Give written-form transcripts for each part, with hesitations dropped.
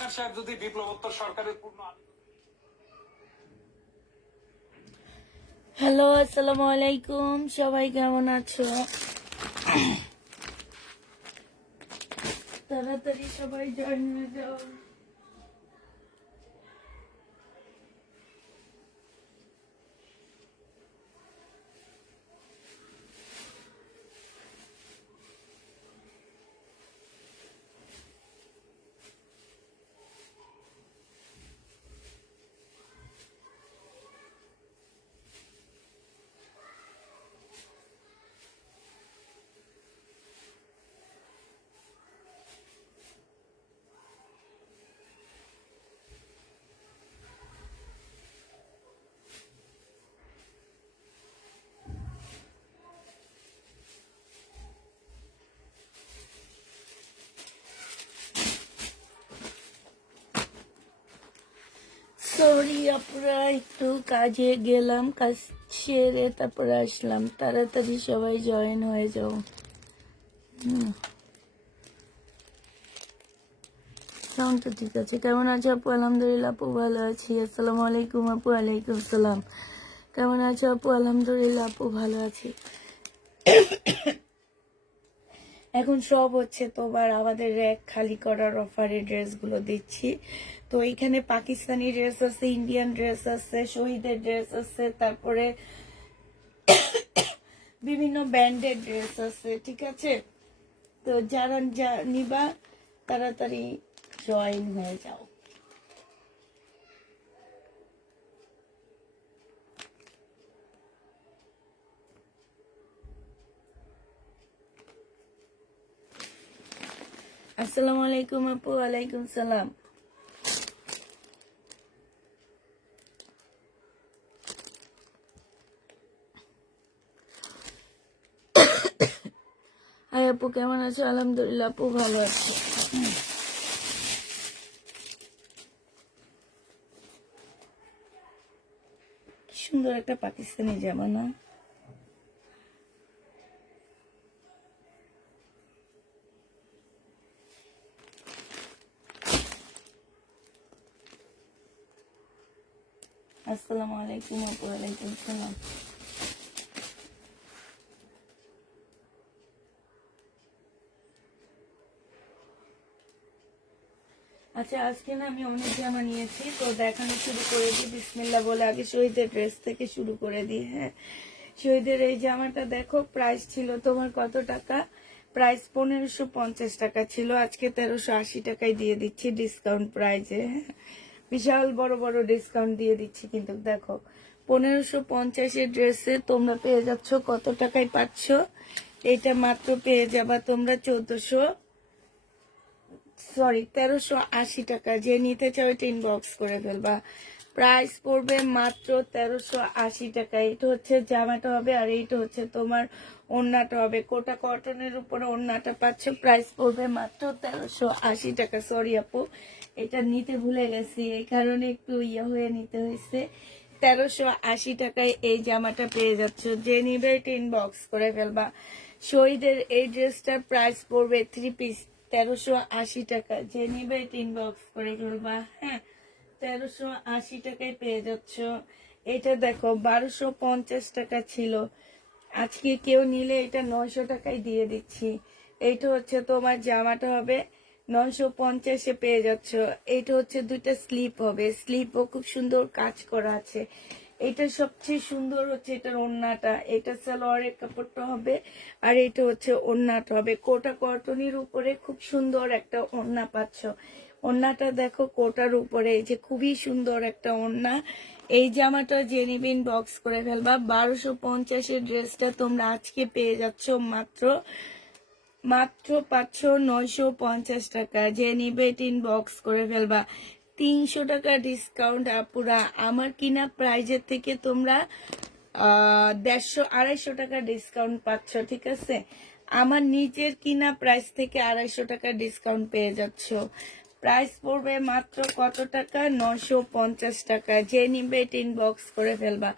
সাহেব যদি বিপ্লবোত্তর সরকারের পূর্ণ। হ্যালো, আসসালামু আলাইকুম। সবাই কেমন আছো? তাড়াতাড়ি সবাই জয়েন হয়ে যাও। সরি আপুরা, একটু কাজে গেলাম, কাজ সেরে তারপরে আসলাম। তাড়াতাড়ি সবাই জয়েন হয়ে যাও। সাউন্ড তো ঠিক আছে। কেমন আছো আপু? আলহামদুলিল্লাহ আপু ভালো আছি। আসসালামু আলাইকুম আপু। ওয়ালাইকুম সালাম। কেমন আছো আপু? আলহামদুলিল্লাহ আপু ভালো আছি। এখন সব হচ্ছে তোমার আমাদের র্যাক খালি করার অফারে ড্রেসগুলো দিচ্ছি। তো এখানে পাকিস্তানি ড্রেস আছে, ইন্ডিয়ান ড্রেস আছে, শহীদের ড্রেস আছে, তারপরে বিভিন্ন ব্র্যান্ডের ড্রেস আছে, ঠিক আছে? তো যারা নিবা তাড়াতাড়ি জয়েন হয়ে যাও। আসসালামু আলাইকুম আপু। ওয়ালাইকুম সালাম। হাই আপু, কেমন আছো? আলহামদুলিল্লাহ আপু ভালো আছি। সুন্দর একটা পাকিস্তানি জামা না? আসসালামু আলাইকুম আপু। ওয়ালাইকুম সালাম। আচ্ছা, আজকে না আমি অনেক জামা নিয়েছি, তো দেখানো শুরু করে দিই বিসমিল্লাহ বলে। আগে শহীদের ড্রেস থেকে শুরু করে দিই। হ্যাঁ, শহীদের এই জামাটা দেখো, প্রাইস ছিল তোমার কত টাকা? প্রাইস 1550 টাকা ছিল, আজকে 1380 টাকায় দিয়ে দিচ্ছি ডিসকাউন্ট প্রাইজে। বিশাল বড় বড় ডিসকাউন্ট দিয়ে দিচ্ছি। কিন্তু দেখো, 1550-এর ড্রেসে তোমরা পেয়ে যাচ্ছ কত টাকায় পাচ্ছ? এটা মাত্র পেয়ে যাবা তোমরা 1380 টাকা। যে নিতে চাও এটা ইনবক্স করে ফেলবা। প্রাইস পড়বে মাত্র 1380 টাকা। এটা হচ্ছে জামাটা হবে, আর এইটা হচ্ছে তোমার ওড়নাটা হবে। কোটা কটনের উপরে ওড়নাটা পাচ্ছ। প্রাইস পড়বে মাত্র 1380 টাকা। সরি আপু, এটা নিতে ভুলে গেছি, এই কারণে একটু হয়ে নিতে হয়েছে। 1380 টাকায় এই জামাটা পেয়ে যাচ্ছ। যে নিবে এটা ইনবক্স করে ফেলবা। শহীদের এই ড্রেসটার প্রাইস পড়বে 3 পিস 1380 টাকা। যে নিবে এটা ইনবক্স করে ফেলবা। হ্যাঁ, 1380 টাকায় পেয়ে যাচ্ছ। এটা দেখো 1250 টাকা ছিল, আজকে কেউ নিলে এটা 900 টাকায় দিয়ে দিচ্ছি। এইটা হচ্ছে তোমার জামাটা হবে 950-এ পেয়ে যাচ্ছ। এইটা হচ্ছে দুইটা স্লিপ হবে, স্লিপও খুব সুন্দর কাজ করা আছে। এটা সবচেয়ে সুন্দর হচ্ছে এটার ওড়নাটা। এটা সালোয়ারের কাপড়টা হবে, আর এটা হচ্ছে ওড়নাটা হবে কোটা কটনের উপরে। খুব সুন্দর একটা ওড়না পাচ্ছ। ওড়নাটা দেখো কোটার উপরে, এই যে খুবই সুন্দর একটা ওড়না। এই জামাটা যে নিবেন বক্স করে ফেলবা। 1250-এর ড্রেসটা তোমরা আজকে পেয়ে যাচ্ছ মাত্র পাচ্ছ 950 টাকা। যে নিবে বক্স করে ফেলবা। 300 টাকা ডিসকাউন্ট আপুরা। আমার কিনা প্রাইজের থেকে তোমরা 150-250 টাকা ডিসকাউন্ট পাচ্ছ, ঠিক আছে? আমার নিজের কিনা প্রাইস থেকে 250 টাকা ডিসকাউন্ট পেয়ে যাচ্ছ। প্রাইস পড়বে মাত্র কত টাকা? 950 টাকা। যে নিবে বক্স করে ফেলবা।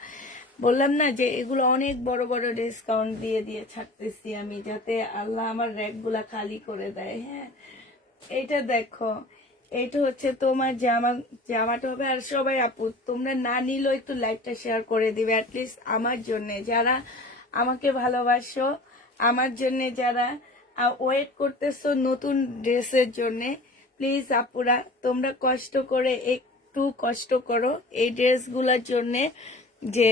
বললাম না যে এগুলো অনেক বড় বড় ডিসকাউন্ট দিয়ে দিয়ে ছাড়তেছি আমি, যাতে আল্লাহ আমার র্যাক গুলা খালি করে দেয়। হ্যাঁ, এটা দেখো, এইটা হচ্ছে তোমার জামাটা হবে। আর সবাই আপু তোমরা না নিলেও একটু লাইকটা শেয়ার করে দিবে অ্যাটলিস্ট আমার জন্য, যারা আমাকে ভালোবাসো, আমার জন্য যারা ওয়েট করতেছো নতুন ড্রেসের জন্য, প্লিজ আপুরা তোমরা কষ্ট করে একটু কষ্ট করো এই ড্রেসগুলোর জন্যে। যে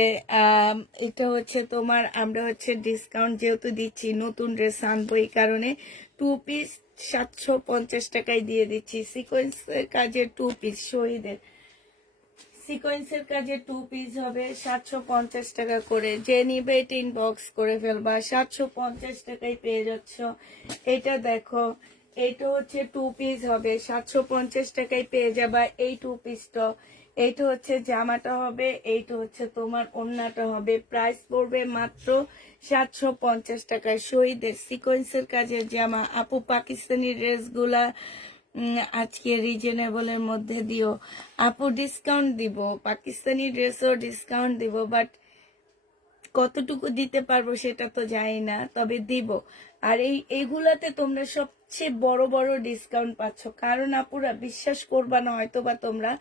এটা হচ্ছে তোমার আমরা হচ্ছে ডিসকাউন্ট যেহেতু দিচ্ছি, নতুন ড্রেস আনবো এই কারণে 2 পিস 750 টাকায় দিয়ে দিচ্ছি। সিকোয়েন্সের কাজে 2 পিস, শহীদের সিকোয়েন্সের কাজে 2 পিস হবে 750 টাকা করে। যে নিবে এটা ইনবক্স করে ফেলবা, 750 টাকায় পেয়ে যাচ্ছ। এটা দেখো, এটা হচ্ছে 2 পিস হবে 750 টাকায় পেয়ে যাবা এই 2 পিসটা। এইটা হচ্ছে জামাটা হবে, এইটা হচ্ছে তোমার ওড়নাটা হবে। প্রাইস পড়বে মাত্র 750 টাকায়। শহীদের সিকোয়েন্সের কাজের জামা। আপু পাকিস্তানি ড্রেসগুলা আজকে রিজনেবলের মধ্যে দিও আপু, ডিসকাউন্ট দিব, পাকিস্তানি ড্রেসও ডিসকাউন্ট দিব, বাট কতটুকু দিতে পারবো সেটা তো জানি না, তবে দিব। আর এইগুলাতে তোমরা সবচেয়ে বড় বড় ডিসকাউন্ট পাচ্ছ, কারণ আপুরা বিশ্বাস করবা না হয়তো বা তোমরা,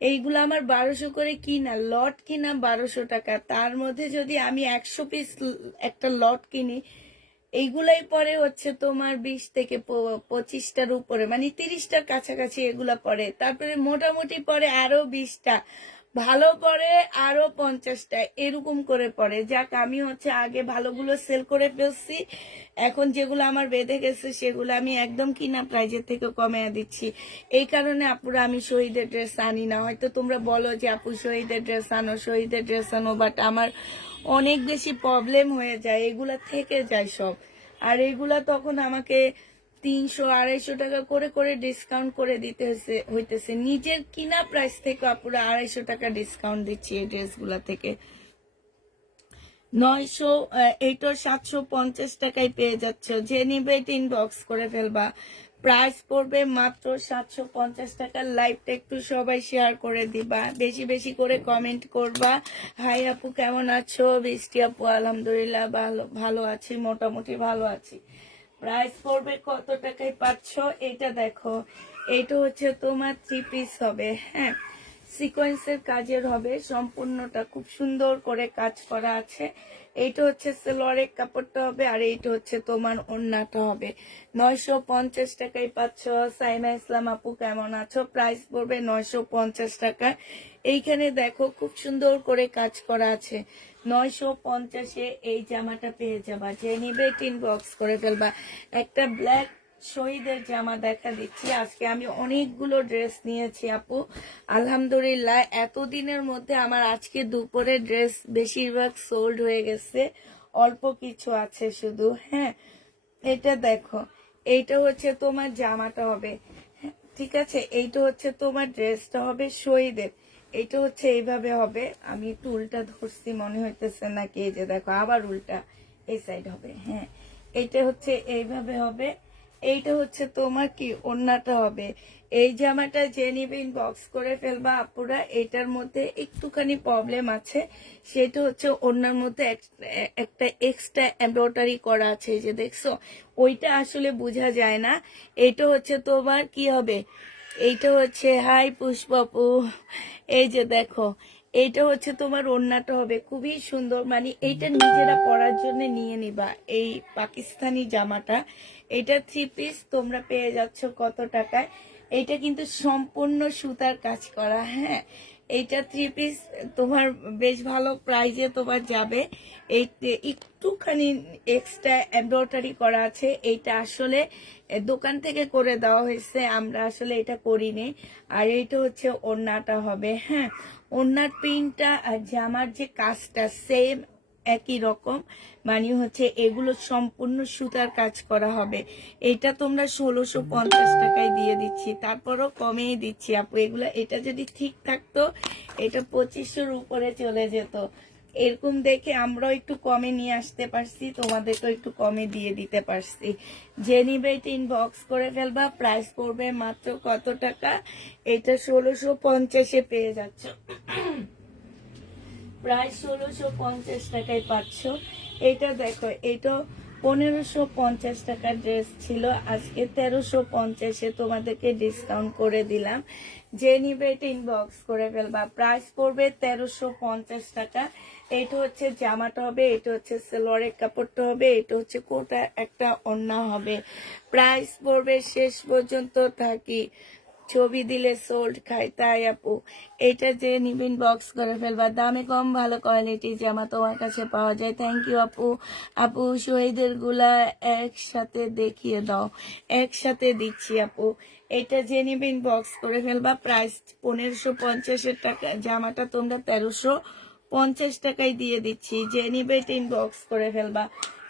এইগুলো আমার 1200 করে কিনা, লট কিনা 1200 টাকা। তার মধ্যে যদি আমি 100 পিস একটা লট কিনি, এইগুলাই পরে হচ্ছে তোমার 20 থেকে 25টার উপরে, মানে 30টার কাছাকাছি এগুলা পরে। তারপরে মোটামুটি পরে আরো 20টা, ভালো পরে আরো 50টা, এরকম করে পরে। যাক আমি হচ্ছে আগে ভালোগুলো সেল করে ফেলছি, এখন যেগুলো আমার বেঁধে গেছে সেগুলো আমি একদম কিনা প্রাইজের থেকে কমিয়ে দিচ্ছি। এই কারণে আপুরা আমি শহীদের ড্রেস আনি না। হয়তো তোমরা বলো যে আপু শহীদের ড্রেস আনো, শহীদের ড্রেস আনো, বাট আমার অনেক বেশি প্রবলেম হয়ে যায়, এগুলা থেকে যায় সব। আর এগুলা তখন আমাকে 300-250 টাকা করে করে ডিসকাউন্ট করে দিতে হইতেছে। নিজের কিনা প্রাইস থেকে আপুরা 250 টাকা ডিসকাউন্ট দিচ্ছি এই ড্রেসগুলা থেকে। 900 এইটা 750 টাকায় পেয়ে যাচ্ছ। যে নিবে এটা ইনবক্স করে ফেলবা। প্রাইস পড়বে মাত্র 750 টাকা। লাইভটা একটু সবাই শেয়ার করে দিবা, বেশি বেশি করে কমেন্ট করবা। হাই আপু কেমন আছো? বৃষ্টি আপু আলহামদুলিল্লাহ ভালো ভালো আছি, মোটামুটি ভালো আছি। প্রাইস পড়বে কত টাকায় পাচ্ছ এটা দেখো। এটা হচ্ছে তোমার 3 পিস হবে, হ্যাঁ, সিকোয়েন্সের কাজের হবে, সম্পূর্ণটা খুব সুন্দর করে কাজ করা আছে। এইটা হচ্ছে সেলোয়ারের কাপড়টা হবে, আর এইটা হচ্ছে তোমার ওড়নাটা হবে। 950 টাকায় পাচ্ছ। সাইমা ইসলাম আপু কেমন আছো? প্রাইস পড়বে 950 টাকা। এইখানে দেখো খুব সুন্দর করে কাজ করা আছে। 950-এ এই জামাটা পেয়ে যাবা। যে নিবে ইনবক্স করে ফেলবা। একটা ব্ল্যাক শহীদের জামা দেখা দিচ্ছি। আজকে আমি অনেকগুলো ড্রেস নিয়েছি আপু, আলহামদুলিল্লাহ। এতদিনের মধ্যে আমার আজকে দুপুরে ড্রেস বেশিরভাগ সোল্ড হয়ে গেছে, অল্প কিছু আছে শুধু। হ্যাঁ, এটা দেখো, এইটা হচ্ছে তোমার জামাটা হবে, হ্যাঁ, ঠিক আছে। এইটা হচ্ছে তোমার ড্রেসটা হবে শহীদের। এইটা হচ্ছে এইভাবে হবে। আমি একটু উল্টা ধরছি মনে হইতেছে নাকি, এই যে দেখো আবার উল্টা এই সাইড হবে। হ্যাঁ, এইটা হচ্ছে এইভাবে হবে। এইটা হচ্ছে তোমার কি ওড়নাটা হবে। এই জামাটা যে নিবে ইনবক্স করে ফেলবা আপুরা। এটার মধ্যে একটুখানি প্রবলেম আছে, সেটা হচ্ছে ওড়নার মধ্যে একটা এক্সট্রা এমব্রয়ডারি করা আছে, এই যে দেখছো, ওইটা আসলে বোঝা যায় না। এটা হচ্ছে তোমার কি হবে, এইটা হচ্ছে হাই পুষ্পপু, এই যে দেখো, এইটা হচ্ছে তোমার ওড়নাটা হবে খুবই সুন্দর। মানে এইটা নিজেরা পরার জন্য নিয়ে নিবা এই পাকিস্তানি জামাটা। এটা 3 পিস তোমরা পেয়ে যাচ্ছ কত টাকায়? এইটা কিন্তু সম্পূর্ণ সুতার কাজ করা, হ্যাঁ। এইটা 3 পিস তোমার বেশ ভালো প্রাইজে তোমার যাবে। এই একটুখানি এক্সট্রা এমব্রয়ডারি করা আছে, এইটা আসলে দোকান থেকে করে দেওয়া হয়েছে, আমরা আসলে এটা করিনি। আর এইটা হচ্ছে ওড়নাটা হবে, হ্যাঁ। ওড়নার প্রিন্টটা আর জামার যে কাজটা সেম একই রকম, মানে হচ্ছে এগুলো সম্পূর্ণ সুতার কাজ করা হবে। এটা তোমরা 1650 টাকায় দিয়ে দিচ্ছি, তারপরও কমিয়ে দিচ্ছি আপু এগুলো। এটা যদি ঠিক থাকতো এটা 2500-র উপরে চলে যেত। এরকম দেখে আমরাও একটু কমে নিয়ে আসতে পারছি, তোমাদেরকেও একটু কমে দিয়ে দিতে পারছি। যে নিবে এটা ইনবক্স করে ফেলবা। প্রাইস পড়বে মাত্র কত টাকা? এটা 1650-এ পেয়ে যাচ্ছ। প্রায় 1650 টাকায় পাচ্ছ। এটা দেখো, এটা 1550 টাকার ড্রেস ছিল, আজকে 1350-এ তোমাদেরকে ডিসকাউন্ট করে দিলাম। যে নিবে এটা ইনবক্স করে ফেলবা। প্রাইস পড়বে 1350 টাকা। এটা হচ্ছে জামাটা হবে, এটা হচ্ছে সালোয়ারের কাপড়টা হবে, এটা হচ্ছে কোটা একটা ওড়না হবে। প্রাইস পড়বে শেষ পর্যন্ত থাকি, ছবি দিলে সোল্ড খাই, তাই আপু এটা যে নিবিন বক্স করে ফেলবা। দামে কম, ভালো কোয়ালিটি জামা তোমার কাছে পাওয়া যায়। থ্যাংক ইউ আপু। আপু শহীদের গুলা একসাথে দেখিয়ে দাও, একসাথে দিচ্ছি আপু। এটা যে নিবিন বক্স করে ফেলবা। প্রাইস 1550 টাকা, জামাটা তোমরা 1350 টাকায় দিয়ে দিচ্ছি। যে নিবে এটা ইনবক্স করে ফেলবা।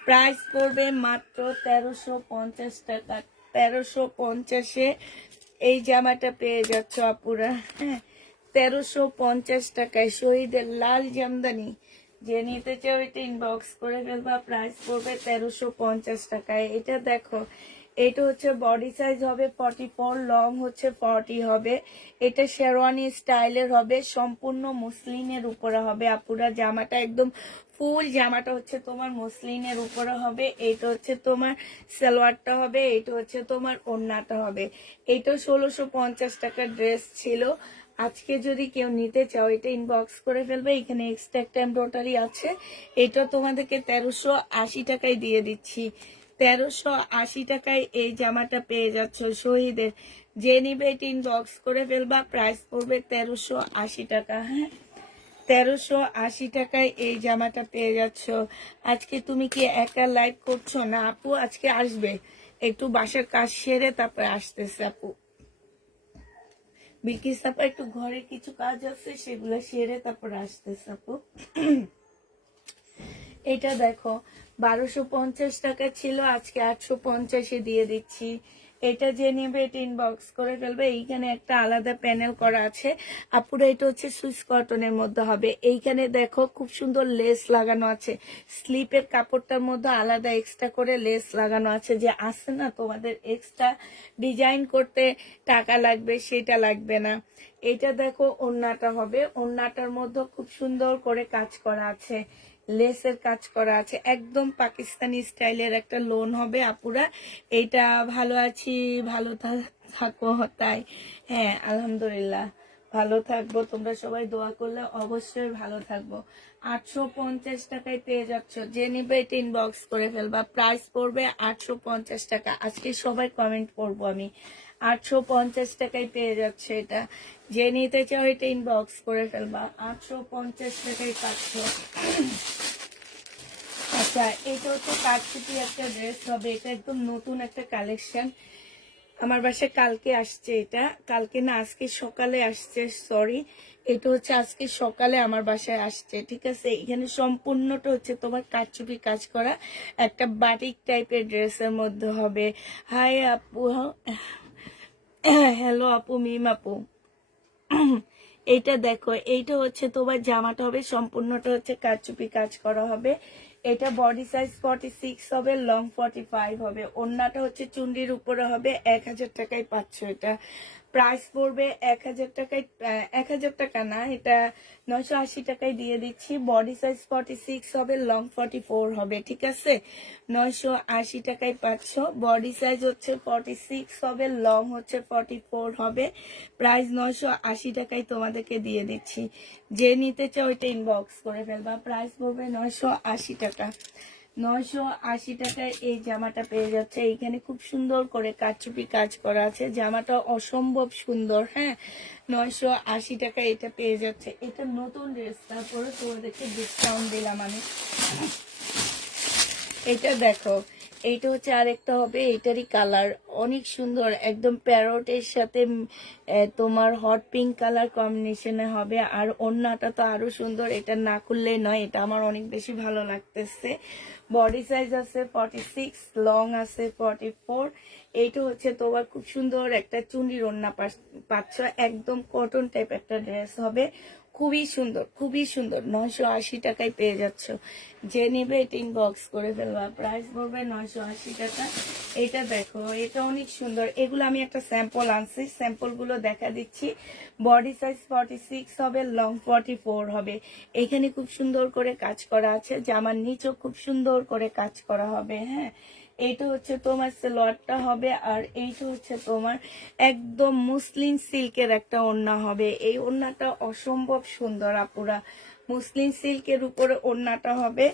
প্রাইস পড়বে মাত্র 1350 টাকা। 1350-এ এই জামাটা পেয়ে যাচ্ছ আপুরা, হ্যাঁ 1350 টাকায় শহীদের লাল জামদানি। যে নিতে চাও এটা ইনবক্স করে ফেলবা। প্রাইস পড়বে 1350 টাকায়। এটা দেখো, এটা হচ্ছে বডি সাইজ হবে 44, লং হচ্ছে 40 হবে। এটা শেরওয়ানি স্টাইলের হবে, সম্পূর্ণ মসলিনের উপরে হবে আপুরা। জামাটা একদম ফুল জামাটা হচ্ছে তোমার মসলিনের উপরে হবে। এইটা হচ্ছে তোমার সালোয়ারটা হবে, এইটা হচ্ছে তোমার ওড়নাটা হবে। এইটা 1650 টাকার ড্রেস ছিল। আজকে যদি কেউ নিতে চাও এটা ইনবক্স করে ফেলবে। এখানে এক্সট্রা একটা এমব্রয়ডারি আছে, এটা তোমাদেরকে 1380 টাকায় দিয়ে দিচ্ছি। 1380 টাকায় এই জামাটা পেয়ে যাচ্ছ শহীদের। যে নিবে এটা ইনবক্স করে ফেলবা। প্রাইস পড়বে 1380 টাকা, হ্যাঁ 1380 টাকায় এই জামাটা পেয়ে যাচ্ছ। আজকে তুমি কি একা লাইভ করছো? না আপু, আজকে আসবে, একটু বাসার কাজ সেরে তারপরে আসতেছে আপু। বিকিস আপু একটু ঘরে কিছু কাজ আছে, সেগুলো সেরে তারপর আসতেছে আপু। এটা দেখো 1250 টাকা ছিল, আজকে 850-এ দিয়ে দিচ্ছি। এটা যে নেবে এটা ইনবক্স করে ফেলবে। এইখানে একটা আলাদা প্যানেল করা আছে আপুরা, এটা হচ্ছে সুইস কটনের মধ্যে হবে। এইখানে দেখো খুব সুন্দর লেস লাগানো আছে, স্লিপের কাপড়টার মধ্যে আলাদা এক্সট্রা করে লেস লাগানো আছে। যে আছে না তোমাদের এক্সট্রা ডিজাইন করতে টাকা লাগবে, সেটা লাগবে না। এটা দেখো ওড়নাটা হবে, ওড়নাটার মধ্যে খুব সুন্দর করে কাজ করা আছে, লেসের কাজ করা আছে, একদম পাকিস্তানি স্টাইলের একটা লোন হবে আপুরা। এইটা ভালো আছি, ভালো থাকো, তাই হ্যাঁ আলহামদুলিল্লাহ ভালো থাকবো। তোমরা সবাই দোয়া করলে অবশ্যই ভালো থাকবো। 850 টাকায় পেয়ে যাচ্ছ। যে নিবে এটা ইনবক্স করে ফেলবা। প্রাইস পড়বে 850 টাকা। আজকে সবাই কমেন্ট করবো আমি। 850 টাকায় পেয়ে যাচ্ছে এটা। যে নিতে চাও এটা ইনবক্স করে ফেলবা। 850 টাকায় পাচ্ছ। আচ্ছা, এটা হচ্ছে কাটছুটি একটা ড্রেস হবে, এটা একদম নতুন একটা কালেকশন। আমার বাসায় কালকে আসছে, এটা কালকে না আজকে সকালে আসছে, সরি। এটা হচ্ছে আজকে সকালে আমার বাসায় আসছে, ঠিক আছে। এখানে সম্পূর্ণটা হচ্ছে তোমার কাটছুপি কাজ করা একটা বাটিক টাইপের ড্রেসের মধ্যে হবে। হাই আপু, হ্যালো আপু, মিম আপু। এইটা দেখো, এইটা হচ্ছে তোমার জামাটা হবে, সম্পূর্ণটা হচ্ছে কারচুপি কাজ করা হবে। এটা বডি সাইজ 46 হবে, লং 45 হবে। ওড়নাটা হচ্ছে চুন্ডির উপরে হবে। 1000 টাকায় পাচ্ছ এটা। প্রাইস পড়বে 1000 টাকায়, 1000 টাকা না, এটা 980 টাকায় দিয়ে দিচ্ছি। বডি সাইজ 46 হবে, লং 44 হবে, ঠিক আছে। 980 টাকায় পাচ্ছ। বডি সাইজ হচ্ছে 46 হবে, লং হচ্ছে 44 হবে। প্রাইস 980 টাকায় তোমাদেরকে দিয়ে দিচ্ছি। যে নিতে চাও ওইটা ইনবক্স করে ফেলবা। প্রাইস পড়বে 980 টাকা। 980 টাকায় এই জামাটা পেয়ে যাচ্ছে। এইখানে খুব সুন্দর করে কারচুপি কাজ করা আছে, জামাটা অসম্ভব সুন্দর, হ্যাঁ 980 টাকায় এটা পেয়ে যাচ্ছে। এটা নতুন ড্রেস, তারপরে তোমাদেরকে ডিসকাউন্ট দিলাম আমি। এটা দেখো, এইটা হচ্ছে আরেকটা হবে, এটারই কালার অনেক সুন্দর, একদম প্যারটের সাথে তোমার হট পিঙ্ক কালার কম্বিনেশনে হবে। আর ওড়নাটা তো আরো সুন্দর, এটা না খুললেই নয়, এটা আমার অনেক বেশি ভালো লাগতেছে। বডি সাইজ আছে 46, লং আছে 44। এইটা হচ্ছে তোমার খুব সুন্দর একটা চুন্ডির ওড়না পাচ্ছ, একদম কটন টাইপ একটা ড্রেস হবে। খুবই সুন্দর, খুবই সুন্দর। 980 টাকায় পেয়ে যাচ্ছ। যে নিবে এটা ইনবক্স করে ফেলবা। প্রাইস পড়বে 980 টাকা। এটা দেখো, এটা অনেক সুন্দর। এগুলো আমি একটা স্যাম্পল আনছি, স্যাম্পল গুলো দেখা দিচ্ছি। বডি সাইজ 46 হবে, লং 44 হবে। এখানে খুব সুন্দর করে কাজ করা আছে, জামার নিচেও খুব সুন্দর করে কাজ করা হবে। হ্যাঁ, এইটা হচ্ছে তোমার সালোয়ারটা হবে, আর এইটা হচ্ছে তোমার একদম মুসলিম সিল্কের একটা ওড়না হবে। এই ওড়নাটা অসম্ভব সুন্দর আপুরা। মুসলিম সিল্কের উপরে ওড়নাটা হবে,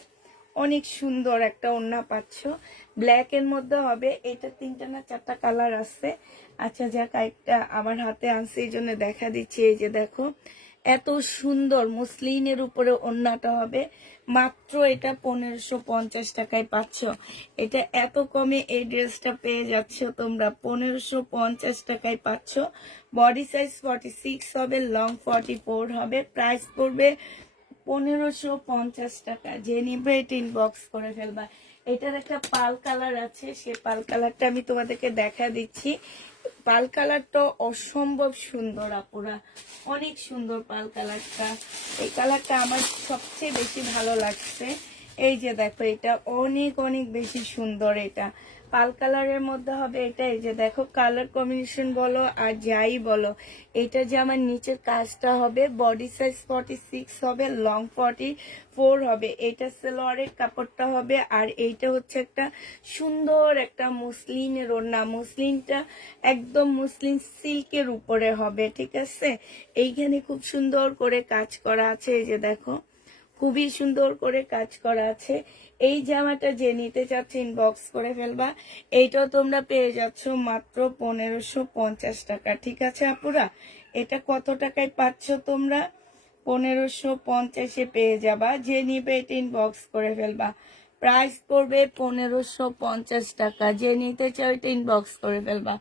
অনেক সুন্দর একটা ওড়না পাচ্ছ। ব্ল্যাক এর মধ্যে হবে। এটা 3টা না 4টা কালার আছে। আচ্ছা যাক, একটা আমার হাতে আনছে এই জন্য দেখা দিচ্ছি। এই যে দেখো, এত সুন্দর মুসলিনের উপরে ওড়নাটা হবে। মাত্র এটা 1550 টাকায় পাচ্ছ। এটা এত কমে এই ড্রেসটা পেয়ে যাচ্ছ তোমরা, 1550 টাকায় পাচ্ছ। বডি সাইজ 46 হবে, লং 44 হবে। প্রাইস পড়বে 1550 টাকা। যে নিবে এটা ইনবক্স করে ফেলবা। এটার একটা পাল কালার আছে, সে পাল কালারটা আমি তোমাদেরকে দেখা দিচ্ছি। পাল কালারটা অসম্ভব সুন্দর আপুরা, অনেক সুন্দর পাল কালারটা। এই কালারটা আমার সবচেয়ে বেশি ভালো লাগছে। এই যে দেখো, এটা অনেক অনেক বেশি সুন্দর। এটা পাল কালারের মধ্যে হবে। এটা এই যে দেখো, কালার কম্বিনেশন বলো আর যাই বলো, এটা যে আমার নিচের কাজটা হবে। বডি সাইজ 46 হবে, লং 44 হবে। এটা সালোয়ারের কাপড়টা হবে, আর এইটা হচ্ছে একটা সুন্দর একটা মুসলিনের ওড়না। মুসলিনটা একদম মুসলিম সিল্কের উপরে হবে, ঠিক আছে। এইখানে খুব সুন্দর করে কাজ করা আছে। এই যে দেখো, খুবই সুন্দর করে কাজ করা আছে। এই জামাটা যে নিতে চাচ্ছে ইনবক্স করে ফেলবা। এইটাও তোমরা পেয়ে যাচ্ছ মাত্র 1550 টাকা, ঠিক আছে আপুরা। এটা কত টাকায় পাচ্ছ তোমরা? 1550-এ পেয়ে যাবা। যে নিবে এটা ইনবক্স করে ফেলবা। প্রাইস পড়বে 1550 টাকা। যে নিতে চাও এটা ইনবক্স করে ফেলবা।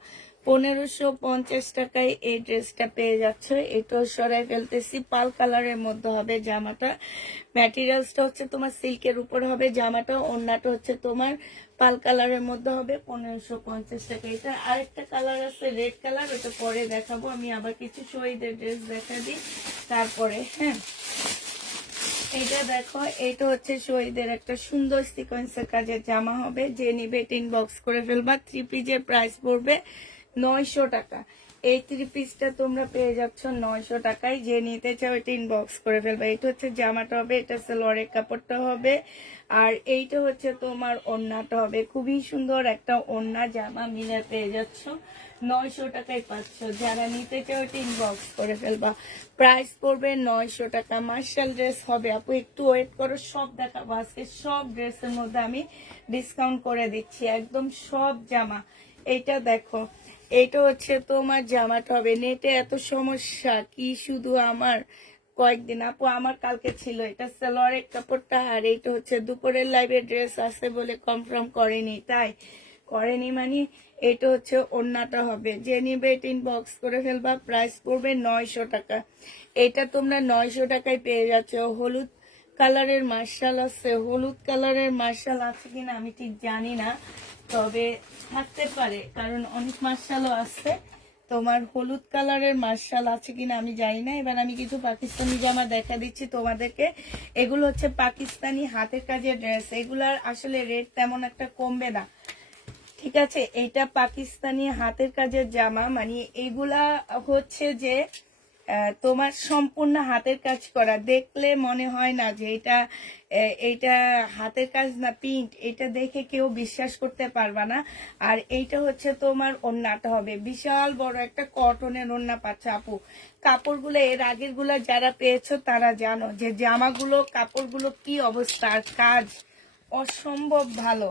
1550 টাকায় এই ড্রেসটা পেয়ে যাচ্ছে। এটাও সরাই ফেলতেছি। পাল কালারের মধ্যে হবে জামাটা। ম্যাটেরিয়ালসটা হচ্ছে তোমার সিল্কের উপর হবে জামাটা। ওড়নাটা হচ্ছে তোমার পাল কালারের মধ্যে হবে। 1550 টাকা। এটা আরেকটা কালার আছে রেড কালার, ওটা পরে দেখাবো। আমি আবার কিছু শহীদের ড্রেস দেখা দিই তারপরে। হ্যাঁ, এটা দেখো, এটা হচ্ছে শহীদের একটা সুন্দর সিকোয়েন্সের কাজের জামা হবে। যে নিবে এটা ইনবক্স করে ফেলবা। 3 পিসের প্রাইস পড়বে 900 টাকা। এই 3 পিসটা তোমরা পেয়ে যাচ্ছ 900 টাকায়। যে নিতে চাও এটা ইনবক্স করে ফেলবা। এটা হচ্ছে জামাটা হবে, এটা সালোয়ারের কাপড়টা হবে, আর এইটা হচ্ছে তোমার ওড়নাটা হবে। খুবই সুন্দর একটা ওড়না জামা মিলে পেয়ে যাচ্ছ। 900 টাকায় পাচ্ছ। যারা নিতে চাও এটা ইনবক্স করে ফেলবা। প্রাইস পড়বে 900 টাকা। মার্শাল ড্রেস হবে আপু, একটু ওয়েট করো, সব দেখাবো আজকে। সব ড্রেসের মধ্যে আমি ডিসকাউন্ট করে দিচ্ছি, একদম সব জামা। এইটা দেখো, এইটা হচ্ছে তোমার জামাটা হবে। নেটে এত সমস্যা কি শুধু আমার? কয়েকদিন আপু, আমার কালকে ছিল। এটা সালোয়ারের কাপড়টা, আর এইটা হচ্ছে দুপুরের লাইভে ড্রেস আছে বলে কনফার্ম করেনি, তাই করেনি মানে এটা হচ্ছে ওড়নাটা হবে। যে নিবে এটা ইনবক্স করে ফেলবা। প্রাইস পড়বে 900 টাকা। এটা তোমরা 900 টাকায় পেয়ে যাচ্ছ। হলুদ কালারের মার্শাল আছে। হলুদ কালারের মার্শাল আছে কিনা আমি ঠিক জানি না, তবে থাকতে পারে, কারণ অনেক মার্শালও আছে। তোমার হলুদ কালারের মার্শাল আছে কিনা আমি জানি না। এবার আমি কিছু পাকিস্তানি জামা দেখা দিচ্ছি তোমাদেরকে। এগুলো হচ্ছে পাকিস্তানি হাতের কাজের ড্রেস। এগুলার আসলে রেট তেমন একটা কমবে না, ঠিক আছে। এটা পাকিস্তানি হাতের কাজের জামা, মানে এগুলা হচ্ছে যে তোমার সম্পূর্ণ হাতের কাজ করা। দেখলে মনে হয় না যে এটা হাতের কাজ না, প্রিন্ট। এটা দেখে কেউ বিশ্বাস করতে পারবা না। আর এইটা হচ্ছে তোমার ওড়নাটা হবে, বিশাল বড় একটা কটনের ওড়না পাচ্ছ আপু। কাপড়গুলো এর আগের গুলা যারা পেয়েছো তারা জানো যে জামাগুলো কাপড়গুলো কি অবস্থা। আর কাজ অসম্ভব ভালো,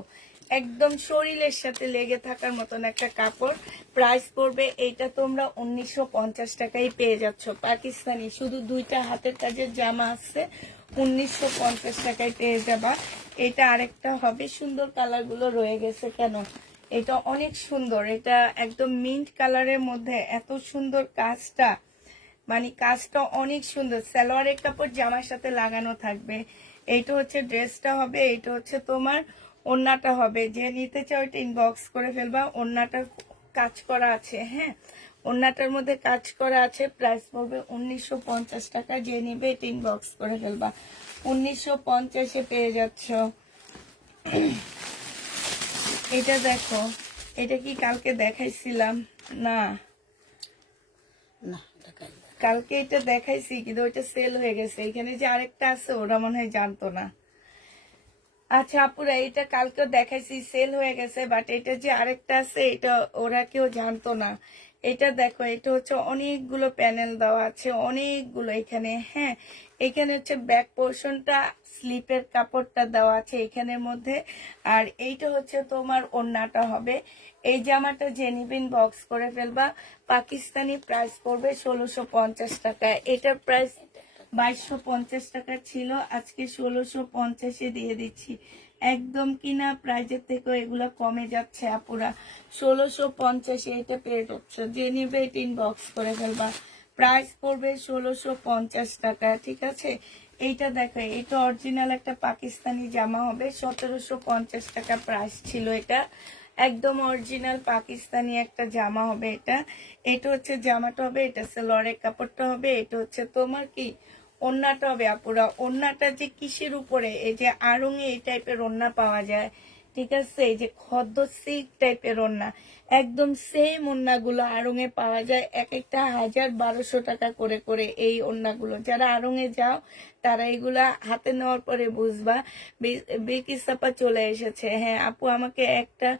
একদম শরীরের সাথে লেগে থাকার মতন একটা কাপড়। প্রাইস পড়বে এইটা তোমরা 1950 টাকায় পেয়ে যাচ্ছ। পাকিস্তানি শুধু 2টা হাতের কাজের জামা আছে, 1950 টাকায় পেয়ে যাবা। এটা আরেকটা হবে। সুন্দর কালার গুলো রয়ে গেছে কেন? এটা অনেক সুন্দর। এটা একদম মিন্ট কালারের মধ্যে এত সুন্দর কাজটা, মানে কাজটা অনেক সুন্দর। সালোয়ারের কাপড় জামার সাথে লাগানো থাকবে। এইটা হচ্ছে ড্রেসটা হবে। এইটা হচ্ছে তোমার ওড়নাটা হবে। যে নিতে চাও এটা ইনবক্স করে ফেলবা। ওড়নাটা কাজ করা আছে, হ্যাঁ, ওন্নাটার মধ্যে কাজ করা আছে, প্রাইস পড়বে 1950 টাকা। যে নিবে এটা ইনবক্স করে ফেলবা। 1950-এ পেয়ে যাচ্ছ। এটা দেখো, এটা কি কালকে দেখাইছিলাম? না, না দেখাই না। কালকে এটা দেখাইছি কিন্তু ওইটা সেল হয়ে গেছে। এখানে যে আরেকটা আছে ওরা মনে হয় জানতো না। আচ্ছা আপুরা, এটা কালকেও দেখাইছি, সেল হয়ে গেছে, বাট এটা যে আরেকটা আছে এটা ওরা কেউ জানতো না। এটা দেখো, এটা হচ্ছে অনেকগুলো প্যানেল দেওয়া আছে, অনেকগুলো এখানে। হ্যাঁ, এখানে হচ্ছে ব্যাক পোর্শনটা, স্লিপের কাপড়টা দেওয়া আছে এখানের মধ্যে। আর এইটা হচ্ছে তোমার ওড়নাটা হবে। এই জামাটা জেনিবিন বক্স করে ফেলবা। পাকিস্তানি প্রাইস পড়বে 1650 টাকা। এটার প্রাইস 2250 টাকা ছিল, আজকে 1650-এ দিয়ে দিচ্ছি। একদম কিনা প্রাইজের থেকেও এগুলো কমে যাচ্ছে আপুরা। 1650-এ এটা পেয়ে যাচ্ছ। যে নিবে এটা ইনবক্স করে ফেলবা। প্রাইস পড়বে 1650 টাকা, ঠিক আছে। এইটা দেখো, এটা অরিজিনাল একটা পাকিস্তানি জামা হবে। 1750 টাকা প্রাইস ছিল এটা। একদম অরিজিনাল পাকিস্তানি একটা জামা হবে এটা। এটা হচ্ছে জামাটা হবে, এটা সালোয়ারের কাপড়টা হবে, এটা হচ্ছে তোমার কি ওড়নাটা হবে আপুরা। ওড়নাটা যে কিসের উপরে, এই যে আড়ঙে এই টাইপের ওড়না পাওয়া যায়, ঠিক আছে, এই যে খদ্দ সিল্ক টাইপের ওড়না, একদম সেম ওড়নাগুলো আড়ঙে পাওয়া যায়। এক একটা 1000-1200 টাকা করে করে এই ওড়নাগুলো। যারা আড়ঙে যাও তারা এগুলা হাতে নেওয়ার পরে বুঝবা বিকিসাপা চলে এসেছে। হ্যাঁ আপু, আমাকে একটা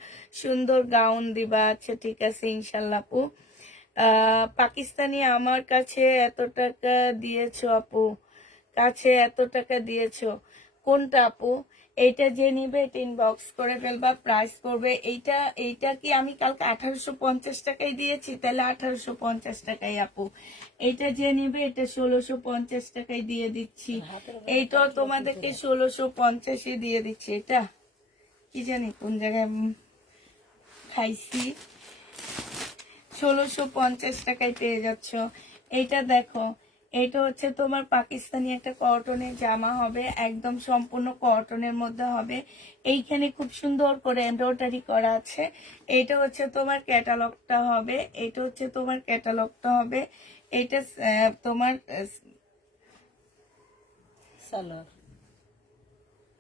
সুন্দর গাউন দিবা। আচ্ছা ঠিক আছে ইনশাল্লাহ আপু। পাকিস্তানি আমার কাছে এত টাকা দিয়েছো আপু, কাছে এত টাকা দিয়েছো। কোনটা আপু? এইটা যে নিবে এটা ইনবক্স করে ফেলবা। প্রাইস করবে এইটা। এইটা কি আমি কালকে 1850 টাকায় দিয়েছি? তাহলে 1850 টাকায় আপু। এইটা যে নিবে এটা 1650 টাকায় দিয়ে দিচ্ছি। এইটাও তোমাদেরকে 1650-এ দিয়ে দিচ্ছি। এটা কি জানি কোন জায়গায় খাইছি। 1650 টাকায় পেয়ে যাচ্ছ। এইটা দেখো, এটা হচ্ছে তোমার পাকিস্তানি একটা কটনের জামা হবে, একদম সম্পূর্ণ কটনের মধ্যে হবে। এইখানে খুব সুন্দর করে এমব্রয়ডারি করা আছে। এটা হচ্ছে তোমার ক্যাটালগটা হবে, এটা হচ্ছে তোমার ক্যাটালগটা হবে। এটা তোমার সালোয়ার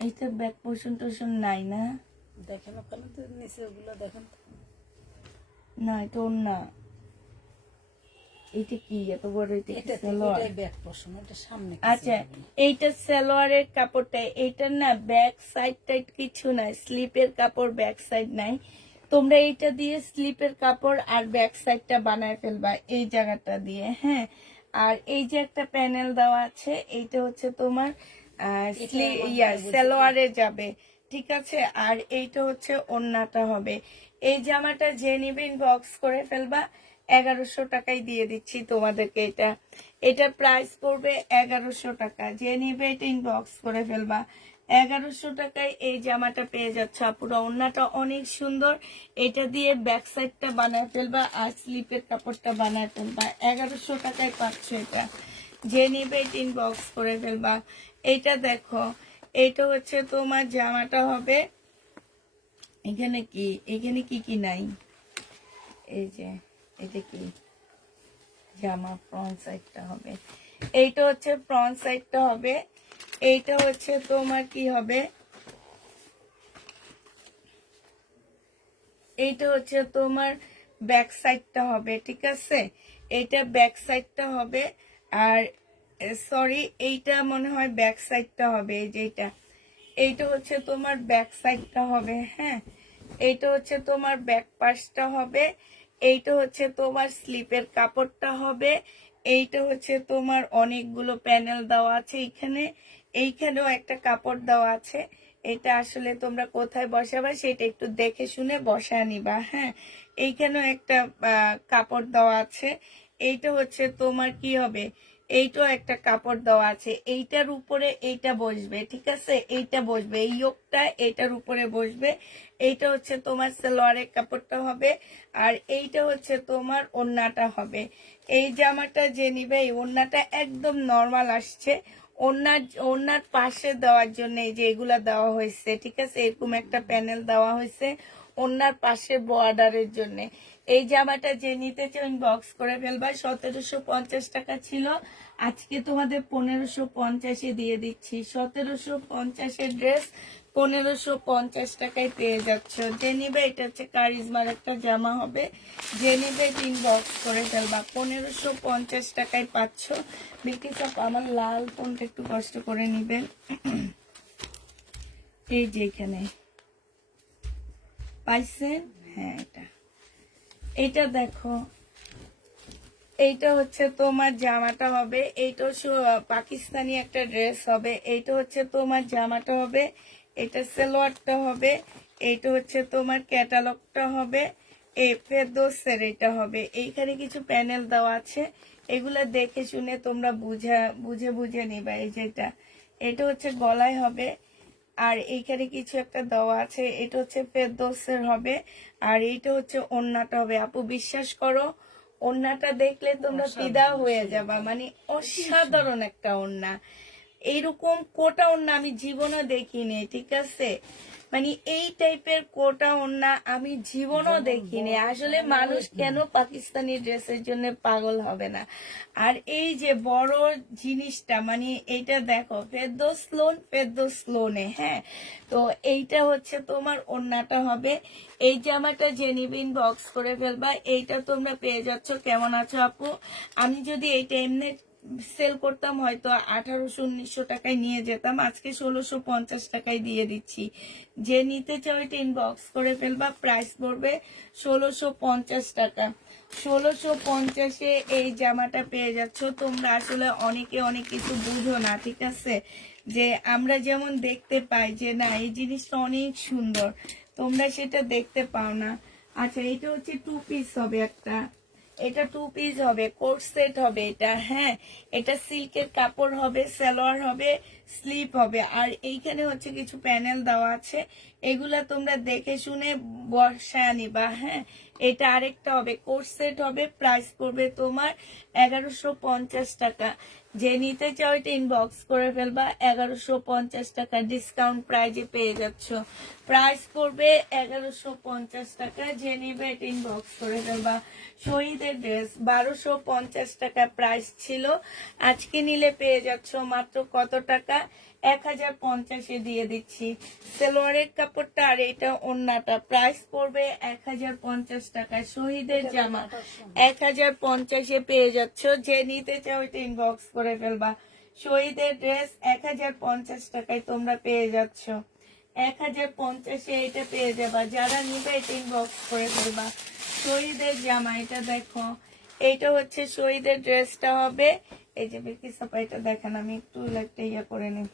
এইটা ব্যাক পোর্শন টোশন নাই না? দেখেন ওখানে তো নিচে ওগুলো দেখেন তো। না এটা ওর না। এটা কি এত বড়? এটা কি এটা সালোয়ার? এটাই ব্যাক পোর্শন, এটা সামনে আচ্ছা, এইটা সালোয়ারের কাপড়টা, এইটার না ব্যাক সাইড টাইড কিছু নাই, স্লিপের কাপড় ব্যাক সাইড নাই। তোমরা এইটা দিয়ে স্লিপের কাপড় আর ব্যাক সাইডটা বানায় ফেলবা এই জায়গাটা দিয়ে। হ্যাঁ, আর এই যে একটা প্যানেল দেওয়া আছে, এইটা হচ্ছে তোমার সালোয়ারে যাবে, ঠিক আছে। আর এইটা হচ্ছে ওড়নাটা হবে। এই জামাটা যে নিবে বক্স করে ফেলবা। 1100 টাকায় দিয়ে দিচ্ছি তোমাদেরকে এটা। এটা প্রাইস পড়বে 1100 টাকা। যে নিবে এটা ইনবক্স করে ফেলবা। 1100 টাকায় এই জামাটা পেয়ে যাচ্ছে আপুরা। ওড়নাটা অনেক সুন্দর। এটা দিয়ে ব্যাক সাইডটা বানায় ফেলবা আর স্লিপের কাপড়টা বানায় ফেলবা। 1100 টাকায় পাচ্ছ এটা। যে নিবে এটা ইনবক্স করে ফেলবা। এইটা দেখো, এইটা হচ্ছে তোমার জামাটা হবে। এখানে কি, এখানে কি কি নাই? এই যে এটা কি জামা, ফ্রন্ট সাইডটা হবে। এইটা হচ্ছে ফ্রন্ট সাইডটা হবে। এইটা হচ্ছে তোমার কি হবে, এইটা হচ্ছে তোমার ব্যাক সাইডটা হবে, ঠিক আছে। এইটা ব্যাক সাইডটা হবে। আর সরি, এইটা মনে হয় ব্যাক সাইডটা হবে। এই যে এইটা হচ্ছে তোমার ব্যাক সাইডটা হবে। হ্যাঁ, এইটা হচ্ছে তোমার ব্যাক পাশটা হবে। এইটা হচ্ছে তোমার স্লিপের কাপড়টা হবে। এইটা হচ্ছে তোমার অনেকগুলো প্যানেল দেওয়া আছে এখানে। এইখানেও একটা কাপড় দেওয়া আছে। এটা আসলে তোমরা কোথায় বসাবা সেটা একটু দেখে শুনে বসা নিবা। হ্যাঁ, এইখানেও একটা কাপড় দেওয়া আছে। এইটা হচ্ছে তোমার কি হবে, এইটাও একটা কাপড় দেওয়া আছে। এইটার উপরে এইটা বসবে, ঠিক আছে, এইটা বসবে, এই ইয়োগটা এইটার উপরে বসবে। এইটা হচ্ছে তোমার সালোয়ারের কাপড়টা হবে। আর এইটা হচ্ছে তোমার ওড়নাটা হবে। এই জামাটা যে নিবে, এই ওড়নাটা একদম নর্মাল আসছে। ওনার ওনার পাশে দেওয়ার জন্য এই যে এগুলা দেওয়া হয়েছে, ঠিক আছে, এরকম একটা প্যানেল দেওয়া হয়েছে ওনার পাশে বর্ডারের জন্য। এই জামাটা যে নিতে চাও ইনবক্স করে ফেলবা। 1750 টাকা ছিল, আজকে তোমাদের 1550 দিয়ে দিচ্ছি। 1750 ড্রেস 1550 টাকায় পেয়ে যাচ্ছ। যে নিবে, এটা হচ্ছে কারিজমার একটা জামা হবে, যে নিবে ইনবক্স করে ফেলবা। 1550 টাকায় পাচ্ছ। বিলকিস আপু, আমার লাল ফোনটা একটু কষ্ট করে নিবেন। এই যে এখানে পাইছেন, হ্যাঁ এটা দেখো, এইটা হচ্ছে তোমার জামাটা হবে, এইটা পাকিস্তানি একটা ড্রেস হবে, এইটা হচ্ছে তোমার জামাটা হবে, এটা সালোয়ারটা হবে, এইটা হচ্ছে তোমার ক্যাটালগটা হবে, এই ফেরদৌসের এটা হবে। এইখানে কিছু প্যানেল দেওয়া আছে, এগুলা দেখে শুনে তোমরা বুঝে নিবা। এই যেটা, এটা হচ্ছে গলায় হবে, আর এইখানে কিছু একটা দেওয়া আছে, এটা হচ্ছে ফেরদৌসের হবে, আর এইটা হচ্ছে ওড়নাটা হবে। আপু বিশ্বাস করো, ওড়নাটা দেখলে তোমরা ফিদা হয়ে যাবা, মানে অসাধারণ একটা ওড়না। এইরকম কোটা ওড়না আমি জীবনে দেখিনি, ঠিক আছে, মানে এই টাইপের কোটা ওড়না আমি জীবনও দেখিনি। আসলে মানুষ কেন পাকিস্তানি ড্রেসের জন্য পাগল হবে না। আর এই যে বড় জিনিসটা, মানে এইটা দেখো, ফেরদৌস লোনে, হ্যাঁ, তো এইটা হচ্ছে তোমার ওড়নাটা হবে। এই জামাটা যে নিবে ইনবক্স করে ফেলবা। এইটা তোমরা পেয়ে যাচ্ছ। কেমন আছো আপু? আমি যদি এইটা এমনি সেল করতাম হয়তো 1800-1900 টাকায় নিয়ে যেতাম, আজকে 1650 টাকায় দিয়ে দিচ্ছি। যে নিতে চাও এটা ইনবক্স করে ফেলবা। প্রাইস পড়বে 1650 টাকা। 1650-এ এই জামাটা পেয়ে যাচ্ছ। তোমরা আসলে অনেকে অনেক কিছু বুঝো না, ঠিক আছে, যে আমরা যেমন দেখতে পাই যে না এই জিনিসটা অনেক সুন্দর, তোমরা সেটা দেখতে পাও না। আচ্ছা, এটা হচ্ছে 2 পিস হবে একটা, এটা 2 পিস হবে, কোট সেট হবে এটা, হ্যাঁ, এটা সিল্কের কাপড় হবে, সালোয়ার হবে, স্লিপ হবে, আর এইখানে হচ্ছে কিছু প্যানেল দেওয়া আছে, এগুলা তোমরা দেখে শুনে বসায় নিবা। হ্যাঁ, এটা আরেকটা হবে, কোট সেট হবে। প্রাইস পড়বে তোমার 1150 টাকা। যে নিতে চাও এটা ইনবক্স করে ফেলবা। 1150 টাকা ডিসকাউন্ট প্রাইজে পেয়ে যাচ্ছ। প্রাইস পড়বে 1150 টাকা। যে নিবে এটা ইনবক্স করে ফেলবা। শহীদের ড্রেস 1250 টাকা প্রাইস ছিল, আজকে নিলে পেয়ে যাচ্ছ মাত্র কত টাকা? 1050-এ দিয়ে দিচ্ছি। সালোয়ারের কাপড়টা আর এটা ওড়নাটা, প্রাইস পড়বে 1050 টাকা। শহীদের জামা 1050-এ পেয়ে যাচ্ছ। যে নিতে চাও এটা ইনবক্স করে ফেলবা। শহীদের ড্রেস 1050 টাকায় তোমরা পেয়ে যাচ্ছ। 1050-এ এটা পেয়ে যাবা। যারা নিবে এটা ইনবক্স করে ফেলবা। শহীদের জামা, এটা দেখো, এইটা হচ্ছে শহীদের ড্রেসটা হবে। এই যে বিলকিস আপা, এটা দেখেন, আমি একটু একটা ইয়ে করে নিই।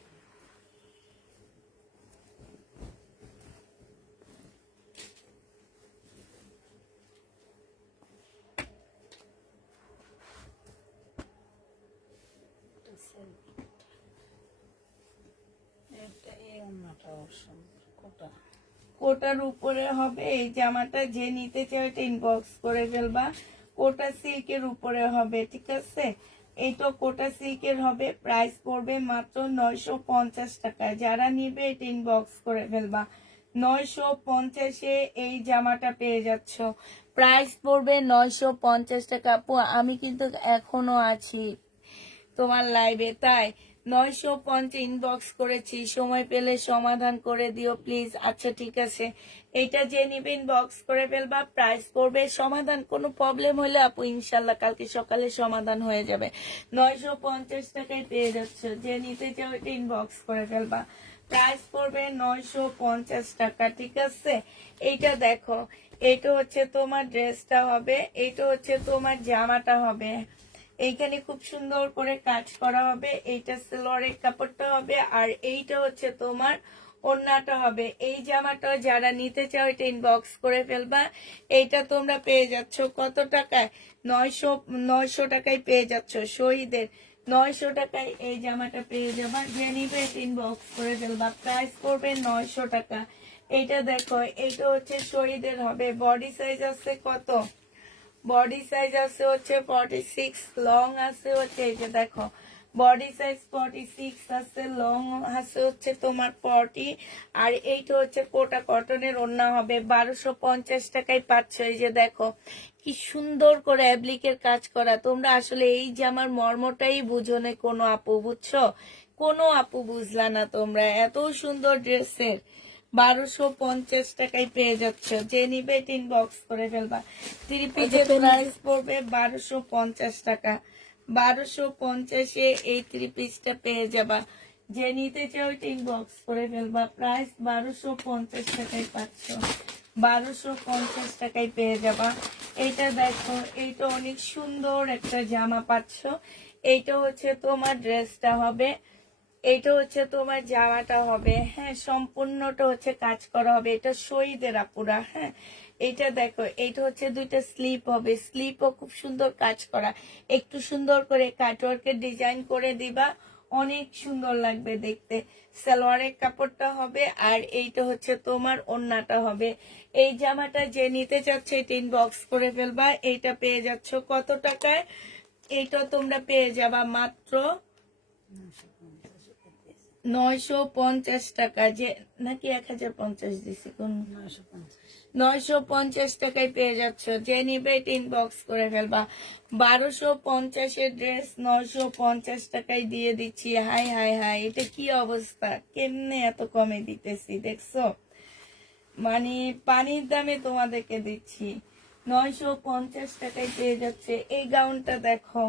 এই ওড়নাটা সুন্দর কোটা। কোটার উপরে হবে এই জামাটা। যে নিতে চাও এটা ইনবক্স করে ফেলবা। কোটা সিল্কের উপরে হবে, ঠিক আছে, এইটা কোটা সিল্কের হবে। প্রাইস পড়বে মাত্র 950 টাকা। যারা নিবে এটা ইনবক্স করে ফেলবা। 950-এ এই জামাটা পেয়ে যাচ্ছ। প্রাইস পড়বে 950 টাকা। আপু, আমি কিন্তু এখনো আছি তোমার লাইভে, তাই 950 ইনবক্স করেছি, সময় পেলে সমাধান করে দিও প্লিজ। আচ্ছা ঠিক আছে, এটা যে নিবে ইনবক্স করে ফেলবা। প্রাইস পড়বে, সমাধান কোনো প্রবলেম হলে আপু ইনশাল্লাহ কালকে সকালে সমাধান হয়ে যাবে। 950 টাকায় পেয়ে যাচ্ছ। যে নিতে চাও এটা ইনবক্স করে ফেলবা। প্রাইস পড়বে 950 টাকা, ঠিক আছে। এইটা দেখো, এইটা হচ্ছে তোমার ড্রেসটা হবে, এইটা হচ্ছে তোমার জামাটা হবে। এইখানে খুব সুন্দর করে কাজ করা হবে। এইটা সালোয়ারের কাপড়টা হবে, আর এইটা হচ্ছে তোমার ওড়নাটা হবে। এই জামাটা যারা নিতে চাও এটা ইনবক্স করে ফেলবা। এইটা তোমরা পেয়ে যাচ্ছ কত টাকায়? 900 টাকায় পেয়ে যাচ্ছ। শহীদের 900 টাকায় এই জামাটা পেয়ে যাবা। যে নিবে ইনবক্স করে ফেলবা। প্রাইস করবে 900 টাকা। এইটা দেখো, এইটা হচ্ছে শহীদের হবে। বডি সাইজ আছে কত? বডি সাইজ আছে হচ্ছে 46, লং আছে হচ্ছে, এই যে দেখো বডি সাইজ 46 আছে, লং আছে হচ্ছে তোমার 40, আর এইটা হচ্ছে কোটা কটনের ওড়না হবে। 1250 টাকায় পাচ্ছ। এই যে দেখো কি সুন্দর করে অ্যাপ্লিকের কাজ করা। তোমরা আসলে এই জামার মর্মটাই বুঝো না কোনো আপু, বুঝছো? কোনো আপু বুঝলা না তোমরা। এত সুন্দর ড্রেসের 1250 টাকায় পেয়ে যাচ্ছ। যে নিবে ইনবক্স করে ফেলবা। 3 পিসের প্রাইস পড়বে 1250 টাকা। 1250-এ এই 3 পিসটা পেয়ে যাবা। যে নিতে চাও ইনবক্স করে ফেলবা। প্রাইস 1250 টাকায় পাচ্ছ। 1250 টাকায় পেয়ে যাবা। এইটা দেখো, এইটা অনেক সুন্দর একটা জামা পাচ্ছ। এইটা হচ্ছে তোমার ড্রেসটা হবে, এইটা হচ্ছে তোমার জামাটা হবে। হ্যাঁ, সম্পূর্ণটা হচ্ছে কাজ করা হবে। এটা শহীদের আপুরা। হ্যাঁ, এইটা দেখো, এইটা হচ্ছে দুইটা স্লিপ হবে। স্লিপও খুব সুন্দর কাজ করা। একটু সুন্দর করে কাটওয়ার্কের ডিজাইন করে দিবা, অনেক সুন্দর লাগবে দেখতে। সালোয়ারের কাপড়টা হবে, আর এইটা হচ্ছে তোমার ওড়নাটা হবে। এই জামাটা যে নিতে চাচ্ছে এটা ইনবক্স করে ফেলবা। এইটা পেয়ে যাচ্ছ কত টাকায়? এইটা তোমরা পেয়ে যাবা মাত্র 950 টাকা। যে নাকি 1050 দিছি কোন? 950 টাকায় পেয়ে যাচ্ছ। যে নিবে এটা ইনবক্স করে ফেলবা। 1250-এর ড্রেস 950 টাকায় দিয়ে দিচ্ছি। হাই হাই হাই, এটা কি অবস্থা! কেমনে এত কমে দিতেছি দেখছো? মানে পানির দামে তোমাদেরকে দিচ্ছি। 950 টাকায় পেয়ে যাচ্ছে। এই গাউনটা দেখো,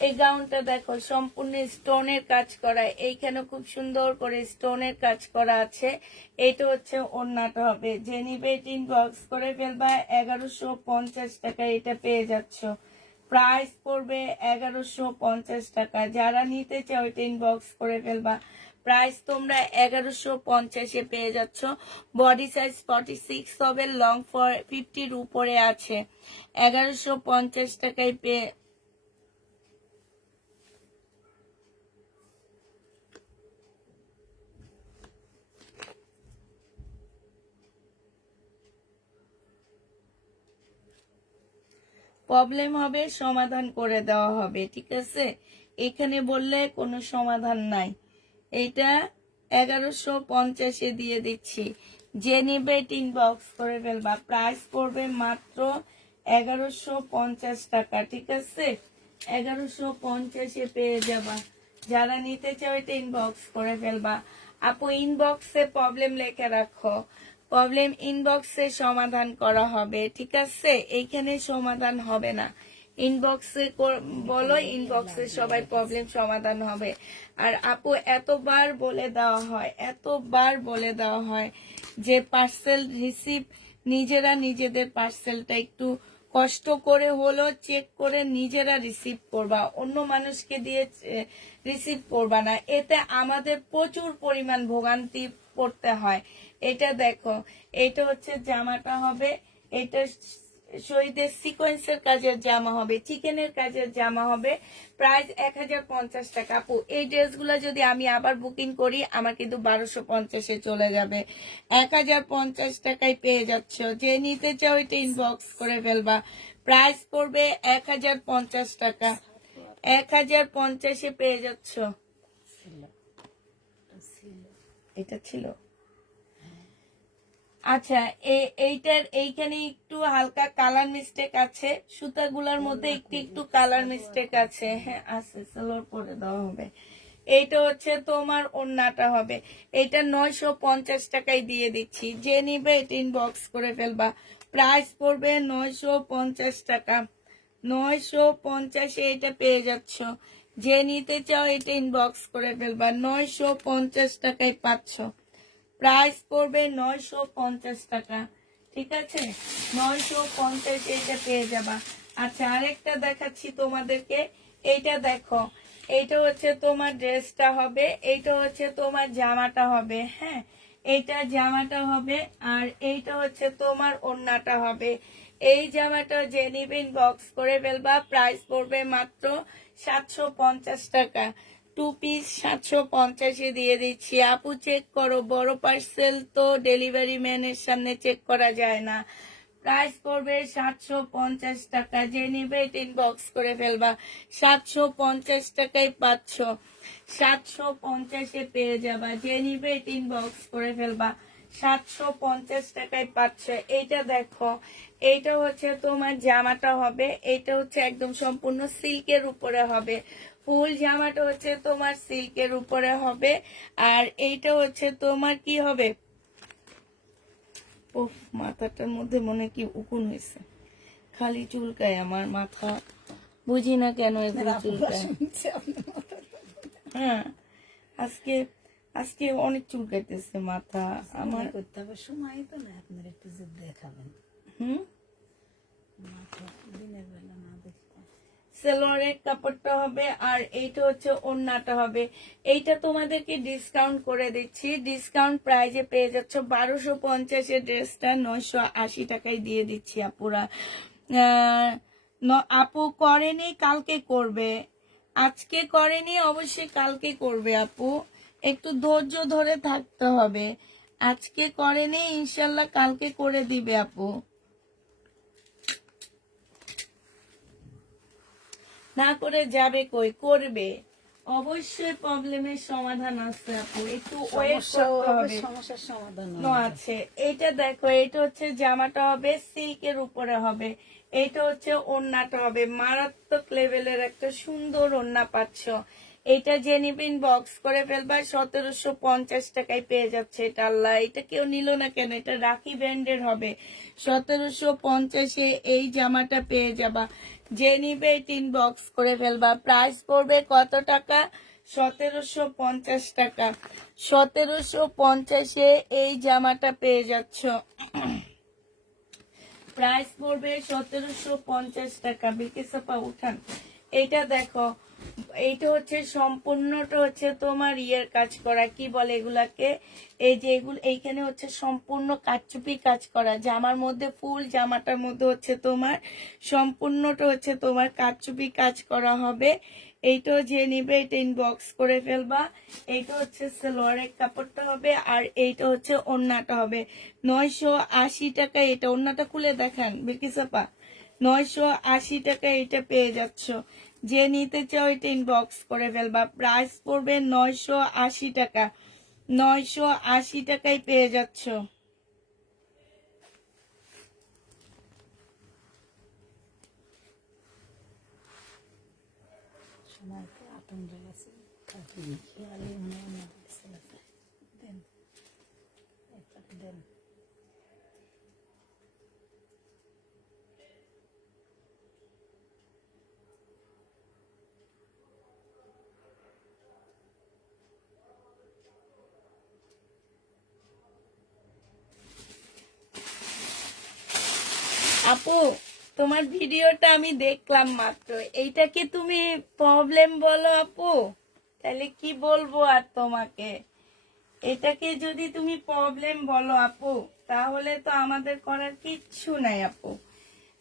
এই গাউনটা দেখো, সম্পূর্ণ স্টোনের কাজ করা। এইখানে খুব সুন্দর করে স্টোনের কাজ করা আছে। এইটা হচ্ছে ওড়নাটা হবে। যে নিবে ইনবক্স করে ফেলবা। 1150 টাকা এটা পেয়ে যাচ্ছ। প্রাইস পড়বে 1150 টাকা। যারা নিতে চাও এটা ইনবক্স করে ফেলবা। প্রাইস তোমরা 1150-এ পেয়ে যাচ্ছ। বডি সাইজ 46 হবে, লং 50-র উপরে আছে। 1150 টাকায় পেয়ে প্রবলেম হবে, সমাধান করে দেওয়া হবে, ঠিক আছে? এখানে বললে কোনো সমাধান নাই। এটা 1150-এ দিয়ে দিচ্ছি। যে নিবে ইনবক্স করে ফেলবা। প্রাইস পড়বে মাত্র 1150 টাকা, ঠিক আছে? 1150-এ পেয়ে যাবা। যারা নিতে চাও এটা ইনবক্স করে ফেলবা। আপু ইনবক্সে প্রবলেম লেখে রাখো। প্রবলেম ইনবক্সে সমাধান করা হবে, ঠিক আছে? এইখানে সমাধান হবে না। ইনবক্সে বলো, ইনবক্সে সবাই প্রবলেম সমাধান হবে। আর আপু এতবার বলে দেওয়া হয়, এতবার বলে দেওয়া হয় যে পার্সেল রিসিভ নিজেরা নিজেদের পার্সেলটা একটু কষ্ট করে হলো চেক করে নিজেরা রিসিভ করবা, অন্য মানুষকে দিয়ে রিসিভ করবা না। এতে আমাদের প্রচুর পরিমাণ ভোগান্তি পড়তে হয়। এটা দেখো, এটা হচ্ছে জামাটা হবে। এটা শহীদের সিকোয়েন্সের কাজের জামা হবে, চিকেনের কাজের জামা হবে। প্রাইস 1050 টাকা। আপু এই ড্রেসগুলো যদি আমি আবার বুকিং করি আমার কিন্তু 1250-এ চলে যাবে। 1050 টাকায় পেয়ে যাচ্ছ। যে নিতে চাও এটা ইনবক্স করে ফেলবা। প্রাইস পড়বে 1050 টাকা। 1050-এ পেয়ে যাচ্ছ। এটা ছিল। আচ্ছা, এইটার এইখানে একটু হালকা কালার মিস্টেক আছে, সুতাগুলার মধ্যে একটু একটু কালার মিস্টেক আছে। হ্যাঁ আছে, সালোয়ার পরে দেওয়া হবে। এইটা হচ্ছে তোমার ওড়নাটা হবে। এটা 950 টাকায় দিয়ে দিচ্ছি। যে নিবে এটা ইনবক্স করে ফেলবা। প্রাইস পড়বে 950 টাকা। 950-এ এটা পেয়ে যাচ্ছ। যে নিতে চাও এটা ইনবক্স করে ফেলবা। 950 টাকায় পাচ্ছ। প্রাইস পড়বে 950 টাকা, ঠিক আছে? 950 এটা পেয়ে যাবা। আচ্ছা, আরেকটা দেখাচ্ছি তোমাদেরকে। এইটা দেখো, এইটা হচ্ছে তোমার ড্রেসটা হবে, এইটা হচ্ছে তোমার জামাটা হবে। হ্যাঁ, এইটা জামাটা হবে, আর এইটা হচ্ছে তোমার ওড়নাটা হবে। এই জামাটা যে নিবেন বক্স করে ফেলবা। প্রাইস পড়বে মাত্র 750 টাকা। টু পিস 750 দিয়ে দিচ্ছি। আপু চেক করো, বড় পার্সেল তো ডেলিভারি ম্যানের সামনে চেক করা যায় না। প্রাইস পড়বে 750 টাকা, যে নিবে ইনবক্স করে ফেলবা। 750 টাকায় পাচ্ছ, 750 পেয়ে যাবা, যে নিবে ইনবক্স করে ফেলবা। 750 টাকায় পাচ্ছ। এইটা দেখো, এইটা হচ্ছে তোমার জামাটা হবে, এইটা হচ্ছে একদম সম্পূর্ণ সিল্কের উপরে হবে। ফুল জামাটা হচ্ছে তোমার সিল্কের উপরে হবে। আর এইটা হচ্ছে তোমার কি হবে, উফ মাথাটার মধ্যে মনে কি উকুন হয়েছে, খালি চুলকায় আমার মাথা, বুঝি না কেন এগুলো চুলকায়। হ্যাঁ, আজকে আজকে অনেক চুলকাইতেছে মাথা আমার। করতে হবে সময় তো না, আপনার একটু যে দেখাবেন হুম, মাথা দিনের বেলা না দেখতে। সেলোয়ারের কাপড়টা হবে, আর এইটা হচ্ছে ওড়নাটা হবে। এইটা তোমাদেরকে ডিসকাউন্ট করে দিচ্ছি, ডিসকাউন্ট প্রাইজে পেয়ে যাচ্ছ 1250 ড্রেসটা 980 টাকায় দিয়ে দিচ্ছি আপুরা। আপু করেনি, কালকে করবে, আজকে করেনি অবশ্যই কালকে করবে আপু, একটু ধৈর্য ধরে থাকতে হবে। আজকে করেনি, ইনশাল্লাহ কালকে করে দিবে আপু। না করে যাবে কই, করবে অবশ্যই, প্রবলেমের সমাধান আছে আপু, একটু ওয়েট করতে হবে। সমস্যার সমাধান আছে। এইটা দেখো, এটা হচ্ছে জামাটা হবে সিল্কের উপরে হবে, এইটা হচ্ছে ওড়নাটা হবে, মারাত্মক লেভেলের একটা সুন্দর ওড়না পাচ্ছ। এটা যে নিবেন বক্স করে ফেলবা, 1750 টাকায় পেয়ে যাচ্ছে এটা। আল্লাহ, এটা কেউ নিল না কেন, এটা রাখি ব্র্যান্ডের হবে। 1750 এই জামাটা পেয়ে যাবা, যে নিবে বক্স করে ফেলবা। প্রাইস পড়বে কত টাকা, 1750 টাকা। 1750 এই জামাটা পেয়ে যাচ্ছ, প্রাইস পড়বে 1750 টাকা। বিকেসাপা উঠান, এইটা দেখো, এইটা হচ্ছে সম্পূর্ণটা হচ্ছে তোমার ইয়ের কাজ করা, কি বলে এগুলাকে, এই যে এগুলো এইখানে হচ্ছে সম্পূর্ণ কারচুপি কাজ করা, জামার মধ্যে ফুল জামাটার মধ্যে হচ্ছে তোমার সম্পূর্ণটা হচ্ছে তোমার কারচুপি কাজ করা হবে। এইটাও যে নিবে এটা ইনবক্স করে ফেলবা। এইটা হচ্ছে সালোয়ারের কাপড়টা হবে, আর এইটা হচ্ছে ওড়নাটা হবে 980 টাকা। এটা ওড়নাটা খুলে দেখান বিলকিসাপা, 980 টাকা এটা পেয়ে যাচ্ছ, যে নিতে চাও এটা ইনবক্স করে ফেলবা। প্রাইস পড়বে 980 টাকা, 980 টাকায় পেয়ে যাচ্ছ। সময় তো আতঙ্ক হয়ে গেছে, খেয়ালে মনে হয় দেন একটা দেন। আপু, তোমার ভিডিওটা আমি দেখলাম মাত্র, এইটা কি তুমি প্রবলেম বলো আপু? তাহলে কি বলবো আর তোমাকে, এটাকে যদি তুমি প্রবলেম বলো আপু, তাহলে তো আমাদের করার কিচ্ছু নাই আপু।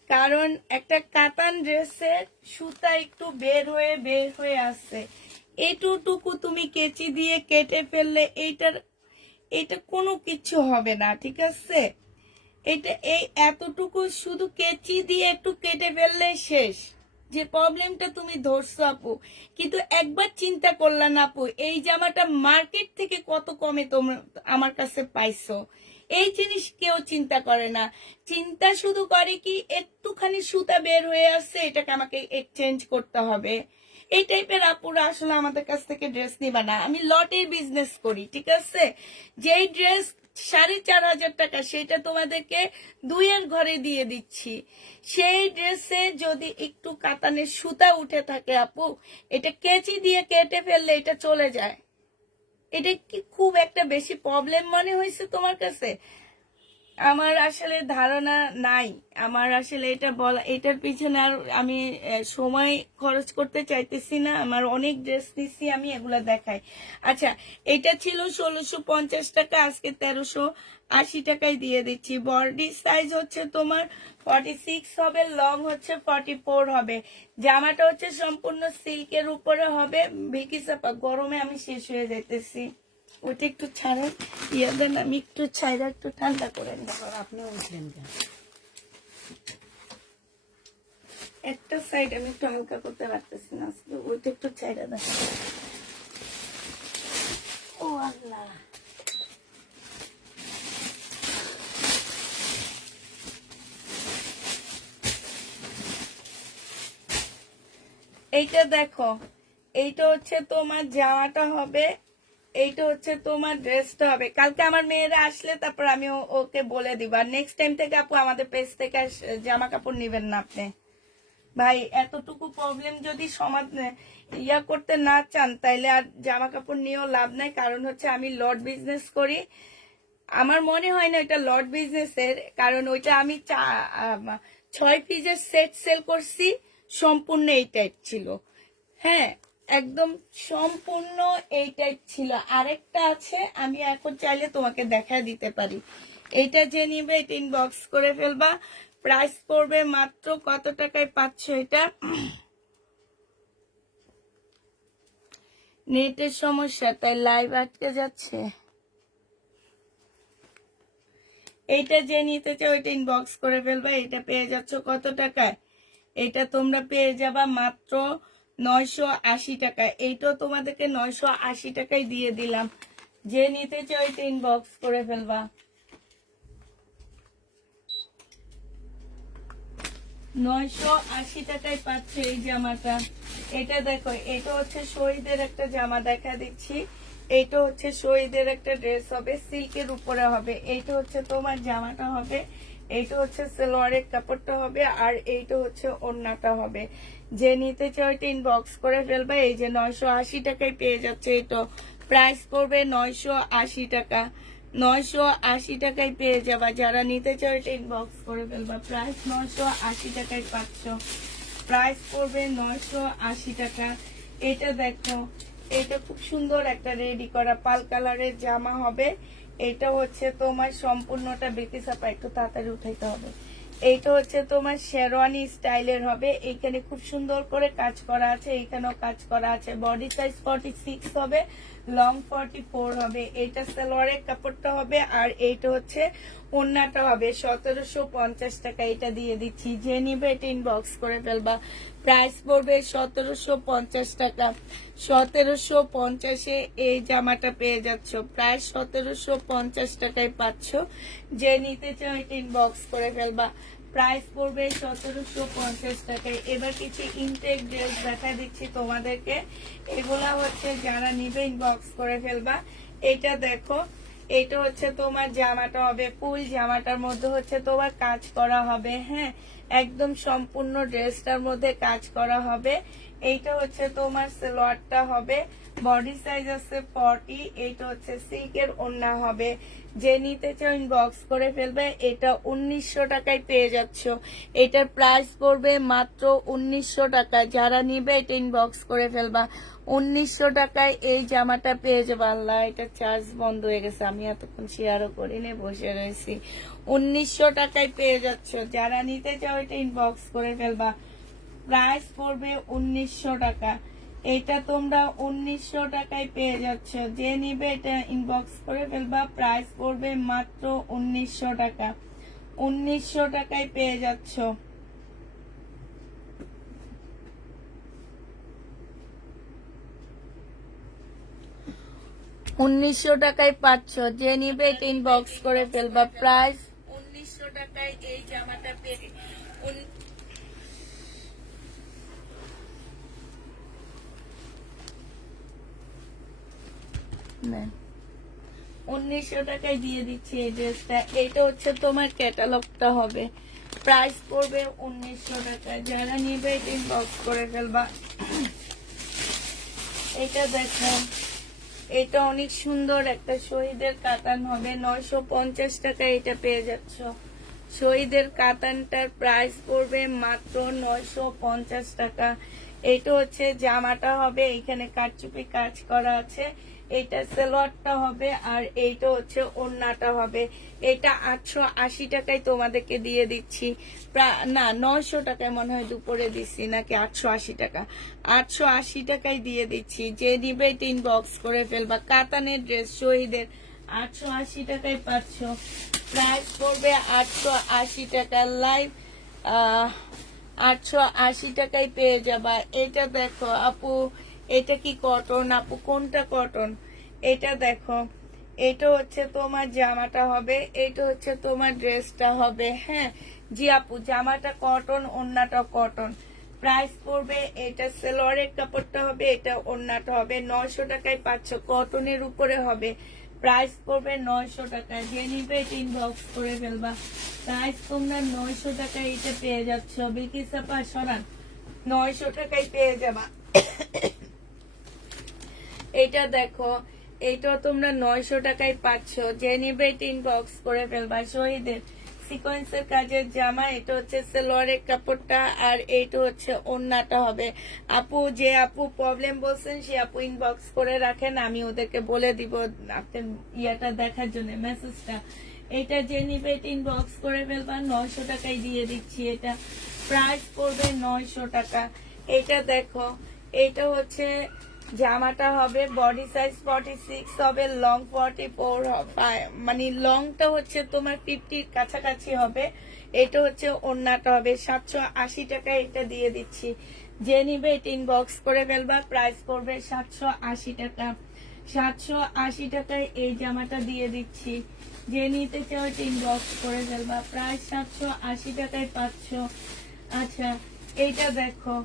কারণ একটা কাতান ড্রেসের সুতা একটু বের হয়ে আসছে, এইটুকু তুমি কেচি দিয়ে কেটে ফেললে এইটা কোনো কিছু হবে না, ঠিক আছে? এটা এই এতটুকু শুধু কেচি দিয়ে একটু কেটে ফেললে শেষ, যে প্রবলেমটা তুমি ধরছো আপু। কিন্তু একবার চিন্তা করলা না আপু, এই জামাটা মার্কেট থেকে কত কমে তোমরা আমার কাছে পাইছো, এই জিনিস কেউ চিন্তা করে না। চিন্তা শুধু করে কি, একটুখানি সুতা বের হয়ে আসছে, এটাকে আমাকে এক্সচেঞ্জ করতে হবে। এই টাইপের আপুরা আসলে আমাদের কাছ থেকে ড্রেস নিবা না। আমি লটের বিজনেস করি, ঠিক আছে? যেই ড্রেস 4500 টাকা, সেটা তোমাদেরকে 2 ঘরে দিয়ে দিচ্ছি। সেই ড্রেসে যদি একটু কাতানের সুতা উঠে থাকে আপু, এটা কেচি দিয়ে কেটে ফেললে এটা চলে যায়। এটা কি খুব একটা বেশি প্রবলেম মনে হয়েছে তোমার কাছে? আমার আসলে ধারণা নাই, আমার আসলে এটা বলা, এটার পিছনে আর আমি সময় খরচ করতে চাইতেছি না। আমার অনেক ড্রেস নিচ্ছি আমি, এগুলা দেখাই। আচ্ছা, এটা ছিল 1650 টাকা, আজকে 1380 টাকায় দিয়ে দিচ্ছি। বডি সাইজ হচ্ছে তোমার 46 হবে, লং হচ্ছে 44 হবে। জামাটা হচ্ছে সম্পূর্ণ সিল্কের উপরে হবে। ভিকি চাপা, গরমে আমি শেষ হয়ে যাইতেছি। ওটা একটু ছাড়েন, ইয়ে দেন, আমি একটু ছাইরা একটু ঠান্ডা করে নিই। আবার আপনিও উঠলেন কেন? একটা সাইড আমি একটু হালকা করতে পারতেছি না আজকে, ওইটা একটু ছাইরা দেন। ও আল্লাহ, এইটা দেখো, এইটা হচ্ছে তোমার জামাটা হবে, এইটা হচ্ছে তোমার ড্রেসটা হবে। কালকে আমার মেয়েরা আসলে তারপর আমি ওকে বলে দিব। আর নেক্সট টাইম থেকে আপু আমাদের পেজ থেকে জামা কাপড় নিবেন না আপনি। ভাই এতটুকু প্রবলেম যদি ইয়া করতে না চান, তাইলে আর জামা কাপড় নিয়েও লাভ নাই। কারণ হচ্ছে আমি লট বিজনেস করি, আমার মনে হয় না এটা লট বিজনেসের, কারণ ওইটা আমি 6 পিসের সেট সেল করছি, সম্পূর্ণ এই টাইপ ছিল। হ্যাঁ, একদম সম্পূর্ণ এই টাইপ ছিল। আরেকটা আছে, আমি এখন চাইলে তোমাকে দেখা দিতে পারি। এটা যে নিবে এটা ইনবক্স করে ফেলবা। প্রাইস পড়বে মাত্র কত টাকায় পাচ্ছ এটা? নেটের সমস্যা তাই লাইভ আটকে যাচ্ছে। এইটা যে নিতে চাও ওইটা ইনবক্স করে ফেলবা। এটা পেয়ে যাচ্ছ কত টাকায়? এটা তোমরা পেয়ে যাবা মাত্র 980 টাকা। এইটাও তোমাদেরকে 980 টাকায় দিয়ে দিলাম। যে নিতে চাও এটা ইনবক্স করে ফেলবা। 980 টাকায় পাচ্ছে এই জামাটা। এটা দেখো, এটা হচ্ছে শহীদের একটা জামা দেখা দিচ্ছি। এইটা হচ্ছে শহীদের একটা ড্রেস হবে, সিল্কের উপরে হবে। এইটা হচ্ছে তোমার জামাটা হবে, এইটা হচ্ছে সালোয়ারের কাপড়টা হবে, আর এইটা হচ্ছে ওড়নাটা হবে। যে নিতে চাও এটা ইনবক্স করে ফেলবে। এই যে 980 টাকায় পেয়ে যাচ্ছে। এটা প্রাইস পড়বে 980 টাকা। 980 টাকায় পেয়ে যাবা। যারা নিতে চাও এটা ইনবক্স করে ফেলবা। প্রাইস 980 টাকায় পাচ্ছ। প্রাইস পড়বে 980 টাকা। এটা দেখো, এটা খুব সুন্দর একটা রেডি করা পাল কালারের জামা হবে। এটা হচ্ছে তোমার সম্পূর্ণটা বেটি চাপা, একটু তাড়াতাড়ি উঠাইতে হবে। এইটা হচ্ছে তোমার শেরওয়ানি স্টাইলের হবে। এইখানে খুব সুন্দর করে কাজ করা আছে, এইখানেও কাজ করা আছে। বডি সাইজ 46 হবে, লং 44 হবে। এইটা সালোয়ারের কাপড়টা হবে, আর এইটা হচ্ছে ওড়নাটা হবে। 1750 টাকা এটা দিয়ে দিচ্ছি। যে নিবে এটা ইনবক্স করে ফেলবা। প্রাইস পড়বে 1750 টাকা। 1750-এ এই জামাটা পেয়ে যাচ্ছ। প্রায় 1750 টাকায় পাচ্ছ। যে নিতে চাও এটা ইনবক্স করে ফেলবা। প্রাইস পড়বে 1750 টাকায়। এবার কিছু ইনটেক ড্রেস দেখা দিচ্ছি তোমাদেরকে। এগুলা হচ্ছে যারা নিবে ইনবক্স করে ফেলবা। এটা দেখো, এটা হচ্ছে তোমার জামাটা হবে, ফুল জামাটার মধ্যে হচ্ছে তোমার কাজ করা হবে। হ্যাঁ, একদম সম্পূর্ণ ড্রেসটার মধ্যে কাজ করা হবে। এইটা হচ্ছে তোমার সালোয়ারটা হবে, বডি সাইজ আছে 40। এইটা হচ্ছে সিল্কের ওড়না হবে। যে নিতে চাও ইনবক্স করে ফেলবে। এটা 1900 টাকায় পেয়ে যাচ্ছ। এটার প্রাইস পড়বে মাত্র 1900 টাকা। যারা নিবে এটা ইনবক্স করে ফেলবা। 1900 টাকায় এই জামাটা পেয়ে যাবে। আল্লাহ, এটা চার্জ বন্ধ হয়ে গেছে, আমি এতক্ষণ শেয়ারও করিনি, বসে রয়েছি। 1900 টাকায় পেয়ে যাচ্ছ। যারা নিতে চাও এটা ইনবক্স করে ফেলবা। প্রাইস পড়বে 1900 টাকা। এটা তোমরা 1900 টাকায় পেয়ে যাচ্ছ। যে নিবে এটা ইনবক্স করে ফেলবা। প্রাইস পড়বে মাত্র 1900 টাকা। 1900 টাকায় পেয়ে যাচ্ছ। 1900 টাকায় পাচ্ছ। যে নিবে এটা ইনবক্স করে ফেলবা। প্রাইস 1900 টাকায় এই জামাটা পেয়ে। 1900 টাকায় দিয়ে দিচ্ছি এই ড্রেসটা। এইটা হচ্ছে তোমার ক্যাটালগটা হবে। প্রাইস পড়বে 1900 টাকা। যারা নিবে এটা ইনবক্স করে ফেলবা। এটা দেখো, এটা অনেক সুন্দর একটা শহীদের কাতান হবে, 950 টাকা এটা পেয়ে যাচ্ছ। শহীদের কাতানটার প্রাইস পড়বে মাত্র 950 টাকা। এটা হচ্ছে জামাটা হবে, এখানে কারচুপি কাজ করা আছে, এটা সালোয়ারটা হবে, আর এইটা হচ্ছে ওড়নাটা হবে। এটা 880 টাকায় তোমাদেরকে দিয়ে দিচ্ছি, না 900 টাকায় মনে হয় দুপুরে দিচ্ছি, নাকি 880 টাকা, 880 টাকায় দিয়ে দিচ্ছি। যে নিবে ইনবক্স করে ফেলবা। কাতানের ড্রেস শহীদের 880 টাকায় পাচ্ছ, প্রাইস পড়বে 880 টাকা। লাইভ 880 টাকায় পেয়ে যাবা। এটা দেখো আপু, এটা কি কটন আপু? কোনটা কটন? এটা দেখো, এটা হচ্ছে তোমার জামাটা হবে, এটা হচ্ছে তোমার ড্রেসটা হবে। হ্যাঁ জি আপু, জামাটা কটন, ওড়নাটা কটন। প্রাইস পড়বে, এটা সালোয়ারের কাপড়টা হবে, এটা ওড়নাটা হবে। 900 টাকায় পাচ্ছ, কটনের উপরে হবে। প্রাইস পড়বে 900 টাকা। যে নিবে ইনবক্স করে ফেলবা। প্রাইস তোমরা 900 টাকায় এটা পেয়ে যাচ্ছ। বিকিসাপা সরান, 900 টাকায় পেয়ে যাবা। এটা দেখো, এটা তোমরা 900 টাকায় পাচ্ছ। যে নিবে ইনবক্স করে ফেলবা। শহীদের সিকোয়েন্সের কাজের জামা, এটা হচ্ছে সালোয়ারের কাপড়টা, আর এইটা হচ্ছে ওড়নাটা হবে। আপু, যে আপু প্রবলেম বলছেন সে আপু ইনবক্স করে রাখেন, আমি ওদেরকে বলে দিব আপনার ইয়াটা দেখার জন্য, মেসেজটা। এটা যে নিবে ইনবক্স করে ফেলবা। 900 টাকায় দিয়ে দিচ্ছি, এটা প্রাইস পড়বে 900 টাকা। এটা দেখো, এটা হচ্ছে জামাটা হবে, বডি সাইজ 46 হবে, লং 44 মানে লংটা হচ্ছে তোমার 50 কাছাকাছি হবে। এটা হচ্ছে ওড়নাটা হবে। 780 টাকা এটা দিয়ে দিচ্ছি। যে নিবে এটা ইনবক্স করে ফেলবা। প্রাইস পড়বে 780 টাকা। 780 টাকায় এই জামাটা দিয়ে দিচ্ছি। যে নিতে চাও এটা ইনবক্স করে ফেলবা। প্রাইস 780 টাকায় পাচ্ছ। আচ্ছা, এইটা দেখো,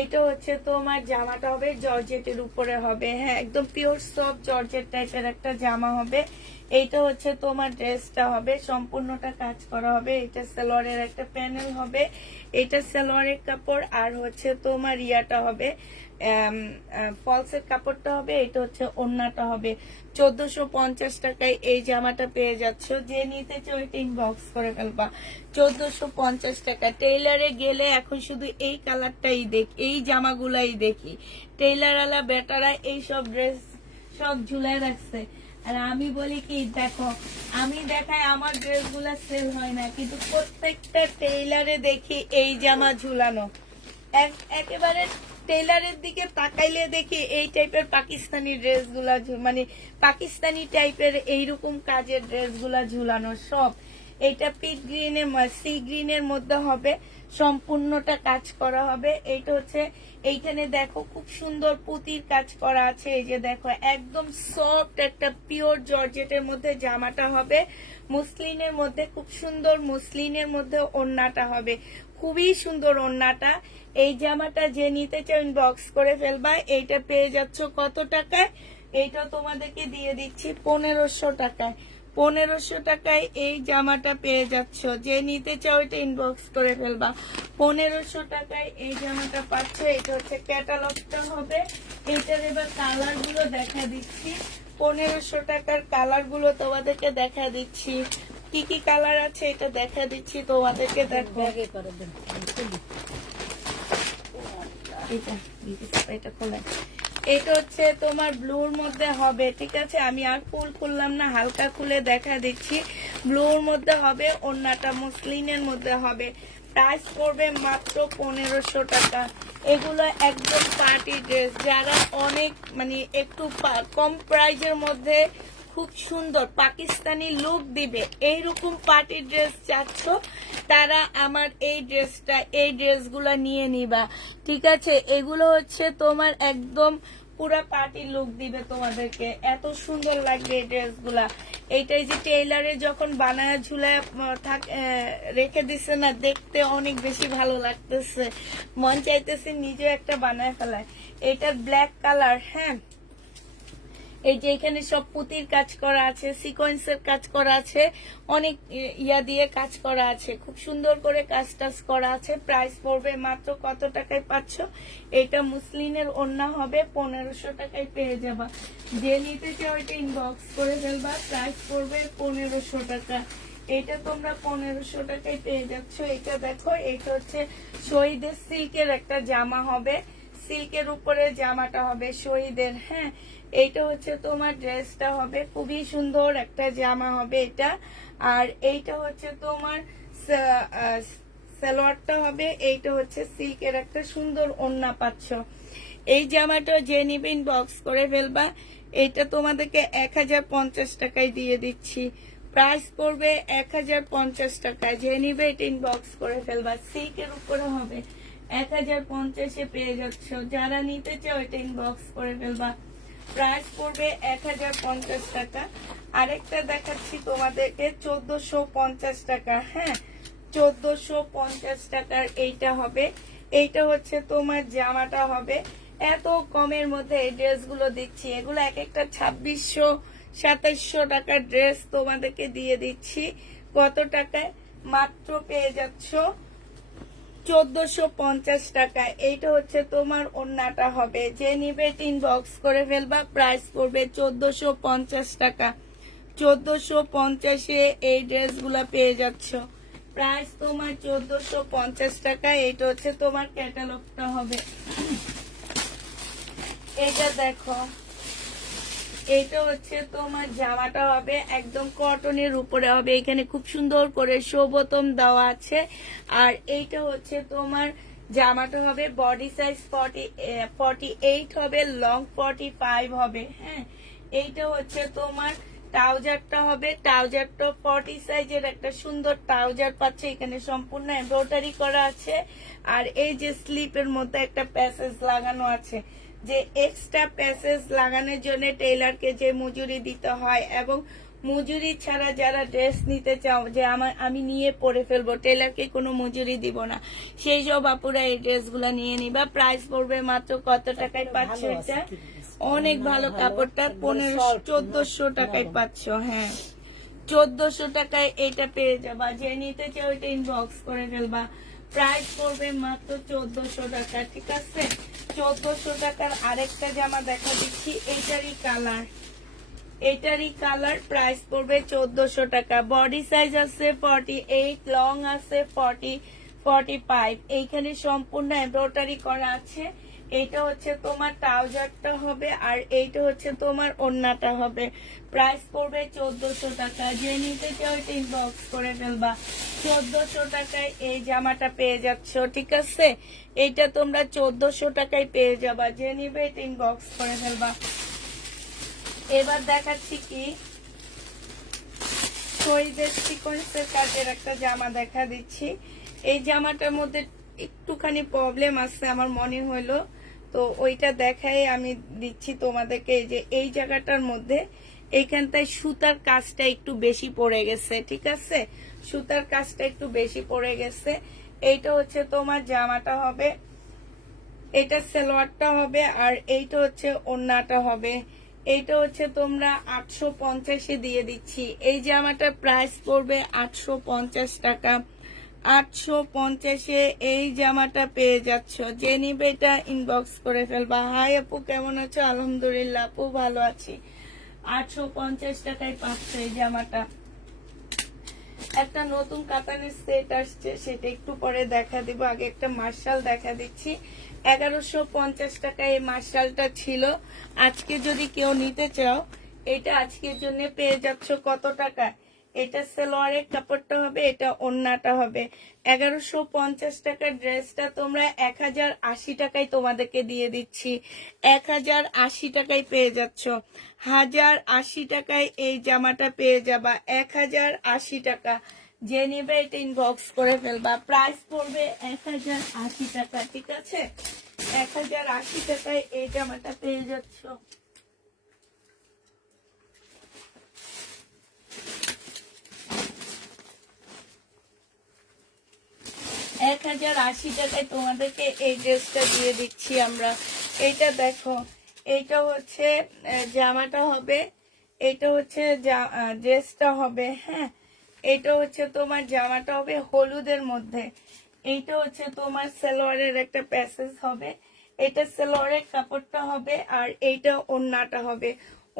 এটা হচ্ছে তোমার জামাটা হবে, জর্জেটের উপরে হবে। হ্যাঁ, একদম পিওর সফট জর্জেট টাইপের একটা জামা হবে। এইটা হচ্ছে তোমার ড্রেসটা হবে, সম্পূর্ণটা কাজ করা হবে। এটা সালোয়ারের একটা প্যানেল হবে, এটা সালোয়ারের কাপড়, আর হচ্ছে তোমার ইয়াটা হবে, ফলসের কাপড়টা হবে। এটা হচ্ছে ওড়নাটা হবে। 1450 টাকায় এই জামাটা পেয়ে যাচ্ছ। যে নিতে চাও এটা ইনবক্স করে ফেলবা। 1450 টাকা। টেইলারে গেলে এখন শুধু এই কালারটাই দেখি, এই জামাগুলাই দেখি। টেইলারওয়ালা বেটারা এই সব ড্রেস সব ঝুলাই রাখছে, আর আমি বলি কি, দেখো আমি দেখাই আমার ড্রেসগুলা সেল হয় না, কিন্তু প্রত্যেকটা টেইলারে দেখি এই জামা ঝুলানো। একেবারে টেইলারের দিকে তাকাইলে দেখি এই টাইপের পাকিস্তানি ড্রেসগুলা, মানে পাকিস্তানি টাইপের এইরকম কাজের ড্রেসগুলা ঝুলানো সব। এটা পিট গ্রিনের, সি গ্রিনের মধ্যে হবে, সম্পূর্ণটা কাজ করা হবে। এইটা হচ্ছে, এইখানে দেখো খুব সুন্দর পুঁতির কাজ করা আছে। এই যে দেখো, একদম সফট একটা পিওর জর্জেটের মধ্যে জামাটা হবে, মুসলিনের মধ্যে খুব সুন্দর, মুসলিনের মধ্যে ওড়নাটা হবে, খুবই সুন্দর ওড়নাটা। এই জামাটা যে নিতে চাও ইনবক্স করে ফেলবা। এইটা পেয়ে যাচ্ছ কত টাকায়? এইটা তোমাদেরকে দিয়ে দিচ্ছি 1500 টাকায়। 1500 টাকায় এই জামাটা পেয়ে যাচ্ছ। যে নিতে চাও এটা ইনবক্স করে ফেলবা। 1500 টাকায় এই জামাটা পাচ্ছ। এটা হচ্ছে ক্যাটালগটা হবে। এইটার এবার কালার গুলো দেখা দিচ্ছি। 1500 টাকার কালার গুলো তোমাদেরকে দেখা দিচ্ছি। কি কি কালার আছে এটা দেখা দিচ্ছি তোমাদেরকে। দেখো, এটা খোলা, এটা হচ্ছে তোমার ব্লুর মধ্যে হবে, ঠিক আছে। আমি আর ফুল খুললাম না, হালকা খুলে দেখা দিচ্ছি। ব্লুর মধ্যে হবে, ওড়নাটা মুসলিনের মধ্যে হবে। প্রাইস পড়বে মাত্র 1500 টাকা। এগুলো একদম পার্টি ড্রেস, যারা অনেক মানে একটু কম প্রাইজের মধ্যে খুব সুন্দর পাকিস্তানি লুক দিবে এইরকম পার্টি ড্রেস চাচ্ছ, তারা আমার এই ড্রেসটা, এই ড্রেসগুলো নিয়ে নিবা, ঠিক আছে। এগুলো হচ্ছে তোমার একদম পুরা পার্টি লুক দিবে তোমাদেরকে, এত সুন্দর লাগবে এই ড্রেসগুলা। এইটাই যে টেইলারে যখন বানায় ঝুলায় রেখে দিছে না, দেখতে অনেক বেশি ভালো লাগতেছে, মন চাইতেছে নিজে একটা বানায় ফেলায়। এটা ব্ল্যাক কালার, হ্যাঁ এই যে এখানে সব পুতির কাজ করা আছে, সিকোয়েন্সের কাজ করা আছে, অনেক ইয়া দিয়ে কাজ করা আছে, খুব সুন্দর করে কাজ টাজ করা আছে। প্রাইস পড়বে মাত্র কত টাকায় পাচ্ছ? এটা মুসলিনের ওড়না হবে, 1500 টাকায় পেয়ে যাবা। যে নিতে চাও এটা ইনবক্স করে ফেলবা, প্রাইস পড়বে 1500 টাকা। এটা তোমরা 1500 টাকায় পেয়ে যাচ্ছ। এটা দেখো, এটা হচ্ছে শহীদের সিল্কের একটা জামা হবে, সিল্কের উপরে জামাটা হবে শহীদের। হ্যাঁ, এইটা হচ্ছে তোমার ড্রেসটা হবে, খুবই সুন্দর একটা জামা হবে এটা। আর এইটা হচ্ছে তোমার সালোয়ারটা হবে, এইটা হচ্ছে সিল্কের একটা সুন্দর ওড়না পাচ্ছ। এই জামাটা যে নিবে ইনবক্স করে ফেলবা। এইটা তোমাদেরকে 1050 টাকায় দিয়ে দিচ্ছি, প্রাইস পড়বে 1050 টাকায়। যে নিবে এটা ইনবক্স করে ফেলবা, সিল্কের উপরে হবে, 1050-এ পেয়ে যাচ্ছ। যারা নিতে চাও এটা ইনবক্স করে ফেলবা, প্রাইস পড়বে 1050 টাকা। আরেকটা দেখাচ্ছি তোমাদেরকে 1450 টাকা। হ্যাঁ, 1450 টাকার এইটা হবে। এইটা হচ্ছে তোমার জামাটা হবে। এত কমের মধ্যে এই ড্রেসগুলো দিচ্ছি, এগুলো এক একটা 2600-2700 টাকার ড্রেস তোমাদেরকে দিয়ে দিচ্ছি। কত টাকায়? মাত্র পেয়ে যাচ্ছ 1450 টাকা। এইটা হচ্ছে তোমার ওড়নাটা হবে। যে নিবে ইনবক্স করে ফেলবা, প্রাইস পড়বে 1450 টাকা। 1450-এ এই ড্রেসগুলা পেয়ে যাচ্ছ, প্রাইস তোমার 1450 টাকা। এইটা হচ্ছে তোমার ক্যাটালগটা হবে। এটা দেখো, এটা হচ্ছে তোমার জামাটা হবে, একদম কটনের উপরে হবে, এখানে খুব সুন্দর করে শোবতম দেওয়া আছে। আর এইটা হচ্ছে তোমার জামাটা হবে, বডি সাইজ 48 হবে, লং 45 হবে। হ্যাঁ, এইটা হচ্ছে তোমার ট্রাউজারটা হবে, ট্রাউজারটা 40 সাইজের একটা সুন্দর ট্রাউজার পাচ্ছে, এখানে সম্পূর্ণ এমব্রয়ডারি করা আছে। আর এই যে স্লিপের মধ্যে একটা প্যাসেজ লাগানো আছে, যে এক্সট্রা প্যাসেজ লাগানোর জন্য টেইলারকে যে মজুরি দিতে হয়, এবং মজুরি ছাড়া যারা ড্রেস নিতে চাও যে আমি নিয়ে পরে ফেলবো, টেইলারকে কোনো মজুরি দিব না, সেই সব আপুরা এই ড্রেসগুলা নিয়ে নিবা। প্রাইস পড়বে মাত্র কত টাকায় পাচ্ছ? এটা অনেক ভালো কাপড়টা, 1400 টাকায় পাচ্ছ। হ্যাঁ, 1400 টাকায় এটা পেয়ে যাবা। যে নিতে চাও এটা ইনবক্স করে ফেলবা, প্রাইস পড়বে মাত্র 1400 টাকা। ঠিক আছে, 1400 টাকার আরেকটা জামা দেখা দিচ্ছি, এটারই কালার, প্রাইস পড়বে 1400 টাকা। বডি সাইজ আছে 48, লং আছে 45। এইখানে সম্পূর্ণ এমব্রয়ডারি করা আছে। এইটা হচ্ছে তোমার ট্রাউজারটা হবে, আর এইটা হচ্ছে তোমার ওড়নাটা হবে। প্রাইস পড়বে 1400 টাকা। যে নিতে চাও এটা ইনবক্স করে ফেলবা, 1400 টাকায় এই জামাটা পেয়ে যাচ্ছ। ঠিক আছে, এইটা তোমরা 1400 টাকায় পেয়ে যাবা। যে নিবে এটা ইনবক্স করে ফেলবা। এবার দেখাচ্ছি কি, শহীদের সিকোয়েন্সের কাজের একটা জামা দেখা দিচ্ছি। এই জামাটার মধ্যে একটুখানি প্রবলেম আছে আমার মনে হলো, তো ওইটা দেখাই আমি দিচ্ছি তোমাদেরকে। যে এই জায়গাটার মধ্যে এইখানটায় সুতার কাজটা একটু বেশি পড়ে গেছে। ঠিক আছে, সুতার কাজটা একটু বেশি পড়ে গেছে। এইটা হচ্ছে তোমার জামাটা হবে, এটা সালোয়ারটা হবে, আর এইটা হচ্ছে ওড়নাটা হবে। এইটা হচ্ছে তোমরা 850-এ দিয়ে দিচ্ছি। এই জামাটার প্রাইস পড়বে 850 টাকা। 850-এ এই জামাটা পেয়ে যাচ্ছ। যে নিবে এটা ইনবক্স করে ফেলবা। হাই আপু, কেমন আছো? আলহামদুলিল্লাহ আপু, ভালো আছি। 850 টাকায় পাচ্ছ এই জামাটা। একটা নতুন কাতানের সেট আসছে, সেটা একটু পরে দেখা দিব। আগে একটা মার্শাল দেখা দিচ্ছি। 1150 টাকায় এই মার্শালটা ছিল। আজকে যদি কেউ নিতে চাও, এটা আজকের জন্য পেয়ে যাচ্ছ কত টাকা? এটা সালোয়ারের কাপড়টা হবে, এটা ওড়নাটা হবে। 1150 টাকার ড্রেসটা তোমরা 1080 টাকায় তোমাদেরকে দিয়ে দিচ্ছি। 1080 টাকায় পেয়ে যাচ্ছ। 1080 টাকায় এই জামাটা পেয়ে যাবা, 1080 টাকা। যে নেবে এটা ইনবক্স করে ফেলবা। প্রাইস পড়বে 1080 টাকা। ঠিক আছে, 1080 টাকায় এই জামাটা পেয়ে যাচ্ছ। 1080 টাকায় তোমাদেরকে এই ড্রেসটা দিয়ে দিচ্ছি আমরা। এইটা দেখো, এইটা হচ্ছে জামাটা হবে, এটা হচ্ছে ড্রেসটা হবে। হ্যাঁ, এটা হচ্ছে তোমার জামাটা হবে হলুদের মধ্যে। এইটা হচ্ছে তোমার সালোয়ারের একটা প্যাসেজ হবে, এটা সালোয়ারের কাপড়টা হবে, আর এইটা ওড়নাটা হবে।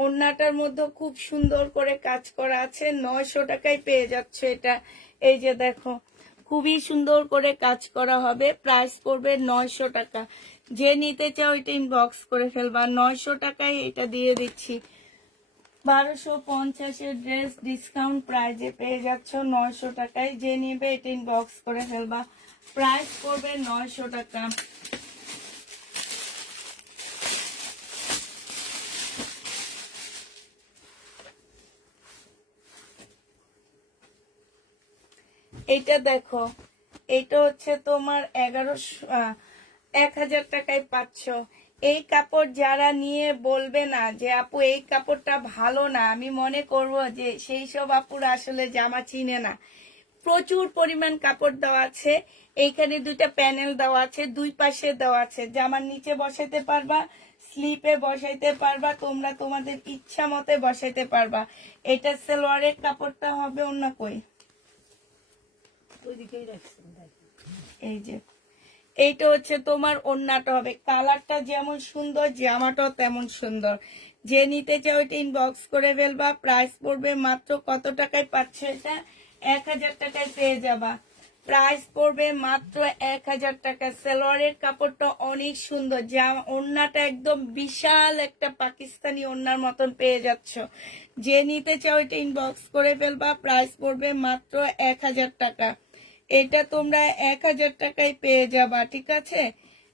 ওড়নাটার মধ্যে খুব সুন্দর করে কাজ করা আছে, 900 টাকায় পেয়ে যাচ্ছে এটা। এই যে দেখো, খুবই সুন্দর করে কাজ করা হবে, প্রাইস পড়বে 900 টাকা। যে নিতে চাও এটা ইনবক্স করে ফেলবা, 900 টাকায় এটা দিয়ে দিচ্ছি। 1250-এর ড্রেস ডিসকাউন্ট প্রাইজে পেয়ে যাচ্ছ 900 টাকায়। যে নিবে এটা ইনবক্স করে ফেলবা, প্রাইস পড়বে 900 টাকা। এইটা দেখো, এইটা হচ্ছে তোমার 1000 টাকায় পাচ্ছ। এই কাপড় যারা নিয়ে বলবে না যে আপু এই কাপড়টা ভালো না, আমি মনে করব যে সেই সব আপুরা আসলে জামা চিনে না। প্রচুর পরিমাণ কাপড় দেওয়া আছে, এইখানে দুইটা প্যানেল দেওয়া আছে, দুই পাশে দেওয়া আছে, জামার নিচে বসাইতে পারবা, স্লিপে বসাইতে পারবা, তোমরা তোমাদের ইচ্ছা মতে বসাইতে পারবা। এটা সালোয়ারের কাপড়টা হবে অন্য কই, ওইদিকেই রাখছেন দেখেন। এই যে এইটা হচ্ছে তোমার ওড়নাটা হবে। কালারটা যেমন সুন্দর, জামাটাও তেমন সুন্দর। যে নিতে চাও এটা ইনবক্স করে ফেলবা, প্রাইস পড়বে মাত্র কত টাকায় পাচ্ছ এটা? 1000 টাকায় পেয়ে যাবা। প্রাইস পড়বে মাত্র 1000 টাকা। সালোয়ারের কাপড়টা অনেক সুন্দর, ওড়নাটা একদম বিশাল একটা পাকিস্তানি ওড়নার মতন পেয়ে যাচ্ছ। যে নিতে চাও এটা ইনবক্স করে ফেলবা, প্রাইস পড়বে মাত্র 1000 টাকা। এটা তোমরা 1000 টাকায় পেয়ে যাবা, ঠিক আছে?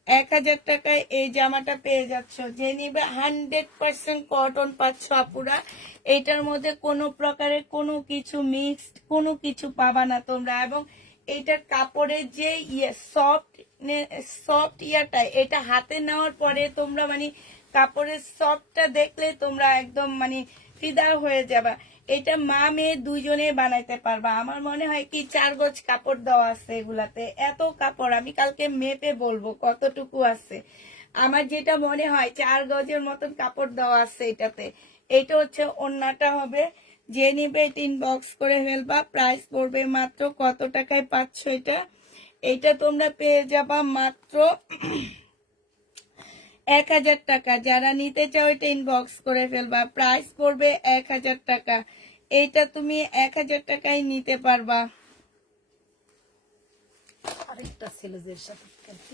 1000 টাকায় এই জামাটা পেয়ে যাচ্ছ। যে নিবে 100% কটন পাচ্ছ আপুরা। এটার মধ্যে কোনো প্রকারের কোনো কিছু মিক্সড কোনো কিছু পাবা না তোমরা। এবং এইটার কাপড়ের যে সফট ইয়াটা, এটা হাতে নেওয়ার পরে তোমরা মানে কাপড়ের সফটটা দেখলে তোমরা একদম মানে ফিদা হয়ে যাবা। এটা মা মেয়ে দুইজনে বানাইতে পারবা। আমার মনে হয় কি 4 গজ কাপড় দেওয়া আছে এগুলাতে, এত কাপড়। আমি কালকে মেপে বলবো কতটুকু আছে। আমার যেটা মনে হয় 4 গজের মতন কাপড় দেওয়া আছে এটাতে। এটা হচ্ছে ওড়নাটা হবে। যে নিবে এটা ইনবক্স করে ফেলবা, প্রাইস পড়বে মাত্র কত টাকায় পাচ্ছ এটা? এটা তোমরা পেয়ে যাবা মাত্র 1000 টাকা। যারা নিতে চাও এটা ইনবক্স করে ফেলবা, প্রাইস পড়বে 1000 টাকা। এইটা তুমি 1000 টাকায় নিতে পারবা। আরেকটা ছেলেদের সাথে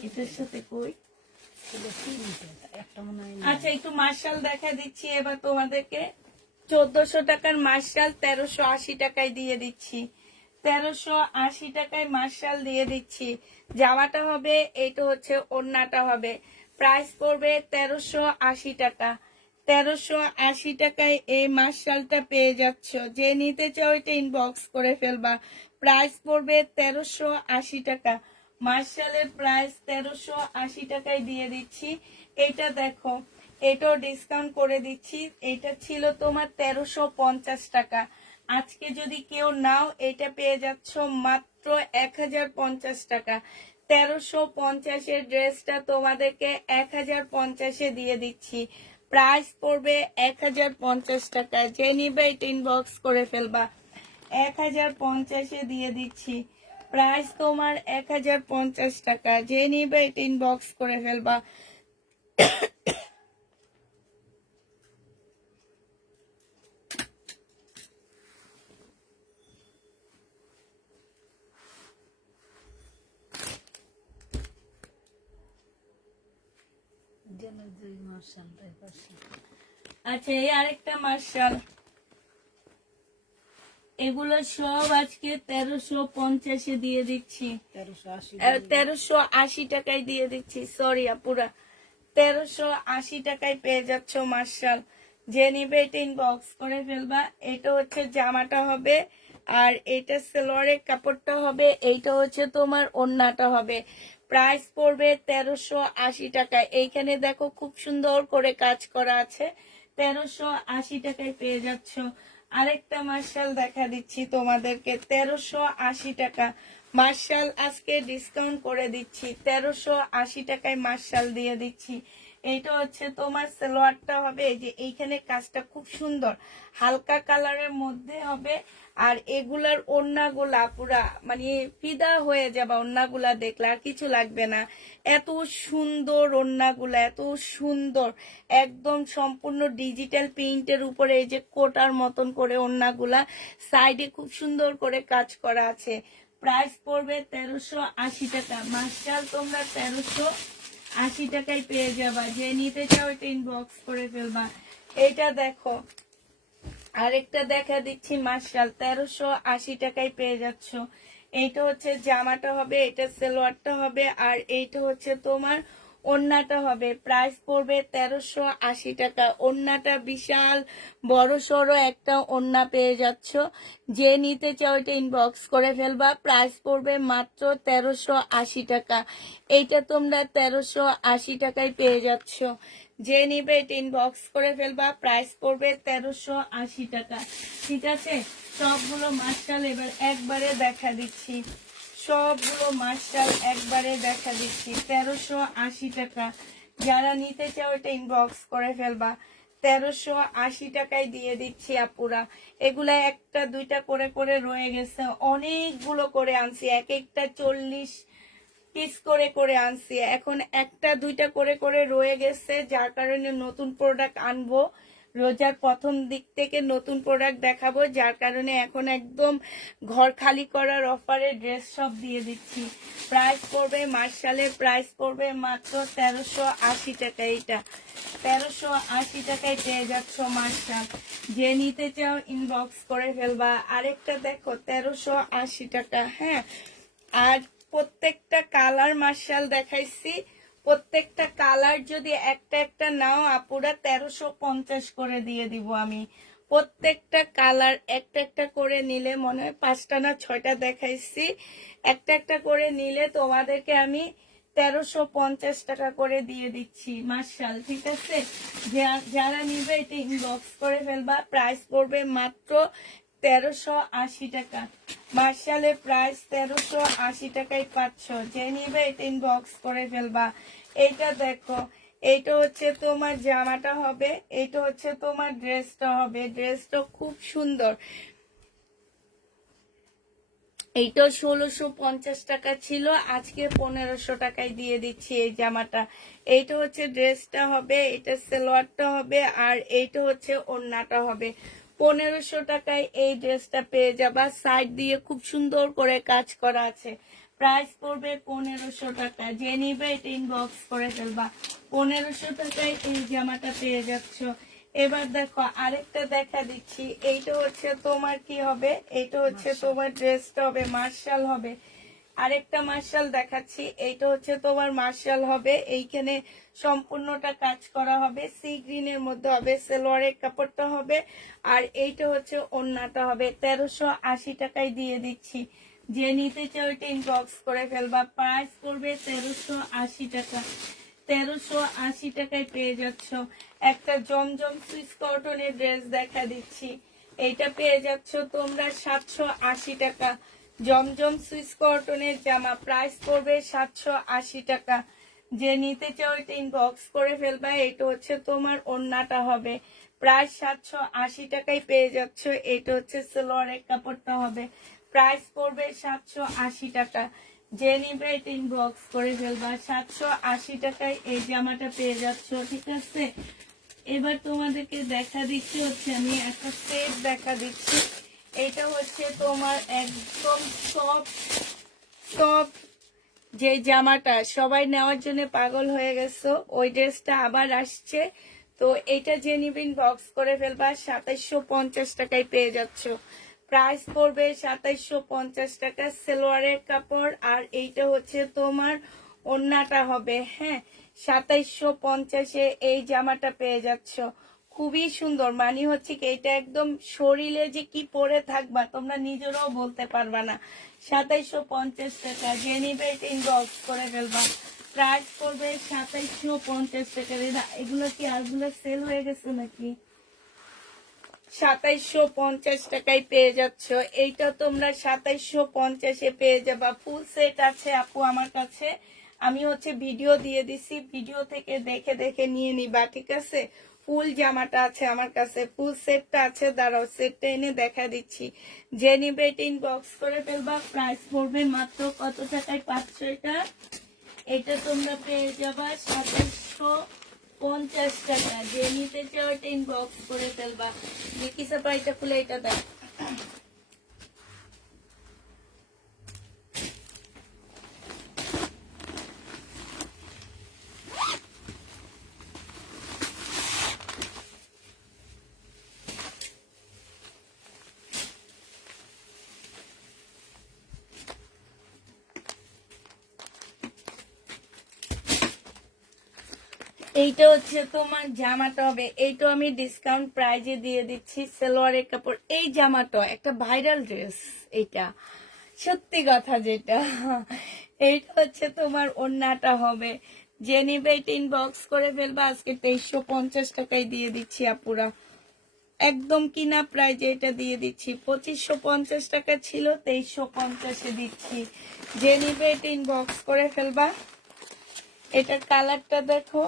এটার সাথে কই, ছেলে তিনটা, একটা মনে হয় আচ্ছা একটু মার্শাল দেখা দিচ্ছি এবার তোমাদেরকে। 1400 টাকার মার্শাল 1380 টাকায় দিয়ে দিচ্ছি। 1380 টাকায় মার্শাল দিয়ে দিচ্ছি। জামাটা হবে, এইটা হচ্ছে ওড়নাটা হবে। প্রাইস পড়বে 1380 টাকা। 1380 টাকায় এই মার্শালটা পেয়ে যাচ্ছ। যে নিতে চাও এটা ইনবক্স করে ফেলবা, প্রাইস পড়বে 1380 টাকা। মার্শালের প্রাইস 1380 টাকায় দিয়ে দিচ্ছি। এটা দেখো, এটাও ডিসকাউন্ট করে দিচ্ছি। এটা ছিল তোমার 1350 টাকা। আজকে যদি কেউ নাও এটা পেয়ে যাচ্ছ মাত্র 1050 টাকা। 1350-এর ড্রেসটা তোমাদেরকে 1050-এ দিয়ে দিচ্ছি। প্রাইস পড়বে 1050 টাকা। যে নিবে এটা ইনবক্স করে ফেলবা, 1050-এ দিয়ে দিচ্ছি। প্রাইস তোমার 1050 টাকা। যে নিবে এটা ইনবক্স করে ফেলবা। যেন দুই মার্শালটাই পাশে। আচ্ছা, এই আরেকটা মার্শাল, এগুলো সব আজকে 1350-এ দিয়ে দিচ্ছি। 1380 1380 টাকায় দিয়ে দিচ্ছি। সরি আপুরা, 1380 টাকায় পেয়ে যাচ্ছ মার্শাল। যে নিবে এটা ইনবক্স করে ফেলবা। এটা হচ্ছে জামাটা হবে, আর এটা সালোয়ারের কাপড়টা হবে, এইটা হচ্ছে তোমার ওড়নাটা হবে। প্রাইস পড়বে 1380 টাকা। এইখানে দেখো খুব সুন্দর করে কাজ করা আছে। 1380 টাকায় পেয়ে যাচ্ছ। আরেকটা মার্শাল দেখা দিচ্ছি তোমাদেরকে, 1380 টাকা। মার্শাল আজকে ডিসকাউন্ট করে দিচ্ছি, 1380 টাকায় মার্শাল দিয়ে দিচ্ছি। এইটা হচ্ছে তোমার সালোয়ারটা হবে এই যে এইখানে কাজটা খুব সুন্দর হালকা কালারের মধ্যে হবে। আর এগুলার ওড়নাগুলা পুরা মানে ফিদা হয়ে যাবে, ওড়নাগুলা দেখলে আর কিছু লাগবে না। এত সুন্দর ওড়নাগুলা, এত সুন্দর, একদম সম্পূর্ণ ডিজিটাল প্রিন্টের উপরে এই যে কোটার মতন করে ওড়নাগুলা, সাইডে খুব সুন্দর করে কাজ করা আছে। প্রাইস পড়বে 1380 টাকা। মার্শাল তোমরা 1380 টাকায় পেয়ে যাবা। যে নিতে চাও এটা ইনবক্স করে ফেলবা। এটা দেখো আরেকটা দেখা দিচ্ছি, মার্শাল 1380 টাকায় পেয়ে যাচ্ছ। এইটা হচ্ছে জামাটা হবে, এটা সালোয়ারটা হবে, আর এইটা হচ্ছে তোমার ওড়নাটা হবে। প্রাইস পড়বে 1380 টাকা। ওড়নাটা বিশাল বড় সড়ো একটা ওড়না পেয়ে যাচ্ছ। যে নিতে চাও এটা ইনবক্স করে ফেলবা। প্রাইস পড়বে মাত্র 1380 টাকা। এইটা তোমরা 1380 টাকায় পেয়ে যাচ্ছ। যে নিবে এটা ইনবক্স করে ফেলবা। প্রাইস পড়বে 1380 টাকা। ঠিক আছে, সবগুলো মার্শাল এবার একবারে দেখা দিচ্ছি, সবগুলো মার্শাল একবারে দেখা দিচ্ছি। 1380 টাকা। যারা নিতে চাও এটা ইনবক্স করে ফেলবা। 1380 টাকায় দিয়ে দিচ্ছি আপুরা। এগুলা একটা দুইটা করে করে রয়ে গেছে, অনেকগুলো করে আনছি, এক একটা 40 পিস করে করে আনছি। এখন একটা দুইটা করে করে রয়ে গেছে, যার কারণে নতুন প্রোডাক্ট আনবো। রোজার প্রথম দিক থেকে নতুন প্রোডাক্ট দেখাবো, যার কারণে এখন একদম ঘর খালি করার অফারে ড্রেস সব দিয়ে দিচ্ছি। প্রাইস পড়বে মার্শালের প্রাইস পড়বে মাত্র 1380 টাকা। এইটা 1380 টাকায় পেয়ে যাচ্ছ মার্শাল। যে নিতে চাও ইনবক্স করে ফেলবা। আরেকটা দেখো 1380 টাকা। হ্যাঁ, আর প্রত্যেকটা কালার মার্শাল দেখাইছি, প্রত্যেকটা কালার যদি একটা একটা নাও আপুরা 1350 করে দিয়ে দিব আমি। প্রত্যেকটা কালার একটা একটা করে নিলে মনে হয় 5টা না 6টা দেখাইছি, একটা একটা করে নিলে তোমাদেরকে আমি 1350 টাকা করে দিয়ে দিচ্ছি মার্শাল। ঠিক আছে, যারা নিবে এটা ইনবক্স করে ফেলবা। প্রাইস পড়বে মাত্র 1380 টাকা। মার্শালের প্রাইস 1380 টাকায় পাচ্ছ। যে নিবে এটা ইনবক্স করে ফেলবা। এইটা দেখো, এইটা হচ্ছে তোমার জামাটা হবে, এইটা হচ্ছে তোমার ড্রেসটা হবে। ড্রেসটা খুব সুন্দর। এইটা 1650 টাকা ছিল, আজকে 1500 টাকায় দিয়ে দিচ্ছি এই জামাটা। এইটা হচ্ছে ড্রেসটা হবে, এটা সালোয়ারটা হবে, আর এইটা হচ্ছে ওড়নাটা হবে। 1500 টাকায় এই ড্রেসটা পেয়ে যাবা। সাইড দিয়ে খুব সুন্দর করে কাজ করা আছে। প্রাইস পড়বে 1500 টাকা। যে নিবে এটা ইনবক্স করে ফেলবা। 1500 টাকায় এই জামাটা পেয়ে যাচ্ছ। এবার দেখো আরেকটা দেখা দিচ্ছি, এইটা হচ্ছে তোমার কি হবে, এইটা হচ্ছে তোমার ড্রেসটা হবে, মার্শাল হবে। আরেকটা মার্শাল দেখাচ্ছি, এইটা হচ্ছে তোমার মার্শাল হবে। এইখানে সম্পূর্ণটা কাজ করা হবে, সি গ্রিনের মধ্যে হবে, সালোয়ারের কাপড়টা হবে, আর এইটা হচ্ছে ওড়নাটা হবে। 1380 টাকায় দিয়ে দিচ্ছি। যে নিতে চাও এটা ইনবক্স করে ফেলবা। প্রাইস করবে 1380 টাকা। 1380 টাকায় পেয়ে যাচ্ছ। একটা জমজম সুইস কটনের ড্রেস দেখা দিচ্ছি, এইটা পেয়ে যাচ্ছ তোমরা 780 টাকা। জমজম সুইস কটনের জামা, প্রাইস পড়বে 780 টাকা। যে নিতে চাও এটা ইনবক্স করে ফেলবা। এটা হচ্ছে তোমার ওড়নাটা হবে। প্রাইস 780 টাকায় পেয়ে যাচ্ছ। এটা হচ্ছে সালোয়ারের কাপড়টা হবে। প্রাইস পড়বে 780 টাকা। যে নিবে এটা ইনবক্স করে ফেলবা। 780 টাকায় এই জামাটা পেয়ে যাচ্ছ। ঠিক আছে, এবার তোমাদেরকে দেখা দিচ্ছি হচ্ছে আমি একটা সেট দেখা দিচ্ছি। এটা হচ্ছে তোমার একদম সব যে জামাটা সবাই নেওয়ার জন্য পাগল হয়ে গেছো, ওই ড্রেসটা আবার আসছে। তো এটা যে নিবেন বক্স করে ফেলবা। 2750 টাকায় পেয়ে যাচ্ছ। প্রাইস পড়বে 2750 টাকা। সালোয়ারের কাপড়, আর এইটা হচ্ছে তোমার ওড়নাটা হবে। হ্যাঁ, 2750-এ এই জামাটা পেয়ে যাচ্ছ। খুবই সুন্দর, মানে হচ্ছে কি এটা একদম শরীরে যে কি পরে থাকবা তোমরা নিজেরাও বলতে পারবা না। 2750 টাকা। যে নিবে এটা ইনবক্স করে ফেলবা। প্রাইস করবে 2750 টাকা। এগুলো কি আরগুলো সেল হয়ে গেছে নাকি? 2750 টাকায় পেয়ে যাচ্ছ। এইটা তোমরা 2750-এ পেয়ে যাবা। ফুল সেট আছে আপু আমার কাছে, আমি হচ্ছে ভিডিও দিয়ে দিছি, ভিডিও থেকে দেখে দেখে নিয়ে নিবা, ঠিক আছে? ফুল জামাটা আছে আমার কাছে, ফুল সেটটা আছে, দাঁড়াও সেটটা এনে দেখা দিচ্ছি। যে নিবে এটা ইনবক্স করে ফেলবা। প্রাইস পড়বে মাত্র কত টাকায় পাচ্ছ এটা? এটা তোমরা পেয়ে যাবা 2750 টাকা। যে নিতে চাও এটা ইনবক্স করে ফেলবা। বিকিসা পাইটা খুলে এটা দেখ। এইটা হচ্ছে তোমার জামাটা হবে, এইটা আমি ডিসকাউন্ট প্রাইজে দিয়ে দিচ্ছি। সালোয়ারের কাপড়, এই জামাটা একটা ভাইরাল ড্রেস, এটা সত্যি কথা যেটা। এইটা হচ্ছে তোমার ওড়নাটা হবে। যে নিবে এটা ইনবক্স করে ফেলবা। আজকে 2350 টাকায় দিয়ে দিচ্ছি আপুরা, একদম কিনা প্রাইজে এটা দিয়ে দিচ্ছি। 2550 টাকা ছিল, 2350-এ দিচ্ছি। যে নিবে এটা ইনবক্স করে ফেলবা। এটার কালারটা দেখো,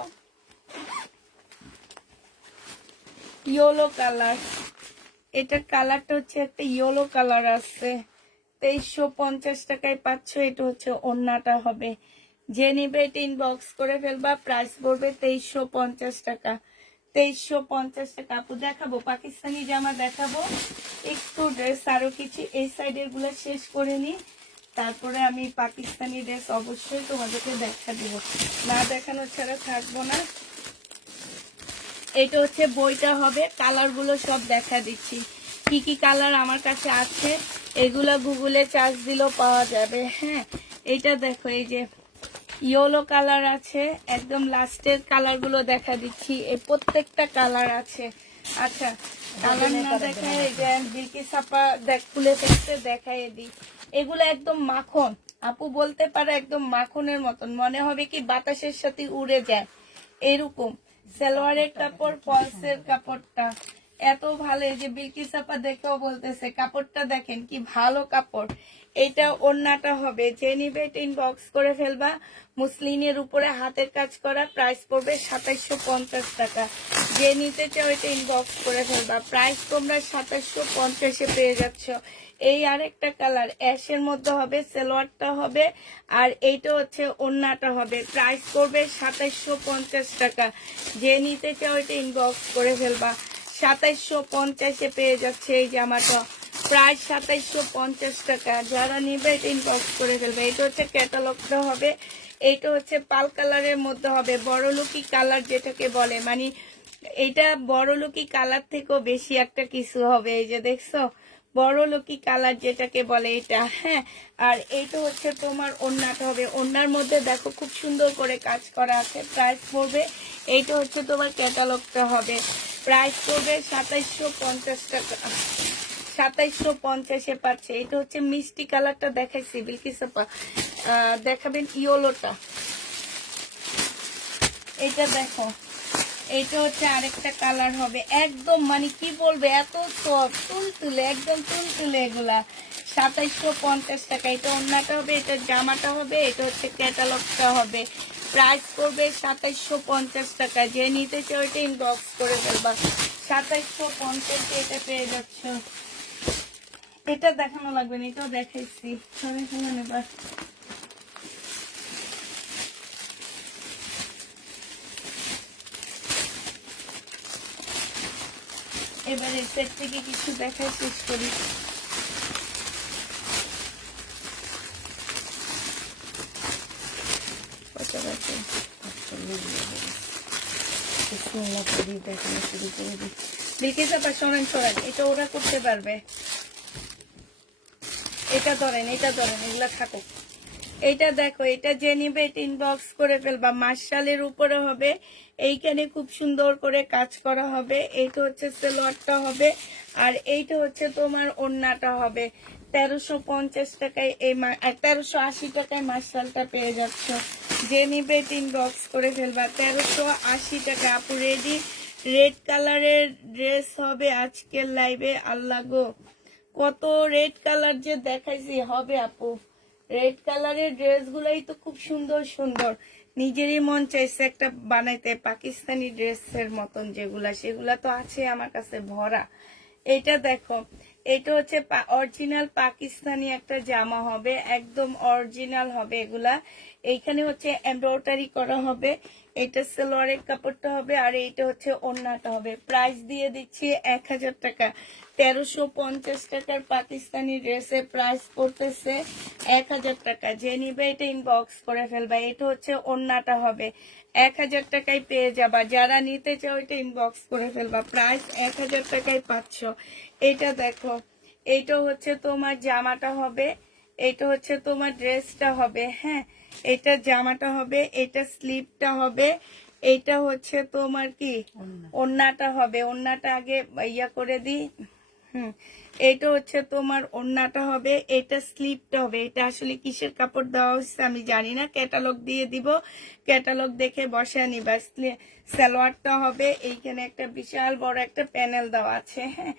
ইয়েলো কালার। এটার কালারটা হচ্ছে একটা ইয়েলো কালার আছে। 2350 টাকায় পাচ্ছ। এটা হচ্ছে ওড়নাটা হবে। যে নিবে এটা ইনবক্স করে ফেলবা। প্রাইস পড়বে 2350 টাকা। 2350 টাকা। আপু দেখাবো পাকিস্তানি জামা, দেখাবো একটু ড্রেস আরো কিছু, এই সাইডের গুলো শেষ করে নি, তারপরে আমি পাকিস্তানি ড্রেস অবশ্যই তোমাদেরকে দেখা দিব, না দেখানো ছাড়া থাকবো না। এটা হচ্ছে বইটা হবে, কালার গুলো সব দেখা দিচ্ছি, কি কি কালার আমার কাছে আছে। এগুলা গুগলে চার্জ দিলেও পাওয়া যাবে। হ্যাঁ, এটা দেখো, এই যে ইয়েলো কালার আছে, একদম লাস্টের কালার গুলো দেখা দিচ্ছি। এই প্রত্যেকটা কালার আছে। আচ্ছা, কালার না দেখায় এই যে বিলকিস আপা দেখ খুলে ফেলতে দেখাই দিই। এগুলো একদম মাখন, আপু বলতে পারে একদম মাখনের মতন, মনে হবে কি বাতাসের সাথে উড়ে যায় এরকম। সালোয়ারের কাপড়, ফলসের কাপড়টা এত ভালো, এই যে বিলকিস আপা দেখেও বলতেছে কাপড়টা দেখেন কি ভালো কাপড়। এটা ওড়নাটা হবে। যে নিবে এটা ইনবক্স করে ফেলবা। মুসলিনের উপরে হাতের কাজ করা, প্রাইস পড়বে 2750 টাকা। যে নিতে চাও এটা ইনবক্স করে ফেলবা। প্রাইস তোমরা 2750-এ পেয়ে যাচ্ছ। এই আরেকটা কালার অ্যাশের মধ্যে হবে, সালোয়ারটা হবে, আর এইটা হচ্ছে ওড়নাটা হবে। প্রাইস পড়বে 2750 টাকা। যে নিতে চাও এটা ইনবক্স করে ফেলবা। 2750-এ পেয়ে যাচ্ছে এই জামাটা, প্রায় 2750 টাকা। যারা নিবে এটা ইনবক্স করে ফেলবে। এটা হচ্ছে ক্যাটালগটা হবে। এইটা হচ্ছে পাল কালারের মধ্যে হবে, বড়লুকি কালার যেটাকে বলে, মানে এটা বড়লুকি কালার থেকেও বেশি একটা কিছু হবে। এই যে দেখছো বড়লুকি কালার যেটাকে বলে এটা। হ্যাঁ, আর এইটা হচ্ছে তোমার ওড়নাটা হবে। ওড়নার মধ্যে দেখো খুব সুন্দর করে কাজ করা আছে। প্রাইস পড়বে, এইটা হচ্ছে তোমার ক্যাটালগটা হবে। প্রাইস পড়বে 2750 টাকা। 2750-এ পাচ্ছে। এটা হচ্ছে মিষ্টি কালারটা দেখাইছি বিলকিস আপা, দেখাবেন ইয়েলোটা। এটা দেখো, এটা হচ্ছে আরেকটা কালার হবে, একদম মানে কি বলবে এত সফট, তুলতুলে, একদম তুলতুলে এগুলা। 2750 টাকা। এটা ওড়নাটা হবে, এটা জামাটা হবে, এটা হচ্ছে ক্যাটালগটা হবে। প্রাইস করবে 2750 টাকা। যে নিতে চাও এটা ইনবক্স করে ফেলবা। 2750-এ এটা পেয়ে যাচ্ছ। এটা দেখানো লাগবে না, এটাও দেখাইছি। সবাই শুনে নেবা। এবারে সেট থেকে কিছু দেখাই শেষ করি। দেখানো শুরু করে দিই। বিলকিস আপা শোনেন, শোনেন, এটা ওরা করতে পারবে। এটা ধরেন, এটা ধরেন, এগুলা থাকুক। এইটা দেখো, এটা যে নিবে এটা ইনবক্স করে ফেলবা। মার্শালের উপরে হবে, এইখানে খুব সুন্দর করে কাজ করা হবে। এইটা হচ্ছে সালোয়ারটা হবে, আর এইটা হচ্ছে তোমার ওড়নাটা হবে। 1350 টাকায় এই 1380 টাকায় মার্শালটা পেয়ে যাচ্ছ। যে নিবে এটা ইনবক্স করে ফেলবা। 1380 টাকা। আপু রেডি, রেড কালারের ড্রেস হবে আজকের লাইভে। আল্লাহ গো, কত রেড কালার যে দেখাইছি হবে আপু। রেড কালারের ড্রেসগুলাই তো খুব সুন্দর সুন্দর, নিজেরই মন চাইছে একটা বানাইতে পাকিস্তানি ড্রেসের মতন, যেগুলা সেগুলা তো আছে আমার কাছে ভরা। এটা দেখো, এটা হচ্ছে অরিজিনাল পাকিস্তানি একটা জামা হবে, একদম অরিজিনাল হবে এগুলা। এইখানে হচ্ছে এমব্রয়ডারি করা হবে, এটা সালোয়ারের কাপড়টা হবে, আর এইটা হচ্ছে ওড়নাটা হবে। প্রাইস দিয়ে দিচ্ছি 1000 টাকা। 1350 টাকার পাকিস্তানি ড্রেসের প্রাইস পড়তেছে 1000 টাকা। যে নিবে এটা ইনবক্স করে ফেলবা। এটা হচ্ছে ওড়নাটা হবে, 1000 টাকায় পেয়ে যাবা। যারা নিতে চাও এটা ইনবক্স করে ফেলবা, প্রাইস 1000 টাকায় পাচ্ছ। এটা দেখো, এইটা হচ্ছে তোমার জামাটা হবে, এটা হচ্ছে তোমার ড্রেসটা হবে। হ্যাঁ, এটা জামাটা হবে, এটা স্লিপটা হবে, এটা হচ্ছে তোমার কি ওড়নাটা হবে। ওড়নাটা আগে ইয়া করে দিই। এটা হচ্ছে তোমার ওড়নাটা হবে, এটা স্লিপটা হবে। এটা আসলে কিসের কাপড় দেওয়া হচ্ছে আমি জানি না, ক্যাটালগ দিয়ে দিব, ক্যাটালগ দেখে বসে নিবা। সালোয়ারটা হবে, এইখানে একটা বিশাল বড় একটা প্যানেল দেওয়া আছে। হ্যাঁ,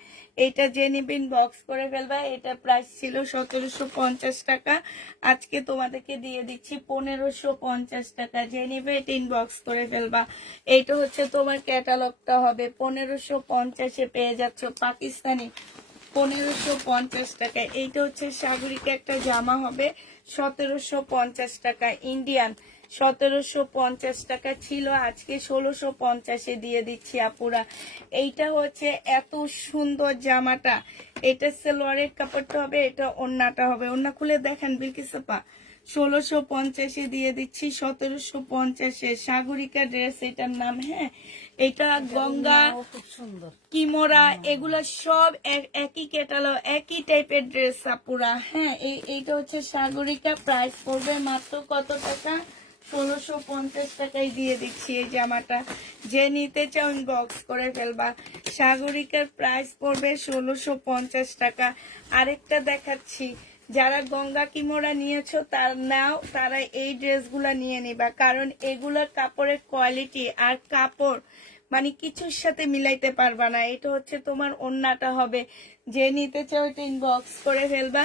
এটা যে নিবেন বক্স করে ফেলবা। এটা প্রাইস ছিল 1750 টাকা, আজকে তোমাদেরকে দিয়ে দিচ্ছি 1550 টাকা। যে নিবে এটা ইনবক্স করে ফেলবা। এইটা হচ্ছে তোমার ক্যাটালগটা হবে, 1550-এ পেয়ে যাচ্ছ পাকিস্তানি, 1550 টাকা। এইটা হচ্ছে সাগরিকা একটা জামা হবে, 1750 টাকা। ইন্ডিয়ান 1750 টাকা ছিল, আজকে 1650-এ দিয়ে দিচ্ছি আপুরা। এইটা হচ্ছে এত সুন্দর জামাটা, এটা সালোয়ারের কাপড়টা হবে, এটা ওড়নাটা হবে। ওড়না খুলে দেখেন বিলকিস আপা, 1650-এ দিয়ে দিচ্ছি, 1750-এ। সাগরিকা ড্রেস এটার নাম। হ্যাঁ, এটা গঙ্গা খুব সুন্দর। কিমোরা এগুলা সব একই ক্যাটালগ, একই টাইপের ড্রেস আপুরা। হ্যাঁ, এইটা হচ্ছে সাগরিকা। প্রাইস পড়বে মাত্র কত টাকা? 1650 টাকায় দিয়ে দিচ্ছি এই জামাটা। যে নিতে চাও ইনবক্স করে ফেলবা। সাগরিকার প্রাইস পড়বে 1650 টাকা। আরেকটা দেখাচ্ছি, যারা গঙ্গা কিমোরা নিয়েছো তারা এই ড্রেসগুলা নিয়ে নিবা, কারণ এগুলোর কাপড়ের কোয়ালিটি আর কাপড় মানে কিছুর সাথে মিলাইতে পারবা না। এটা হচ্ছে তোমার ওড়নাটা হবে, যে নিতে চাও এটা ইনবক্স করে ফেলবা।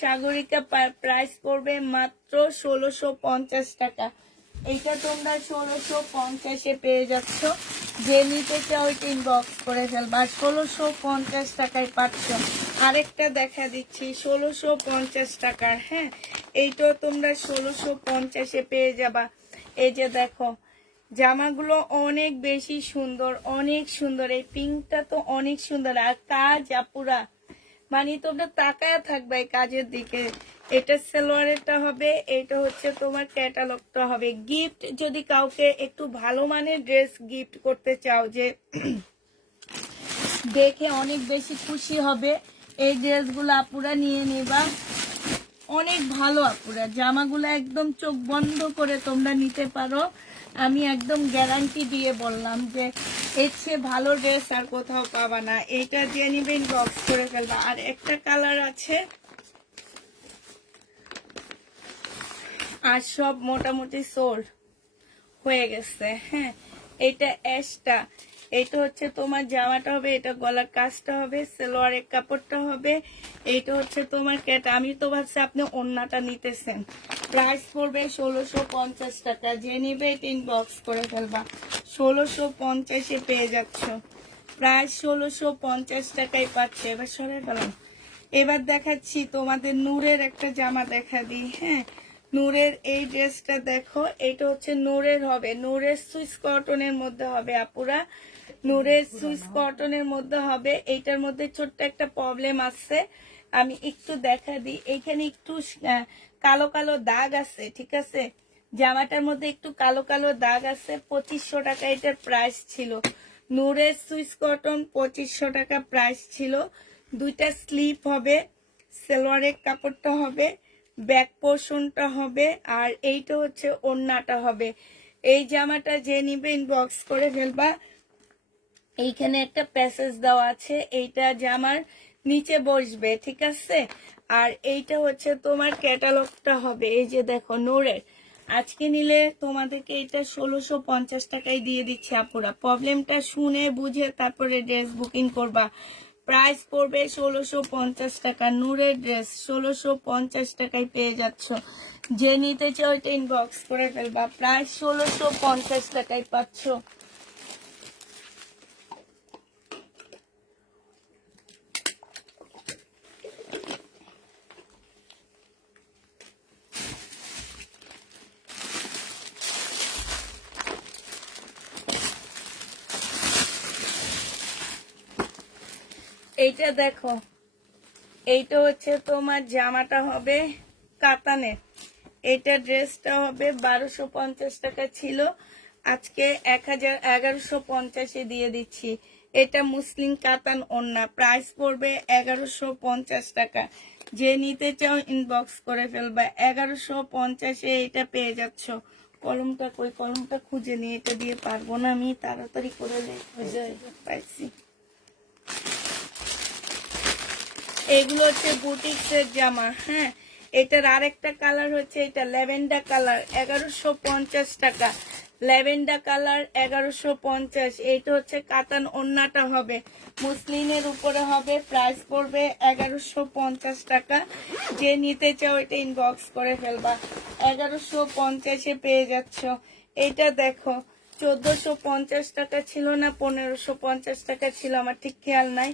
সাগরিকা প্রাইস পড়বে মাত্র 1650 টাকা। এইটা তোমরা 1650-এ পেয়ে যাচ্ছ, যে নিতে চাও এটা ইনবক্স করে ফেলবা। 1650 টাকায় পাচ্ছ। আরেকটা দেখা দিচ্ছি 1650 টাকার। হ্যাঁ, এইটাও তোমরা 1650-এ পেয়ে যাবা। এই যে দেখো, জামাগুলো অনেক বেশি সুন্দর, অনেক সুন্দর। এই পিঙ্কটা তো অনেক সুন্দর, আর কাজ আপুরা মানে তোমরা তাকায় থাকবে এই কাজের দিকে। এটা সালোয়ারেরটা হবে, এটা হচ্ছে তোমার ক্যাটালগটা হবে। গিফট যদি কাউকে একটু ভালো মানের ড্রেস গিফট করতে চাও, যে দেখে অনেক বেশি খুশি হবে, এই ড্রেসগুলো আপুরা নিয়ে নিবা। অনেক ভালো আপুরা, জামাগুলো একদম চোখ বন্ধ করে তোমরা নিতে পারো। আমি একদম গ্যারান্টি দিয়ে বললাম যে এর চেয়ে ভালো ড্রেস আর কোথাও পাবা না। এইটা দিয়ে নিবেন, বক্স করে ফেলবা। আর একটা কালার আছে, আর সব মোটামুটি সোল্ড হয়ে গেছে। হ্যাঁ, এটা অ্যাশটা, এটা হচ্ছে তোমার জামাটা হবে, এটা গলার কাজটা হবে, সালোয়ারের কাপড়টা হবে। এইটা হচ্ছে তোমার আমি তো ভাবছি আপনি ওড়নাটা নিতেছেন। প্রাইস পড়বে 1650 টাকা। যে নিবে এটা ইনবক্স করে ফেলবা। 1650-এ পেয়ে যাচ্ছ, প্রায় 1650 টাকায় পাচ্ছে। এবার সরে গেলাম। এবার দেখাচ্ছি তোমাদের নূরের একটা জামা দেখা দিই। হ্যাঁ, নূরের এই ড্রেসটা দেখো, এটা হচ্ছে নূরের হবে, নূরের সুইস কটনের মধ্যে হবে আপুরা, নূরের সুইস কটনের মধ্যে হবে। এইটার মধ্যে ছোট্ট একটা প্রবলেম আছে, আমি একটু দেখা দিই। এইখানে একটু কালো কালো দাগ আছে, ঠিক আছে, জামাটার মধ্যে একটু কালো কালো দাগ আছে। 2500 টাকা এটার প্রাইস ছিল। নূরের সুইস কটন 2500 টাকা প্রাইস ছিল। দুইটা স্লিপ হবে, সালোয়ারের কাপড়টা হবে, ব্যাক পোর্শনটা হবে, আর এইটা হচ্ছে ওড়নাটা হবে। এই জামাটা যে নিবে ইনবক্স করে ফেলবা। এইখানে একটা প্যাসেজ দেওয়া আছে, এইটা জামার নিচে বসবে, ঠিক আছে। আর এইটা হচ্ছে তোমার ক্যাটালগটা হবে। এই যে দেখো নূরের, আজকে নিলে তোমাদেরকে এটা 1650 টাকায় দিয়ে দিচ্ছে আপুরা। প্রবলেমটা শুনে বুঝে তারপরে ড্রেস বুকিং করবা। প্রাইস পড়বে 1650 টাকা। নূরের ড্রেস 1650 টাকায় পেয়ে যাচ্ছ। যে নিতে চাও এটা ইনবক্স করে ফেলবা। প্রাইস 1650 টাকায় পাচ্ছ। এইটা দেখো, এইটা হচ্ছে তোমার জামাটা হবে কাতানের। এটা ড্রেসটা হবে 1250 টাকা ছিল, আজকে 1150 দিয়ে দিচ্ছি। এটা মুসলিম কাতান ওন্না, প্রাইস পড়বে 1150 টাকা। যে নিতে চাও ইনবক্স করে ফেলবা। 1150 এটা পেয়ে যাচ্ছ। কলমটা কই, কলমটা খুঁজে নিয়ে, এটা দিয়ে পারবো না আমি, তাড়াতাড়ি করে পাইছি। এগুলো হচ্ছে বুটিক্সের জামা। হ্যাঁ, এটার আরেকটা কালার হচ্ছে এটা ল্যাভেন্ডার কালার, 1150 টাকা। Lavender colour 1150। এইটা হচ্ছে কাতান ওন্নাটা হবে, মুসলিনের উপরে হবে, প্রাইস পড়বে 1150 টাকা। যে নিতে চাও এটা ইনবক্স করে ফেলবা। 1150 পেয়ে যাচ্ছ। এটা দেখো 1450 টাকা ছিল না 1550 টাকা ছিল, আমার ঠিক খেয়াল নাই।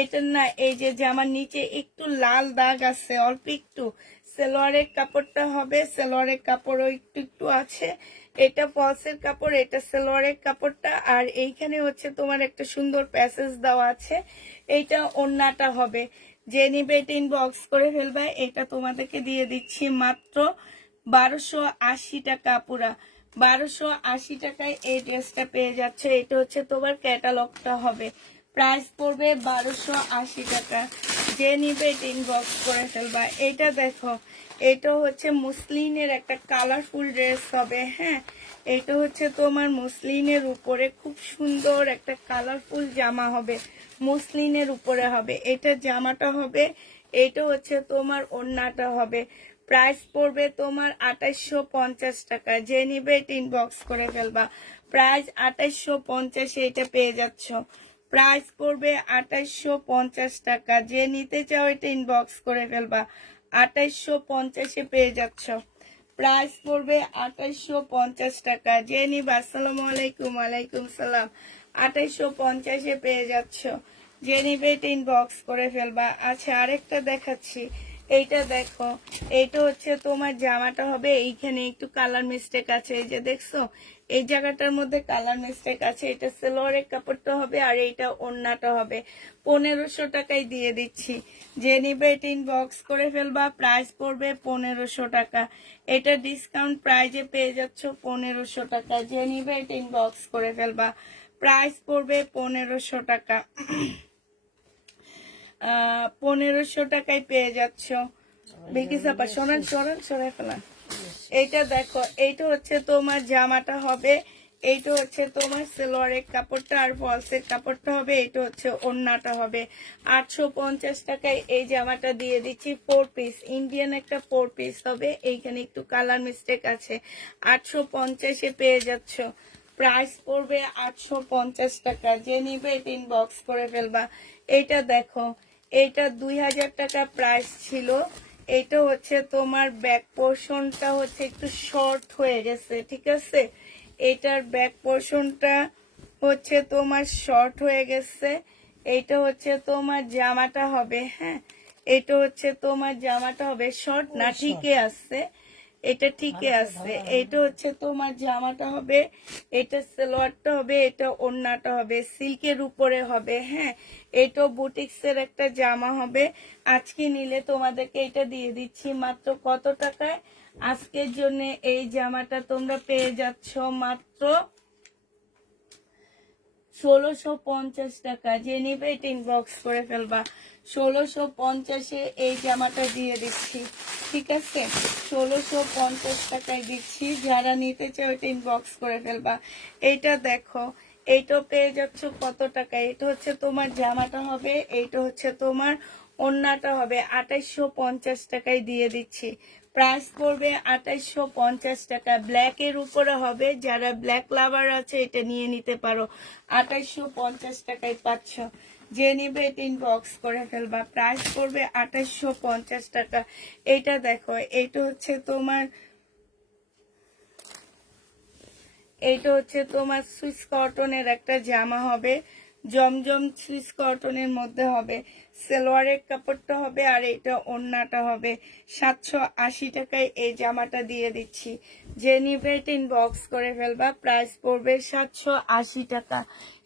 এটা না, এই যে জামার নিচে একটু লাল দাগ আছে, অল্প একটু। সালোয়ারের কাপড়টা হবে, সালোয়ারের কাপড়ও একটু একটু আছে। এটা ফলসের কাপড়, এটা সালোয়ারের কাপড়টা। আর এইখানে হচ্ছে তোমার একটা সুন্দর প্যাসেজ দেওয়া আছে। এইটা ওন্নাটা হবে। যে নিবে এটা ইনবক্স করে ফেলবা। এটা তোমাদেরকে দিয়ে দিচ্ছি মাত্র 1280 টাকা পুরা। 1280 টাকায় এই ড্রেসটা পেয়ে যাচ্ছে। এটা হচ্ছে তোমার ক্যাটালগটা হবে, প্রাইস পড়বে 1280 টাকা। যে নিবে এটা ইনবক্স করে ফেলবা। এটা দেখো, এটা হচ্ছে মুসলিনের একটা কালারফুল ড্রেস হবে। হ্যাঁ, এটা হচ্ছে তোমার মুসলিনের উপরে খুব সুন্দর একটা কালারফুল জামা হবে, মুসলিনের উপরে হবে। এটা জামাটা হবে, এটা হচ্ছে তোমার ওড়নাটা হবে। প্রাইস পড়বে তোমার 2850 টাকা। যে নিবে এটা ইনবক্স করে ফেলবা। প্রাইস 2850 এটা পেয়ে যাচ্ছ। প্রাইস পড়বে 2850 টাকা। যে নিতে চাও এটা ইনবক্স করে ফেলবা। 2850 পেয়ে যাচ্ছ। প্রাইস পড়বে 2850 টাকা। যে নিবা। আসসালামু আলাইকুম। ওয়ালাইকুম সালাম। 2850 পেয়ে যাচ্ছ। যে নিবে এটা ইনবক্স করে ফেলবা। আচ্ছা, আরেকটা দেখাচ্ছি। এইটা দেখো, এইটা হচ্ছে তোমার জামাটা হবে, এইখানে একটু কালার মিস্টেক আছে। এই যে দেখছো, এই জায়গাটার মধ্যে কালার মিস্টেক আছে। এটা সালোয়ারের কাপড়টা হবে, আর এইটা ওড়নাটা হবে। 1500 টাকায় দিয়ে দিচ্ছি। যে নিবে এটা ইনবক্স করে ফেলবা। প্রাইস পড়বে 1500 টাকা। এটা ডিসকাউন্ট প্রাইজে পেয়ে যাচ্ছ 1500 টাকা। যে নিবে এটা ইনবক্স করে ফেলবা। প্রাইস পড়বে 1500 টাকা। 1500 টাকায় পেয়ে যাচ্ছ। বিকিসাপা সরান সরান সরাই ফেলা। এইটা দেখো, এইটা হচ্ছে তোমার জামাটা হবে, এইটা হচ্ছে তোমার সালোয়ারের কাপড়টা, আর ফলসের কাপড়টা হবে। এটা হচ্ছে ওড়নাটা হবে। 850 টাকায় এই জামাটা দিয়ে দিচ্ছি। 4 পিস ইন্ডিয়ান একটা 4 পিস হবে। এইখানে একটু কালার মিস্টেক আছে। 850 পেয়ে যাচ্ছ। প্রাইস পড়বে 850 টাকা। যে নিবে এটা ইনবক্স করে ফেলবা। এইটা দেখো, এইটা 2000 টাকা প্রাইস ছিল। এটা হচ্ছে তোমার ব্যাক পোর্শনটা হচ্ছে একটু শর্ট হয়ে গেছে, ঠিক আছে। এটার ব্যাক পোর্শনটা হচ্ছে তোমার শর্ট হয়ে গেছে। এইটা হচ্ছে তোমার জামাটা হবে। হ্যাঁ, এটা হচ্ছে তোমার জামাটা হবে, শর্ট না, ঠিকই আছে, এটা ঠিকই আছে। এটা হচ্ছে তোমার জামাটা হবে, এটা সালোয়ারটা হবে, এটা ওড়নাটা হবে, সিল্কের উপরে হবে। হ্যাঁ, এটা বুটিক্সের একটা জামা হবে। আজকে নিলে তোমাদেরকে এটা দিয়ে দিচ্ছি মাত্র কত টাকায়? আজকের জন্য এই জামাটা তোমরা পেয়ে যাচ্ছ মাত্র 1650 টাকা। যে নিবে এটা ইনবক্স করে ফেলবা। 1650 এই জামাটা দিয়ে দিচ্ছি, ঠিক আছে। 1650 টাকায় দিচ্ছি। যারা নিতে চাও এটা ইনবক্স করে ফেলবা। এইটা দেখো, এইটা পেয়ে যাচ্ছ কত টাকায়? এটা হচ্ছে তোমার জামাটা হবে, এইটা হচ্ছে তোমার ওড়নাটা হবে। 2850 টাকায় দিয়ে দিচ্ছি। প্রাইস পড়বে 2850 টাকা। ব্ল্যাকের উপরে হবে, যারা ব্ল্যাক লাভার আছে এটা নিয়ে নিতে পারো। 2850 টাকায় পাচ্ছ, যে নিবে এটা ইনবক্স করে ফেলবা। প্রাইস পড়বে 2850 টাকা। এটা দেখো, এটা হচ্ছে তোমার সুইস কটনের একটা জামা হবে, জমজম সুইস কটনের মধ্যে হবে। সালোয়ারের কাপড়টা হবে আর এটা ওড়নাটা হবে। 780 টাকায় এই জামাটা দিয়ে দিচ্ছি, যে নিবে এটা ইনবক্স করে ফেলবা। প্রাইস পড়বে 780 টাকা।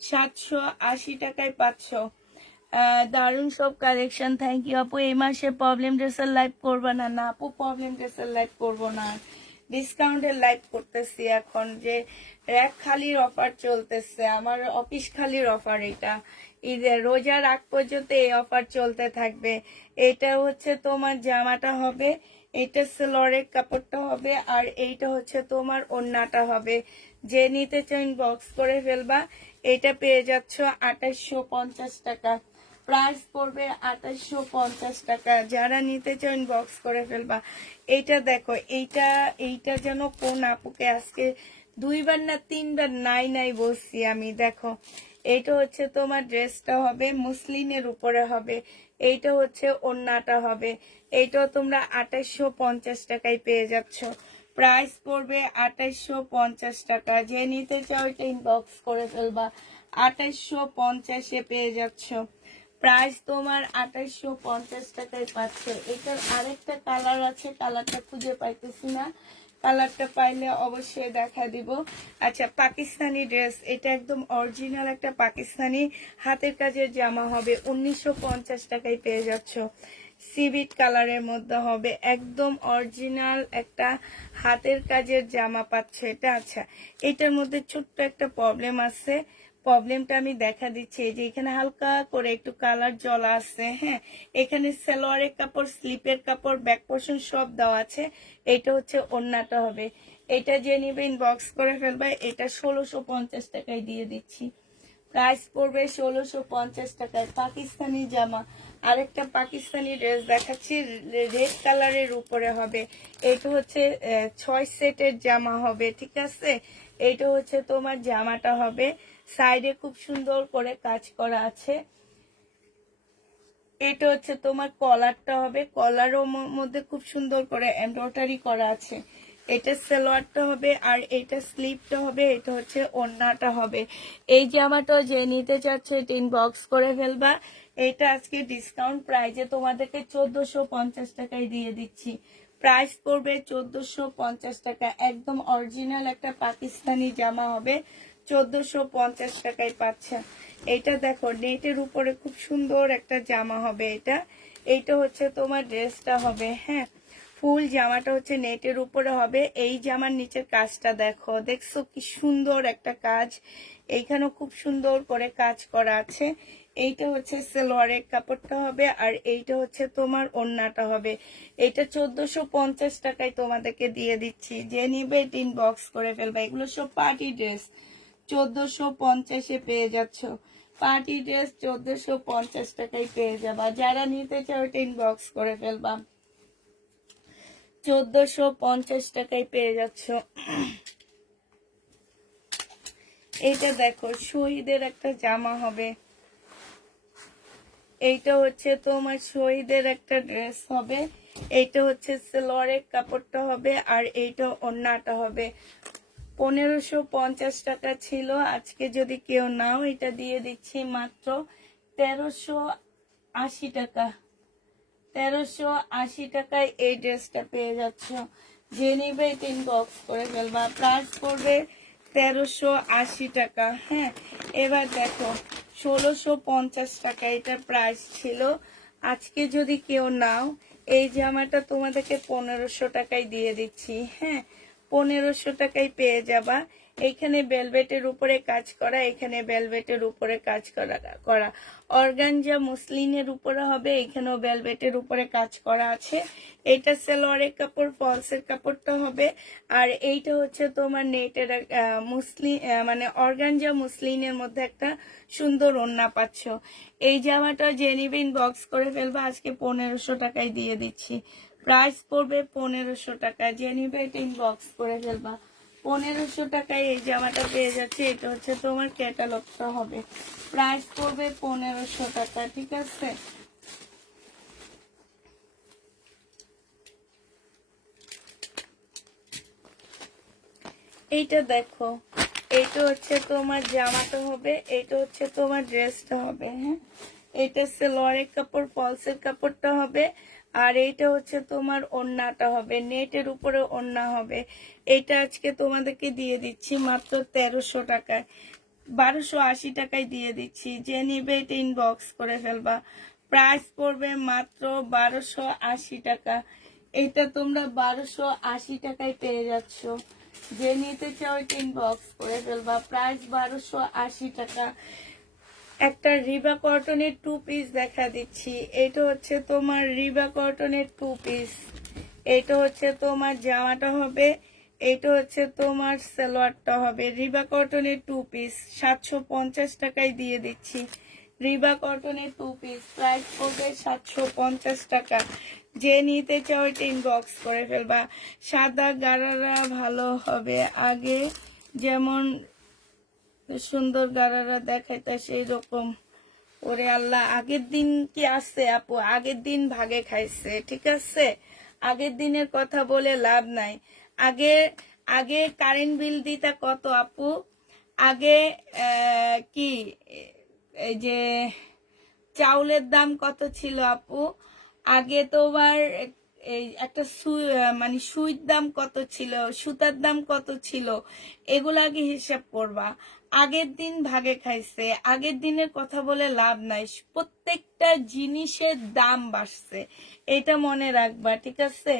780 টাকায় পাচ্ছ। দারুণ সব কালেকশন, থ্যাংক ইউ আপু। এই মাসে প্রবলেম ড্রেসের লাইভ করবো না? না আপু, প্রবলেম ড্রেসের লাইভ করবো না, ডিসকাউন্টের লাইভ করতেছি এখন। যে র্যাক খালির অফার চলতেছে, আমার অফিস খালির অফার। এটা ঈদের রোজার আগ পর্যন্ত এই অফার চলতে থাকবে। এটা হচ্ছে তোমার জামাটা হবে, এটা সালোয়ারের কাপড়টা হবে আর এইটা হচ্ছে তোমার ওড়নাটা হবে। যে নিতে চাও ইনবক্স করে ফেলবা। এটা পেয়ে যাচ্ছ 2850 টাকা। প্রাইস পড়বে 2850 টাকা। যারা নিতে চাও ইনবক্স করে ফেলবা। এইটা দেখো, এইটা যেন কোন আপুকে আজকে 2বার না 3বার নাই নাই বলছি আমি। দেখো, এইটা হচ্ছে তোমার ড্রেসটা হবে, মুসলিনের উপরে হবে। এইটা হচ্ছে ওড়নাটা হবে। এইটাও তোমরা 2850 টাকায় পেয়ে যাচ্ছ। প্রাইস পড়বে 2850 টাকা। যে নিতে চাও এটা ইনবক্স করে ফেলবা। 2850-এ পেয়ে যাচ্ছ। প্রাইস তোমার 2850 টাকায় পাচ্ছ। এটার আরেকটা কালার আছে, কালারটা খুঁজে পাইতেছি না, কালারটা পাইলে অবশ্যই দেখা দিব। আচ্ছা, পাকিস্তানি ড্রেস, এটা একদম অরিজিনাল একটা পাকিস্তানি হাতের কাজের জামা হবে। 1950 টাকায় পেয়ে যাচ্ছ। সিভিট কালারের মধ্যে হবে, একদম অরিজিনাল একটা হাতের কাজের জামা পাচ্ছে এটা। আচ্ছা, এটার মধ্যে ছোট্ট একটা প্রবলেম আছে, প্রবলেমটা আমি দেখা দিচ্ছি। এই যে এখানে হালকা করে একটু কালার জ্বলা আছে। হ্যাঁ, এখানে সালোয়ারের কাপড়, স্লিপের কাপড়, ব্যাক পোর্শন সব দেওয়া আছে। এটা হচ্ছে ওড়নাটা হবে। এটা যে নিবে ইনবক্স করে ফেলবে। এটা 1650 টাকায় দিয়ে দিচ্ছি। প্রাইস পড়বে 1650 টাকায়। পাকিস্তানি জামা, আরেকটা পাকিস্তানি ড্রেস দেখাচ্ছি, রেড কালারের উপরে হবে। এটা হচ্ছে 6 সেটের জামা হবে, ঠিক আছে। এটা হচ্ছে তোমার জামাটা হবে, সাইডে খুব সুন্দর করে কাজ করা আছে। এটা হচ্ছে তোমার কলারটা হবে, কলারও মধ্যে খুব সুন্দর করে এমব্রয়ডারি করা আছে। এটা সালোয়ারটা হবে আর এটা স্লিপটা হবে। এটা হচ্ছে ওড়নাটা হবে। এই জামাটা যে নিতে চাচ্ছে এটা ইনবক্স করে ফেলবা। এটা আজকে ডিসকাউন্ট প্রাইজে তোমাদেরকে 1450 টাকায় দিয়ে দিচ্ছি। প্রাইস পড়বে 1450 টাকা। একদম অরিজিনাল একটা পাকিস্তানি জামা হবে, 1450 টাকায় পাচ্ছে। এটা দেখো, নেটের উপরে খুব সুন্দর একটা জামা হবে এটা। এইটা হচ্ছে তোমার ড্রেসটা হবে। হ্যাঁ, ফুল জামাটা হচ্ছে নেটের উপরে হবে। এই জামার নিচের কাজটা দেখো, দেখছো কি সুন্দর একটা কাজ। এইখানেও খুব সুন্দর করে কাজ করা আছে। এইটা হচ্ছে সালোয়ারের কাপড়টা হবে আর এইটা হচ্ছে তোমার ওড়নাটা হবে। এটা 1450 টাকায় তোমাদেরকে দিয়ে দিচ্ছি। যে নিবে এটা ইনবক্স করে ফেলবে। এগুলো সব পার্টি ড্রেস, 1450-এ পেয়ে যাচ্ছ। পার্টি ড্রেস 1450 টাকায় পেয়ে যাবা। যারা নিতে চাও এটা ইনবক্স করে ফেলবা। 1450 টাকায় পেয়ে যাচ্ছ। এইটা দেখো, শহীদের একটা জামা হবে। এইটা হচ্ছে তোমার শহীদের একটা ড্রেস হবে। এইটা হচ্ছে সালোয়ারের কাপড়টা হবে আর এইটা ওড়নাটা হবে। 1550 টাকা ছিল, আজকে যদি কেউ নাও এটা দিয়ে দিচ্ছি মাত্র 1380 টাকা। 1380 টাকায় এই ড্রেসটা পেয়ে যাচ্ছ। যে নিবে এটা ইনবক্স করে ফেলবা। প্রাইস পড়বে 1380 টাকা। হ্যাঁ, এবার দেখো, 1650 টাকা এটার প্রাইস ছিল। আজকে যদি কেউ নাও এই জামাটা তোমাদেরকে 1500 টাকায় দিয়ে দিচ্ছি। হ্যাঁ, 1500 টাকায় পেয়ে যাবা। এখানে ভেলভেটের উপরে কাজ করা, এখানে ভেলভেটের উপরে কাজ করা অর্গানজা মুসলিনের উপরে হবে। এখানেও ভেলভেটের উপরে কাজ করা আছে। এটা সালোয়ারের কাপড়, ফলসের কাপড়টা হবে আর এইটা হচ্ছে তোমার নেটের মানে অর্গানজা মুসলিনের মধ্যে একটা সুন্দর ওড়না পাচ্ছ। এই জামাটা জেনিবিন বক্স করে ফেলবা। আজকে 1500 টাকায় দিয়ে দিচ্ছি। প্রাইস পড়বে 1500 টাকা। যে নিবে এটা ইনবক্স করে ফেলবা। 1500 টাকায় এই জামাটা পেয়ে যাচ্ছে। এটা হচ্ছে তোমার ক্যাটালগটা হবে। প্রাইস পড়বে 1500 টাকা, ঠিক আছে। এইটা দেখো, এইটা হচ্ছে তোমার জামাটা হবে, এইটা হচ্ছে তোমার ড্রেসটা হবে। হ্যাঁ, এটা সালোয়ারের কাপড়, ফলসের কাপড়টা হবে, আর এইটা হচ্ছে তোমার ওড়নাটা হবে, নেটের উপরে ওড়না হবে। এইটা আজকে তোমাদেরকে দিয়ে দিচ্ছি মাত্র 1300 টাকায়, 1280 টাকায় দিয়ে দিচ্ছি। যে নিবে এটা ইনবক্স করে ফেলবা। প্রাইস পড়বে মাত্র 1280 টাকা। এটা তোমরা 1280 টাকায় পেয়ে যাচ্ছ। যে নিতে চাও এটা ইনবক্স করে ফেলবা। প্রাইস 1280 টাকা। একটা রিবা কটনের 2 পিস দেখা দিচ্ছি। এটা হচ্ছে তোমার রিবা কটনের 2 পিস। এটা হচ্ছে তোমার জামাটা হবে, এটা হচ্ছে তোমার সালোয়ারটা হবে। রিবা কটনের 2 পিস 750 টাকায় দিয়ে দিচ্ছি। রিবা কটনের 2 পিস প্রাইস পড়বে 750 টাকা। যে নিতে চাও এটা ইনবক্স করে ফেলবা। সাদা গারারা ভালো হবে, আগে যেমন সুন্দর গারারা দেখাইতা সেই রকম। ওরে আল্লাহ, আগের দিন কি আছে আপু? আগের দিন ভাগে খাইছে, ঠিক আছে। আগের দিনের কথা বলে লাভ নাই। আগে আগে কারেন্ট বিল দিতা কত আপু? আগে কি এই যে চাউলের দাম কত ছিল আপু? আগে তোমার এই একটা মানে সুইর দাম কত ছিল, সুতার দাম কত ছিল, এগুলো আগে হিসাব করবা। আগের দিন ভাগে খাইছে, আগের দিনের কথা বলে লাভ নাই। প্রত্যেকটা জিনিসের দাম বাড়ছে, এটা মনে রাখবা, ঠিক আছে।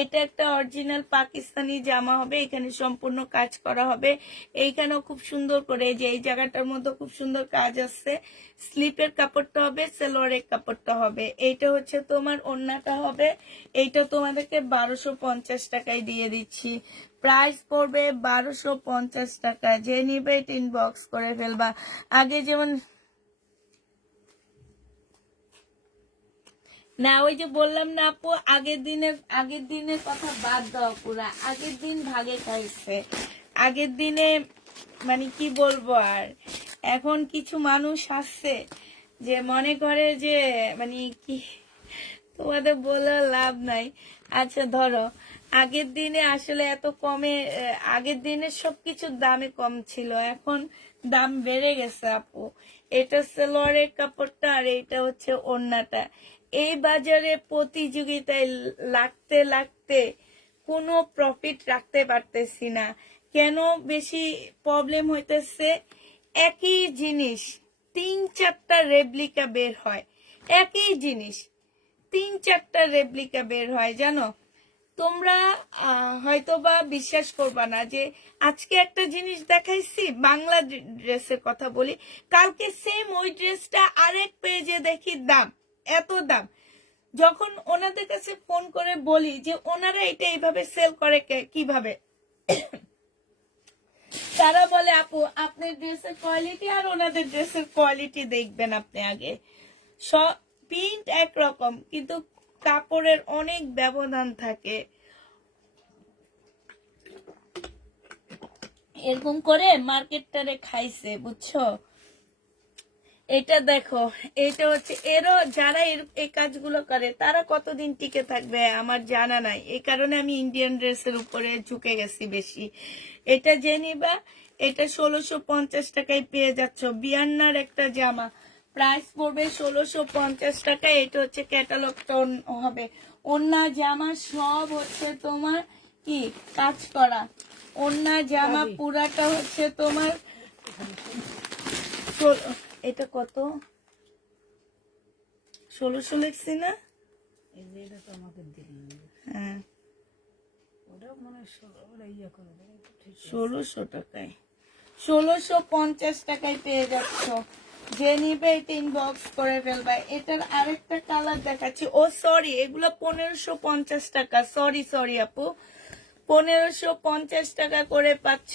এটা একটা অরিজিনাল পাকিস্তানি জামা হবে, এখানে সম্পূর্ণ কাজ করা হবে। এইখানেও খুব সুন্দর করে যে এই জায়গাটার মধ্যে খুব সুন্দর কাজ আছে। স্লিপের কাপড়টা হবে, সালোয়ারের কাপড়টা হবে। এইটা হচ্ছে তোমার ওড়নাটা হবে। এইটা তোমাদেরকে 1250 টাকায় দিয়ে দিচ্ছি। প্রাইস পড়বে 1250 টাকা। যে নিবে এটা ইনবক্স করে ফেলবা। আগে যেমন না, ওই যে বললাম না আপু, আগের দিনের কথা বাদ দাও পুরা। আগের দিন ভাগে খাইছে। আগের দিনে মানে কি বলবো আর। এখন কিছু মানুষ আসছে যে মনে করে যে মানে কি, তোমাদের বলে লাভ নাই। আচ্ছা ধরো, আগের দিনে আসলে এত কমে, আগের দিনে সবকিছুর দামে কম ছিল, এখন দাম বেড়ে গেছে আপু। এটা সালোয়ারের কাপড়টা আর এটা হচ্ছে ওড়নাটা। এই বাজারে প্রতিযোগিতায় লাগতে লাগতে কোনো প্রফিট রাখতে পারতেছি না। কেন বেশি প্রবলেম হইতেছে? একই জিনিস 3-4টা রেপ্লিকা বের হয়। একই জিনিস 3-4টা রেপ্লিকা বের হয়, জানো। তোমরা হয়তোবা বিশ্বাস করবা না যে আজকে একটা জিনিস দেখাইছি, বাংলা ড্রেসের কথা বলি, কালকে সেম ওই ড্রেসটা আরেক পেজে দেখি দাম, এত দাম। যখন ওনাদের কাছে ফোন করে বলি যে ওনারা এটা এইভাবে সেল করে কিভাবে, তারা বলে আপু আপনার ড্রেসের কোয়ালিটি আর ওনাদের ড্রেসের কোয়ালিটি দেখবেন আপনি আগে। সব প্রিন্ট একরকম কিন্তু কাপড়ের অনেক ব্যবধান থাকে। এরকম করে মার্কেটটারে খাইছে, বুঝছো। এটা দেখো, এটা হচ্ছে এরও যারা এই কাজগুলো করে তারা কতদিন টিকে থাকবে আমার জানা নাই। এই কারণে আমি ইন্ডিয়ান ড্রেসের উপরে ঝুঁকে গেছি বেশি। এটা যে নিবা এটা 1650 টাকায় পেয়ে যাচ্ছ। বিয়ান্নার একটা জামা, প্রাইস পড়বে 1650 টাকা। এটা হচ্ছে ক্যাটালগটা হবে। ওন্না জামা সব হচ্ছে তোমার কি কাজ করা। ওন্না জামা পুরাটা হচ্ছে তোমার এটা কত 1600 লিখছি না? এটা তো আমাকে দিলেন। হ্যাঁ, ওটা মানে ওরা ইয়ে করে দেয়, 1600 টাকায়, 1650 টাকায় পেয়ে যাচ্ছ। যে নিবে এটা ইনবক্স করে ফেলবা। এটার আরেকটা কালার দেখাচ্ছি। ও সরি, এগুলো 1550 টাকা। সরি আপু, 1550 টাকা করে পাচ্ছ।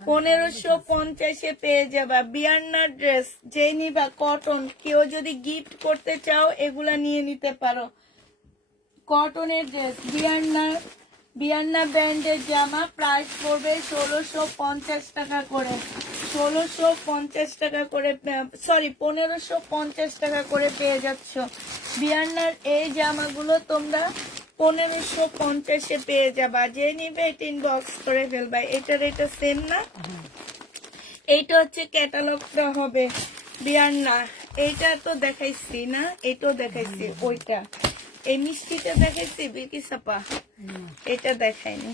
1550-এ পেয়ে যাবা বিয়ান্নার ড্রেস। যে নিবা কটন, কেউ যদি গিফট করতে চাও এগুলা নিয়ে নিতে পারো। কটনের ড্রেস, বিয়ান্না ব্র্যান্ডের জামা, প্রাইস পড়বে 1650 টাকা করে, 1650 টাকা করে, সরি 1550 টাকা করে পেয়ে যাচ্ছ। বিয়ান্নার এই জামাগুলো তোমরা 1550-এ পেয়ে যাবা। যে নিবে এটা ইনবক্স করে ফেলবা। এটার এটা সেম না, এইটা হচ্ছে ক্যাটালগটা হবে বিয়ান্না। এইটা তো দেখাইছি না, এটাও দেখাইছি, ওইটা এই মিষ্টিটা দেখাইছি বিকি সাপা, এটা দেখাইনি।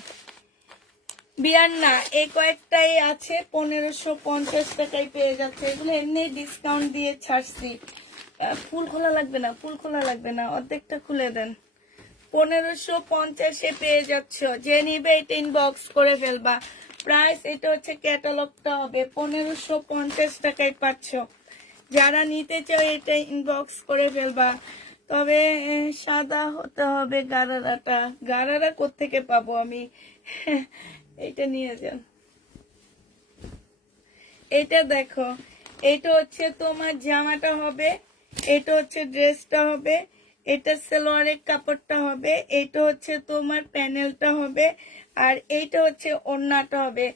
বিয়ান্না এই কয়েকটাই আছে 1550 টাকায় পেয়ে যাচ্ছে। এগুলো এমনি ডিসকাউন্ট দিয়ে ছাড়ছি। ফুল খোলা লাগবে না, ফুল খোলা লাগবে না, অর্ধেকটা খুলে দেন। 1550-এ পেয়ে যাচ্ছ। যে নিবে এটা ইনবক্স করে ফেলবা। প্রাইস এটা হচ্ছে ক্যাটালগটা হবে 1550 টাকায় পাচ্ছ। যারা নিতে চাও এটা ইনবক্স করে ফেলবা। তবে সাদা হতে হবে গারারাটা, গারারা কোত্থেকে পাবো আমি? এটা নিয়ে যান। এটা দেখো, এটা হচ্ছে তোমার জামাটা হবে, এটা হচ্ছে ড্রেসটা হবে, এটা সালোয়ারের কাপড়টা হবে, এটা হচ্ছে তোমার প্যানেলটা হবে, আর এইটা হচ্ছে ওড়নাটা হবে।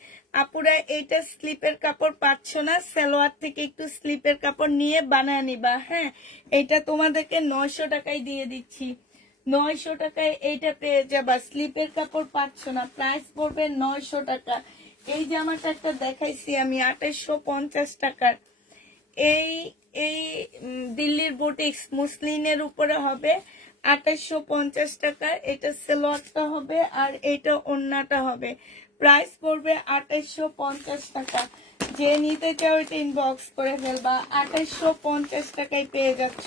আপুরা এইটা স্লিপের কাপড় পাচ্ছ না, সালোয়ার থেকে একটু স্লিপের কাপড় নিয়ে বানায় নিবা। হ্যাঁ, এটা তোমাদেরকে 900 টাকায় দিয়ে দিচ্ছি। 900 টাকায় এইটা পেয়ে যাবা। স্লিপের কাপড় পাচ্ছ না, প্রাইস পড়বে 900 টাকা। এই জামাটা একটা দেখাইছি আমি 2850 টাকার। এই এই দিল্লির বুটিক্স মুসলিনের উপরে হবে 2850 টাকা। এটা সালোয়ারটা হবে আর এটা ওড়নাটা হবে। প্রাইস পড়বে 2850 টাকা। যে নিতে চাও এটা ইনবক্স করে ফেলবা। 2850 টাকায় পেয়ে যাচ্ছ।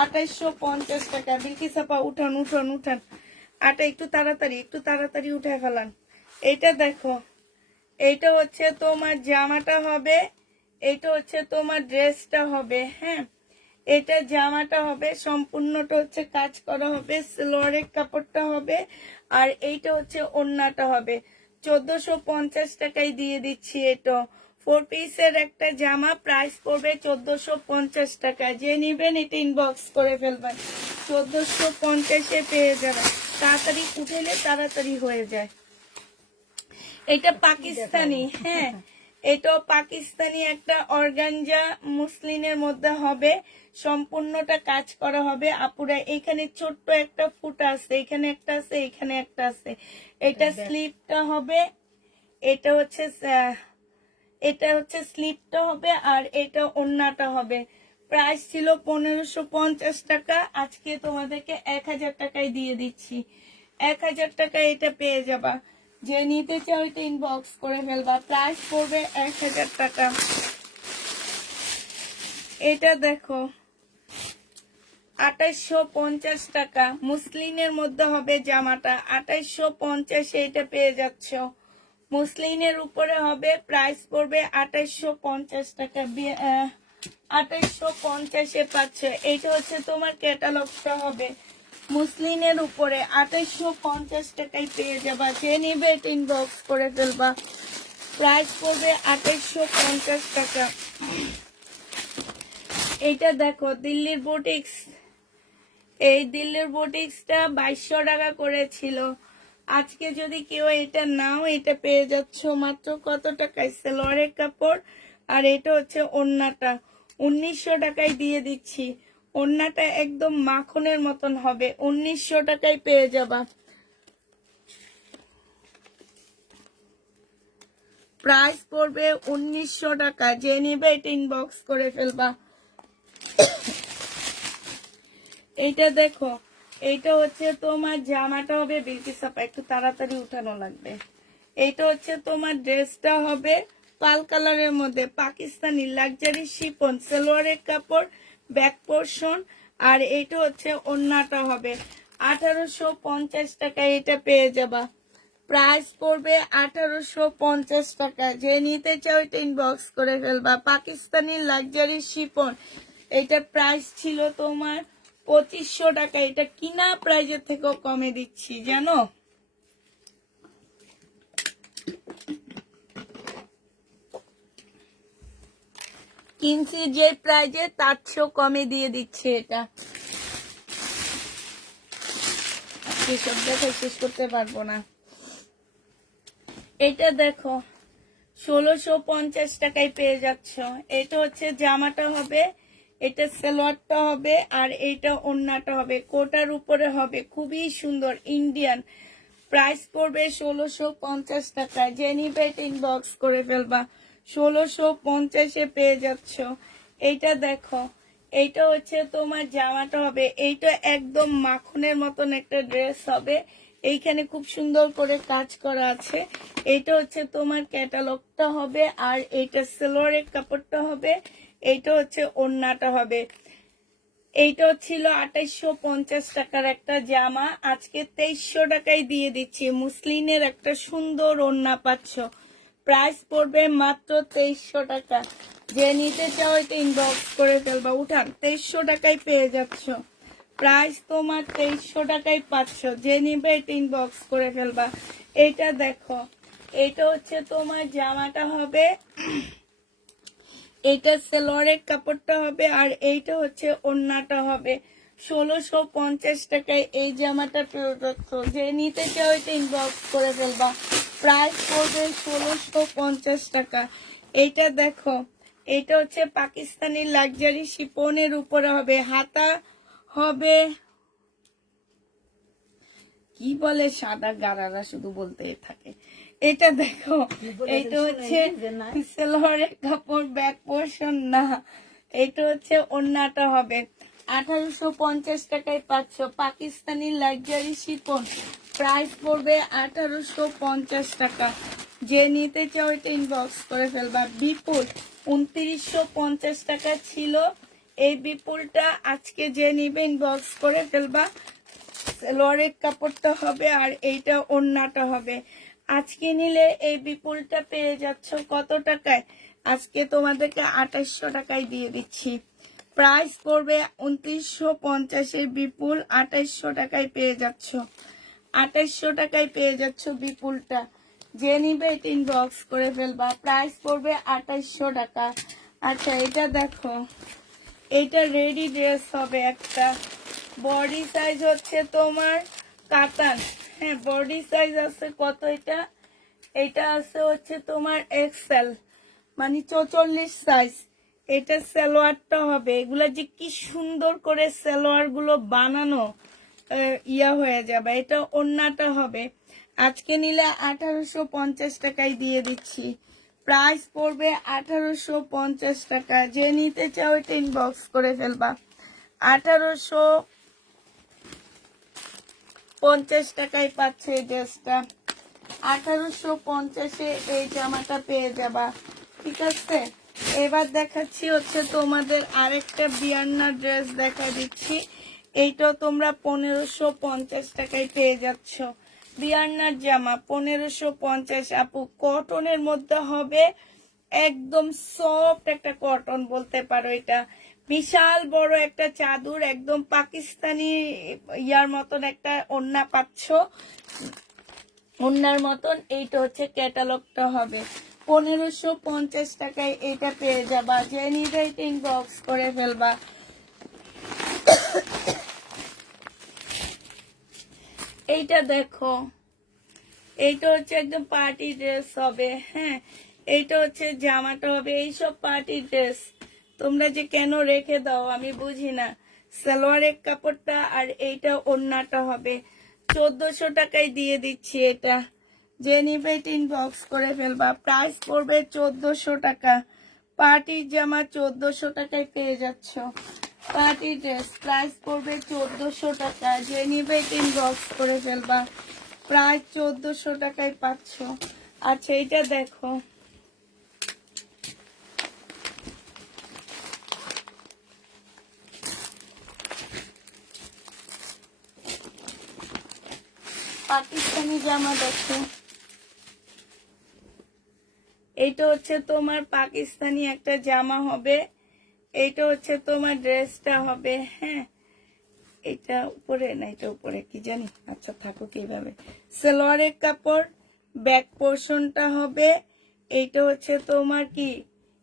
2850 টাকা। বিলকিস আপা উঠান উঠান উঠান, আটা একটু তাড়াতাড়ি উঠে ফেলান। এটা দেখো, এইটা হচ্ছে তোমার জামাটা হবে, এটা হচ্ছে তোমার ড্রেসটা হবে। হ্যাঁ, এটা জামাটা হবে, সম্পূর্ণটা হচ্ছে কাজ করা হবে, সালোয়ারের কাপড়টা হবে, আর এইটা হচ্ছে ওড়নাটা হবে। 1450 টাকায় দিয়ে দিচ্ছি। এটা 4 পিসের একটা জামা, প্রাইস পড়বে 1450 টাকা। যে নিবেন এটা ইনবক্স করে ফেলবেন। 1450-এ পেয়ে যাবেন। তাড়াতাড়ি উঠেলে তাড়াতাড়ি হয়ে যায়। এটা পাকিস্তানি, হ্যাঁ এটাও পাকিস্তানি একটা অর্গানজা মুসলিনের মধ্যে হবে, সম্পূর্ণটা কাজ করা হবে। আপুরা এখানে ছোট্ট একটা ফুটা আছে, এখানে একটা আছে, এখানে একটা আছে। এটা স্লিপটা হবে, এটা হচ্ছে স্লিপটা হবে, আর এটা ওড়নাটা হবে। প্রাইস ছিল 1550 টাকা, আজকে তোমাদেরকে 1000 টাকায় দিয়ে দিচ্ছি। 1000 টাকায় এটা পেয়ে যাবা। যে নিতে চাও এটা ইনবক্স করে ফেলবা। প্রাইস পড়বে 1000 টাকা। এটা দেখো 2850 টাকা, মুসলিনের মধ্যে হবে জামাটা। 2850 এটা পেয়ে যাচ্ছ। মুসলিনের উপরে হবে, প্রাইস পড়বে 2850 টাকা। 2850-এ পাচ্ছ। এইটা হচ্ছে তোমার ক্যাটালগটা হবে, মুসলিনের উপরে 2850 টাকায় পেয়ে যাবা। যে নিবে এটা ইনবক্স করে ফেলবা। প্রাইস পড়বে 2850 টাকা। এইটা দেখো দিল্লির বুটিক্স, এই দিল্লির বুটিক্সটা 2200 টাকা করেছিল। আজকে যদি কেউ এটা নাও, এটা পেয়ে যাচ্ছ মাত্র কত টাকায়? সালোয়ারের কাপড় আর এটা হচ্ছে ওড়নাটা 1900 টাকায় দিয়ে দিচ্ছি। ওড়নাটা একদম মাখনের মতন হবে, 1900 টাকায় পেয়ে যাবা। প্রাইস পড়বে 1900 টাকা। যে নিবে এটা ইনবক্স করে ফেলবা। এইটা দেখো, এইটা হচ্ছে তোমার জামাটা হবে, বিলকিস আপা একটু তাড়াতাড়ি উঠানো লাগবে। এইটা হচ্ছে তোমার ড্রেসটা হবে পাল কালারের মধ্যে, পাকিস্তানি লাক্সারি শিফন, সালোয়ারের কাপড়, ব্যাক পোর্শন, আর এইটা হচ্ছে ওড়নাটা হবে। 1850 টাকায় এটা পেয়ে যাবা। প্রাইস পড়বে 1850 টাকা। যে নিতে চাও এটা ইনবক্স করে ফেলবা। পাকিস্তানি লাক্সারি শিফন, এটা প্রাইস ছিল তোমার 2500 টাকা। এটা কিনা প্রাইজের থেকেও কমে দিচ্ছি জানো। কিনছি যে প্রাইজে তার চেয়েও কমে দিয়ে দিচ্ছে এটা। দিচ্ছি, সব দেখে শেষ করতে পারবো না। এটা দেখো 1650 টাকায় পেয়ে যাচ্ছ। এটা হচ্ছে জামাটা হবে, এটা সালোয়ারটা হবে, আর এটা ওড়নাটা হবে, কোটার উপরে হবে, খুবই সুন্দর ইন্ডিয়ান। প্রাইস পড়বে 1650 টাকা। যে নিবে ইনবক্স করে ফেলবা, 1650-এ পেয়ে যাচ্ছ। এইটা দেখো, এইটা হচ্ছে তোমার জামাটা হবে, এইটা একদম মাখনের মতন একটা ড্রেস হবে, এইখানে খুব সুন্দর করে কাজ করা আছে। এইটা হচ্ছে তোমার ক্যাটালগটা হবে, আর এইটা সালোয়ারের কাপড়টা হবে, এইটা হচ্ছে ওড়নাটা হবে। এইটা ছিল 2850 টাকার একটা জামা, আজকে 2300 টাকায় দিয়ে দিচ্ছি। মুসলিনের একটা সুন্দর ওড়না পাচ্ছ, প্রাইস পড়বে মাত্র 2300 টাকা। যে নিতে চাও এটা ইনবক্স করে ফেলবা, উঠান 2300 টাকায় পেয়ে যাচ্ছ। প্রাইস তোমার 2300 টাকায় পাচ্ছ, যে নিবে এটা ইনবক্স করে ফেলবা। এইটা দেখো, এটা হচ্ছে তোমার জামাটা হবে, এইটা সালোয়ারের কাপড়টা হবে, আর এইটা হচ্ছে ওড়নাটা হবে। 1650 টাকায় এই জামাটা পেয়ে যাচ্ছ। যে নিতে চাও এটা ইনবক্স করে ফেলবা, প্রাইস পড়বে 1650 টাকা। এইটা দেখো, এটা হচ্ছে পাকিস্তানি লাক্সারি শিফনের উপরে হবে, হাতা হবে কি বলে সাদা গারারা শুধু বলতে থাকে। এটা দেখো, এইটা হচ্ছে সালোয়ারের কাপড়, ব্যাক পোর্শন না, এটা হচ্ছে ওড়নাটা হবে। 1850 টাকায় পাচ্ছ, পাকিস্তানি লাক্সারি শিফন, প্রাইস পড়বে 1850 টাকা। যে নিতে চাও এটা ইনবক্স করে ফেলবা। বিপুল 2950 টাকা ছিল এই বিপুলটা, আজকে যে নিবে ইনবক্স করে ফেলবা। সালোয়ারের কাপড়টা হবে, আর এইটা ওড়নাটা হবে। আজকে নিলে এই বিপুলটা পেয়ে যাচ্ছ কত টাকায়? আজকে তোমাদেরকে 2800 টাকায় দিয়ে দিচ্ছি। প্রাইস পড়বে 2950-এর বিপুল 2800 টাকায় পেয়ে যাচ্ছ। 2800 টাকায় পেয়ে যাচ্ছ বিপুলটা। যে নিবে এটা ইনবক্স করে ফেলবা, প্রাইস পড়বে 2800 টাকা। আচ্ছা এটা দেখো, এটা রেডি ড্রেস হবে একটা, বডি সাইজ হচ্ছে তোমার কাতান, হ্যাঁ বডি সাইজ আছে কত, এটা এটা আছে হচ্ছে তোমার এক্সেল, মানে 44 সাইজ। এটা সালোয়ারটা হবে, এগুলা যে কি সুন্দর করে সালোয়ার গুলো বানানো, ইয়া হয়ে যাবে। এটা ওড়নাটা হবে, আজকে নিলে 1850 টাকায় দিয়ে দিচ্ছি। প্রাইস পড়বে 1850 টাকা। যে নিতে চাও এটা ইনবক্স করে ফেলবা। 1850 টাকায় পাচ্ছে এই ড্রেসটা, 1850-এ এই জামাটা পেয়ে যাবা। ঠিক আছে, এবার দেখাচ্ছি হচ্ছে তোমাদের আরেকটা বিয়ান্না ড্রেস দেখা দিচ্ছি। এইটাও তোমরা 1550 টাকায় পেয়ে যাচ্ছ। বিয়ান্নার জামা 1550। আপু কটনের মধ্যে হবে, একদম সফট একটা কটন বলতে পারো। এটা বিশাল বড় একটা চাদর, একদম পাকিস্তানি ইয়ার মতন একটা ওড়না পাচ্ছ, ওড়নার মতন। এইটা হচ্ছে ক্যাটালগটা হবে, 1550 টাকায় এটা পেয়ে যাবা। যে নিবে ইনবক্স করে ফেলবা। এইটা দেখো, এইটা হচ্ছে একদম পার্টি ড্রেস হবে, হ্যাঁ এইটা হচ্ছে জামাটা হবে। এইসব পার্টি ড্রেস তোমরা যে কেন রেখে দাও আমি বুঝি না। সালোয়ারের কাপড়টা আর এইটা ওড়নাটা হবে, 1400 টাকায় দিয়ে দিচ্ছি এটা। যে নিবে ইনবক্স করে ফেলবা, প্রাইস পড়বে 1400 টাকা। পার্টির জামা 1400 টাকায় পেয়ে যাচ্ছ। পার্টি ড্রেস প্রাইস পড়বে 1400 টাকা। যে নিবে ইনবক্স করে ফেলবা, প্রায় 1400 টাকায় পাচ্ছ। আচ্ছা এটা দেখো, পাকিস্তানি জামা দেখো, এইটা হচ্ছে তোমার পাকিস্তানি একটা জামা হবে, এইটা হচ্ছে তোমার ড্রেসটা হবে, হ্যাঁ এটা উপরে না, এটা উপরে কি জানি, আচ্ছা থাকুক এইভাবে। সালোয়ারের কাপড়, ব্যাক পোর্শনটা হবে, এইটা হচ্ছে তোমার কি,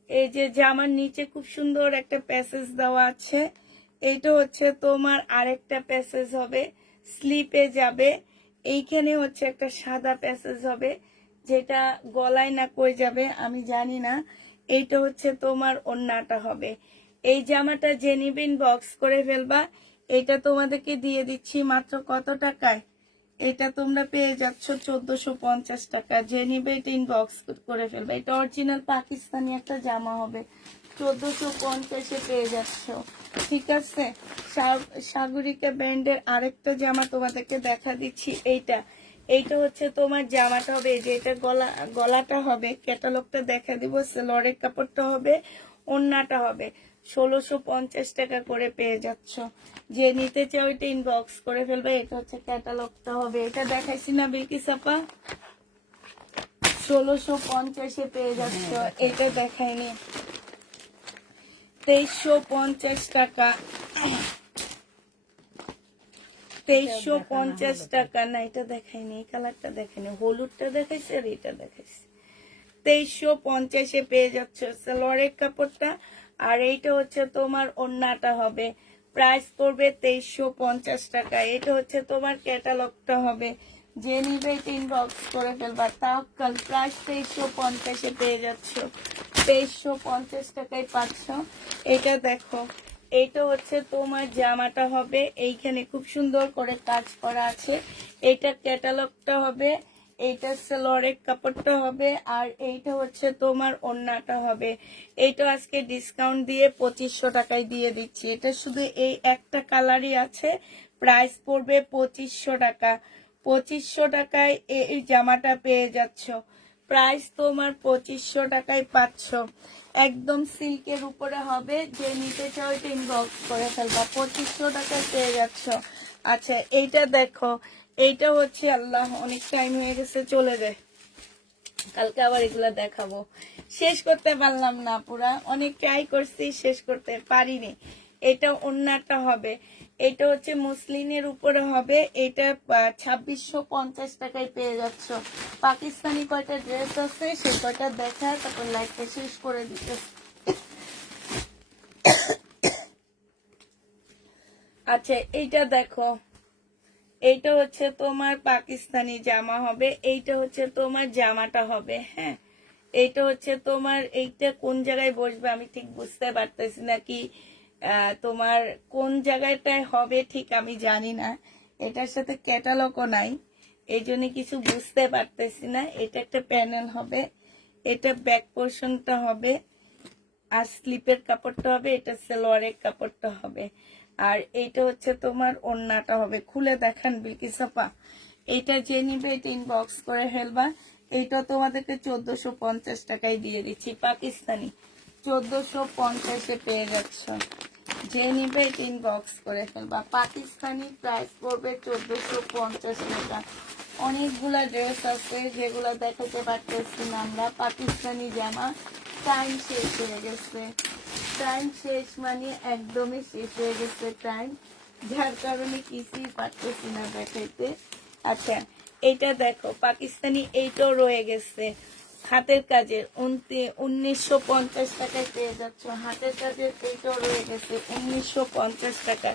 এই যে জামার নিচে খুব সুন্দর একটা প্যাসেজ দেওয়া আছে, এইটা হচ্ছে তোমার আরেকটা প্যাসেজ হবে। স্লিপে যাবে, এইখানে হচ্ছে একটা সাদা প্যাসেজ হবে, যেটা গলায় না কই যাবে আমি জানি না। এইটা হচ্ছে তোমার ওড়নাটা হবে। এই জামাটা যে নিবেন বক্স করে ফেলবা। এটা তোমাদেরকে দিয়ে দিচ্ছি মাত্র কত টাকায়? এটা তোমরা পেয়ে যাচ্ছ 1450 টাকা। যে নিবে এটা ইনবক্স করে ফেলবে। এটা অরিজিনাল পাকিস্তানি একটা জামা হবে, 1450-এ পেয়ে যাচ্ছ। ঠিক আছে, সাগরিকা ব্র্যান্ডের আরেকটা জামা তোমাদেরকে দেখা দিচ্ছি। এইটা হচ্ছে তোমার জামাটা হবে, যে এটা গলাটা হবে, ক্যাটালগটা দেখা দিব। সেলরের কাপড়টা হবে, ওড়নাটা হবে। 1650 টাকা করে পেয়ে যাচ্ছ। যে নিতে চাও এটা ইনবক্স করে ফেলবে। এটা হচ্ছে ক্যাটালগটা হবে। এটা দেখাইছি না বিলকিস আপা? 1650-এ পেয়ে যাচ্ছ। এটা দেখাইনি, 2350 টাকা। 2350 টাকা না, এটা দেখাইনি। এই কালারটা দেখাইনি, হলুদটা দেখাইছি আর এটা দেখাইছি। 2350-এ পেয়ে যাচ্ছ সালোয়ারের কাপড়টা। আর এইটা হচ্ছে তোমার ওড়নাটা হবে। প্রাইস পড়বে 2350 টাকা। এটা হচ্ছে তোমার ক্যাটালগটা হবে। যে নিবে এটা ইনবক্স করে ফেলবা। তাওয়াক্কাল প্রাইস 2350-এ পেয়ে যাচ্ছ। 2350 টাকায় পাচ্ছ। এটা দেখো, এইটা হচ্ছে তোমার জামাটা হবে। এইখানে খুব সুন্দর করে কাজ করা আছে। এটা ক্যাটালগটা হবে। এইটা সালোয়ারের কাপড়টা হবে। আর এইটা হচ্ছে তোমার ওড়নাটা হবে। এইটা আজকে ডিসকাউন্ট দিয়ে 2500 টাকায় দিয়ে দিচ্ছি। এটা শুধু এই একটা কালারই আছে। প্রাইস পড়বে 2500 টাকা। 2500 টাকায় এই জামাটা পেয়ে যাচ্ছ। প্রাইস তোমার 2500 টাকায় পাচ্ছ। একদম সিল্কের উপরে হবে। যে নিতে চাও এটা ইনবক্স করে ফেলবা। 2500 টাকায় পেয়ে যাচ্ছ। আচ্ছা, এইটা দেখো, এইটা হচ্ছে আল্লাহ অনেক টাইম হয়ে গেছে, চলে যায়। কালকে আবার এগুলা দেখাবো। শেষ করতে পারলাম না, পুরা অনেক ট্রাই করছি, শেষ করতে পারিনি। এটা ওড়নাটা হবে। এটা হচ্ছে মুসলিনের উপরে হবে। এটা 2650 টাকায় পেয়ে যাচ্ছ। পাকিস্তানি কয়টা ড্রেস আছে সে কয়টা দেখা, তারপর লাইফটা শেষ করে দিতে। আচ্ছা, এইটা দেখো, এইটা হচ্ছে তোমার পাকিস্তানি জামা হবে। এইটা হচ্ছে তোমার জামাটা হবে। হ্যাঁ, এইটা হচ্ছে তোমার, এইটা কোন জায়গায় বসবে আমি ঠিক বুঝতে পারতেছি না। কি তোমার কোন জায়গাটায় হবে ঠিক আমি জানি না। এটার সাথে ক্যাটালগও নাই, এই জন্য কিছু বুঝতে পারতেছি না। এটা একটা প্যানেল হবে। এটা ব্যাক পোর্শনটা হবে। আর স্লিপের কাপড়টা হবে। এটা সালোয়ারের কাপড়টা হবে। আর এইটা হচ্ছে তোমার ওড়নাটা হবে। খুলে দেখান বিলকিস আপা। এটা যে নিবে এটা ইনবক্স করে ফেলবা। এইটা তোমাদেরকে 1450 টাকায় দিয়ে দিচ্ছি। পাকিস্তানি 1450-এ পেয়ে যাচ্ছ। যে নিবে এটা ইনবক্স করে ফেলবা। পাকিস্তানি প্রাইস পড়বে 1450 টাকা। অনেকগুলা ড্রেস আছে যেগুলা দেখাতে পারতেছি না আমরা। পাকিস্তানি জামা টাইম শেষ হয়ে গেছে। টাইম শেষ মানে একদমই শেষ হয়ে গেছে টাইম, যার কারণে কিছুই পারতেছি না দেখাইতে। আচ্ছা, এইটা দেখো পাকিস্তানি, এইটাও রয়ে গেছে হাতের কাজের। 1950 টাকায় পেয়ে যাচ্ছ। হাতের কাজের এইটাও রয়ে গেছে 1950 টাকা।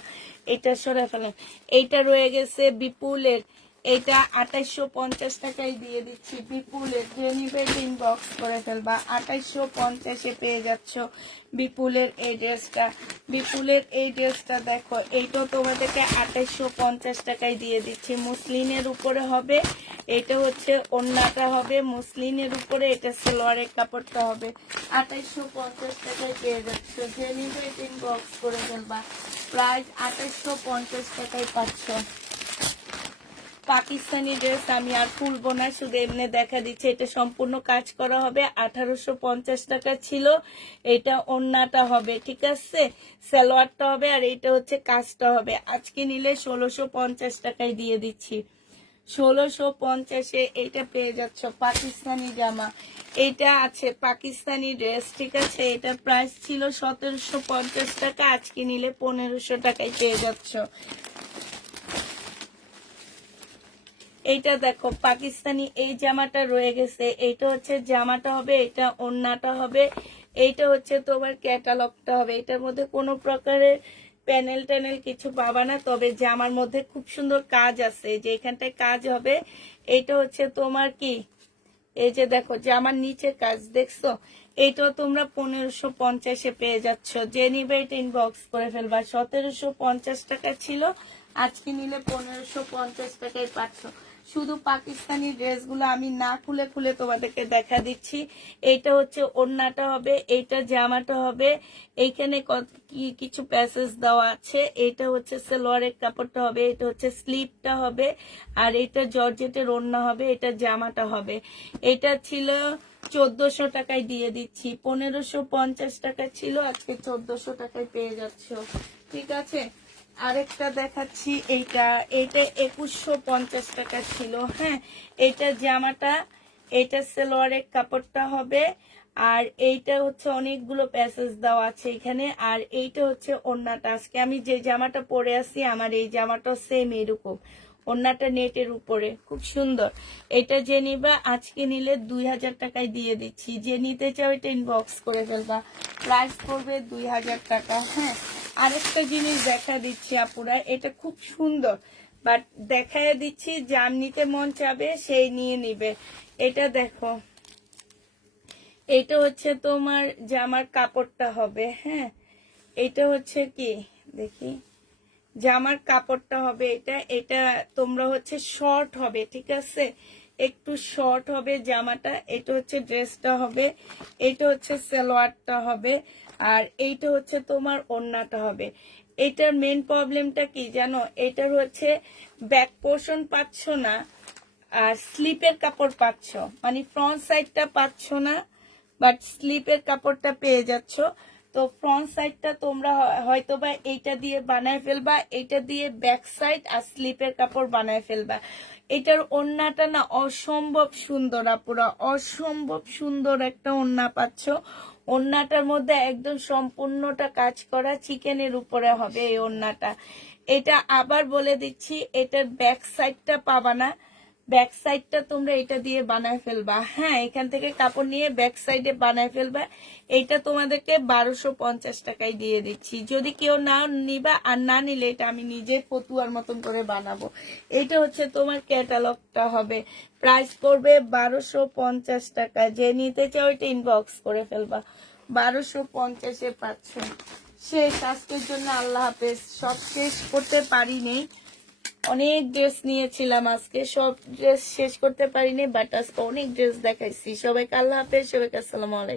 এটা সরে ফেলেন। এইটা রয়ে গেছে বিপুলের, এটা 2850 টাকায় দিয়ে দিচ্ছি। বিপুলের যে নিবে ইনবক্স করে ফেলবা। 2850-এ পেয়ে যাচ্ছ বিপুলের এই ড্রেসটা। বিপুলের এই ড্রেসটা দেখো, এইটাও তোমাদেরকে 2850 টাকায় দিয়ে দিচ্ছি। মুসলিনের উপরে হবে। এটা হচ্ছে ওড়নাটা হবে মুসলিনের উপরে। এটা সালোয়ারের কাপড়টা হবে। 2850 টাকায় পেয়ে যাচ্ছ। যে নিবে ইনবক্স করে ফেলবা। প্রাইস 2850 টাকায় পাচ্ছ। পাকিস্তানি ড্রেস আমি আর খুলবো না, শুধু এমনি দেখা দিচ্ছে। এটা সম্পূর্ণ কাজ করা হবে। 1850 টাকা ছিল। এটা ওড়নাটা হবে, ঠিক আছে, সালোয়ারটা হবে। আর এটা হচ্ছে কাজটা হবে। আজকে নিলে 1650 টাকায় দিয়ে দিচ্ছি। 1650-এ এইটা পেয়ে যাচ্ছ। পাকিস্তানি জামা, এটা আছে পাকিস্তানি ড্রেস, ঠিক আছে। এটা প্রাইস ছিল 1750 টাকা। আজকে নিলে 1500 টাকায় পেয়ে যাচ্ছ। এইটা দেখো পাকিস্তানি এই জামাটা রয়ে গেছে। এইটা হচ্ছে জামাটা হবে। এটা ওড়নাটা হবে। এইটা হচ্ছে তোমার ক্যাটালগটা হবে। এটার মধ্যে কোনো প্রকারের প্যানেল ট্যানেল কিছু পাবা না, তবে জামার মধ্যে খুব সুন্দর কাজ আছে, যে এখানটায় কাজ হবে। এটা হচ্ছে তোমার কি, এই যে দেখো জামার নিচে কাজ দেখছো, এইটাও তোমরা 1550-এ পেয়ে যাচ্ছ। যে নিবে এটা ইনবক্স করে ফেলবা। 1750 টাকা ছিল, আজকে নিলে 1550 টাকায় পাচ্ছ। শুধু পাকিস্তানি ড্রেসগুলো আমি না খুলে খুলে তোমাদেরকে দেখা দিচ্ছি। এইটা হচ্ছে ওড়নাটা হবে, এইটা জামাটা হবে, এইখানে কিছু প্যাসেজ দেওয়া আছে। এটা হচ্ছে সালোয়ারের কাপড়টা হবে, এটা হচ্ছে স্লিপটা হবে, আর এটা জর্জেটের ওড়না হবে, এটা জামাটা হবে। এটা ছিল 1400 টাকায় দিয়ে দিচ্ছি। 1550 টাকা ছিল, আজকে 1400 টাকায় পেয়ে যাচ্ছ। ঠিক আছে, আরেকটা দেখাচ্ছি। এইটা 2150 টাকা ছিল। হ্যাঁ, এটা জামাটা, এটা সালোয়ারের কাপড়টা হবে, আর এইটা হচ্ছে অনেকগুলো প্যাসেজ দেওয়া আছে এখানে, আর এইটা হচ্ছে ওড়নাটা। আজকে আমি যে জামাটা পরে আছি, আমার এই জামাটা সেম এরকম, ওড়নাটা নেটের উপরে, খুব সুন্দর। এটা যে নিবা আজকে নিলে 2000 টাকায় দিয়ে দিচ্ছি। যে নিতে চাও এটা ইনবক্স করে ফেলবা, প্রাইস পড়বে 2000 টাকা। হ্যাঁ, আরেকটা জিনিস দেখা দিচ্ছি আপুরা, এটা খুব সুন্দর, বাট দেখায় দিচ্ছি, যার নিতে মন চাবে সেই নিয়ে নিবে। এটা দেখো, এটা হচ্ছে তোমার জামার কাপড়টা হবে। হ্যাঁ, এটা হচ্ছে কি দেখি, জামার কাপড়টা হবে এটা। এটা তোমরা হচ্ছে শর্ট হবে, ঠিক আছে, একটু শর্ট হবে জামাটা। এটা হচ্ছে ড্রেসটা হবে, এটা হচ্ছে সালোয়ারটা হবে, আর এইটা হচ্ছে তোমার ওড়নাটা হবে। এটার মেন প্রবলেমটা কি জানো, এটার হচ্ছে ব্যাক পোর্শন পাচ্ছ না, আর স্লিপের কাপড় পাচ্ছ, মানে ফ্রন্ট সাইডটা পাচ্ছ না, বাট স্লিপের কাপড়টা পেয়ে যাচ্ছ। তো ফ্রন্ট সাইডটা তোমরা হয়তো বা এইটা দিয়ে বানায় ফেলবা, এইটা দিয়ে ব্যাক সাইড আর স্লিপের কাপড় বানায় ফেলবা। এটার ওড়নাটা না অসম্ভব সুন্দর আপুরা, অসম্ভব সুন্দর একটা ওড়না পাচ্ছ। ওড়নাটার মধ্যে একদম সম্পূর্ণটা কাজ করা চিকেনের উপরে হবে এই ওড়নাটা। এটা আবার বলে দিচ্ছি, এটার ব্যাক সাইডটা পাবা না, ব্যাক সাইডটা তোমরা এটা দিয়ে বানায় ফেলবা। হ্যাঁ, এখান থেকে কাপড় নিয়ে ব্যাক সাইডে বানায় ফেলবা। এটা তোমাদেরকে 1250 টাকায় দিয়ে দিচ্ছি। যদি কেউ না নিবা, আর না নিলে এটা আমি নিজে ফতুয়ার মতন করে বানাবো। এটা হচ্ছে তোমার ক্যাটালগটা হবে, প্রাইস পড়বে 1250 টাকা। যে নিতে চাও এটা ইনবক্স করে ফেলবা, 1250-এ পাচ্ছ। শেষ আজকের জন্য, আল্লাহ হাফেজ। সব শেষ করতে পারিনি, অনেক ড্রেস নিয়েছিলাম আজকে, সব ড্রেস শেষ করতে পারিনি, বাট আজকে অনেক ড্রেস দেখাইছি। সবাইকে আল্লাহ হাফেজ, সবাইকে আসসালামু আলাইকুম।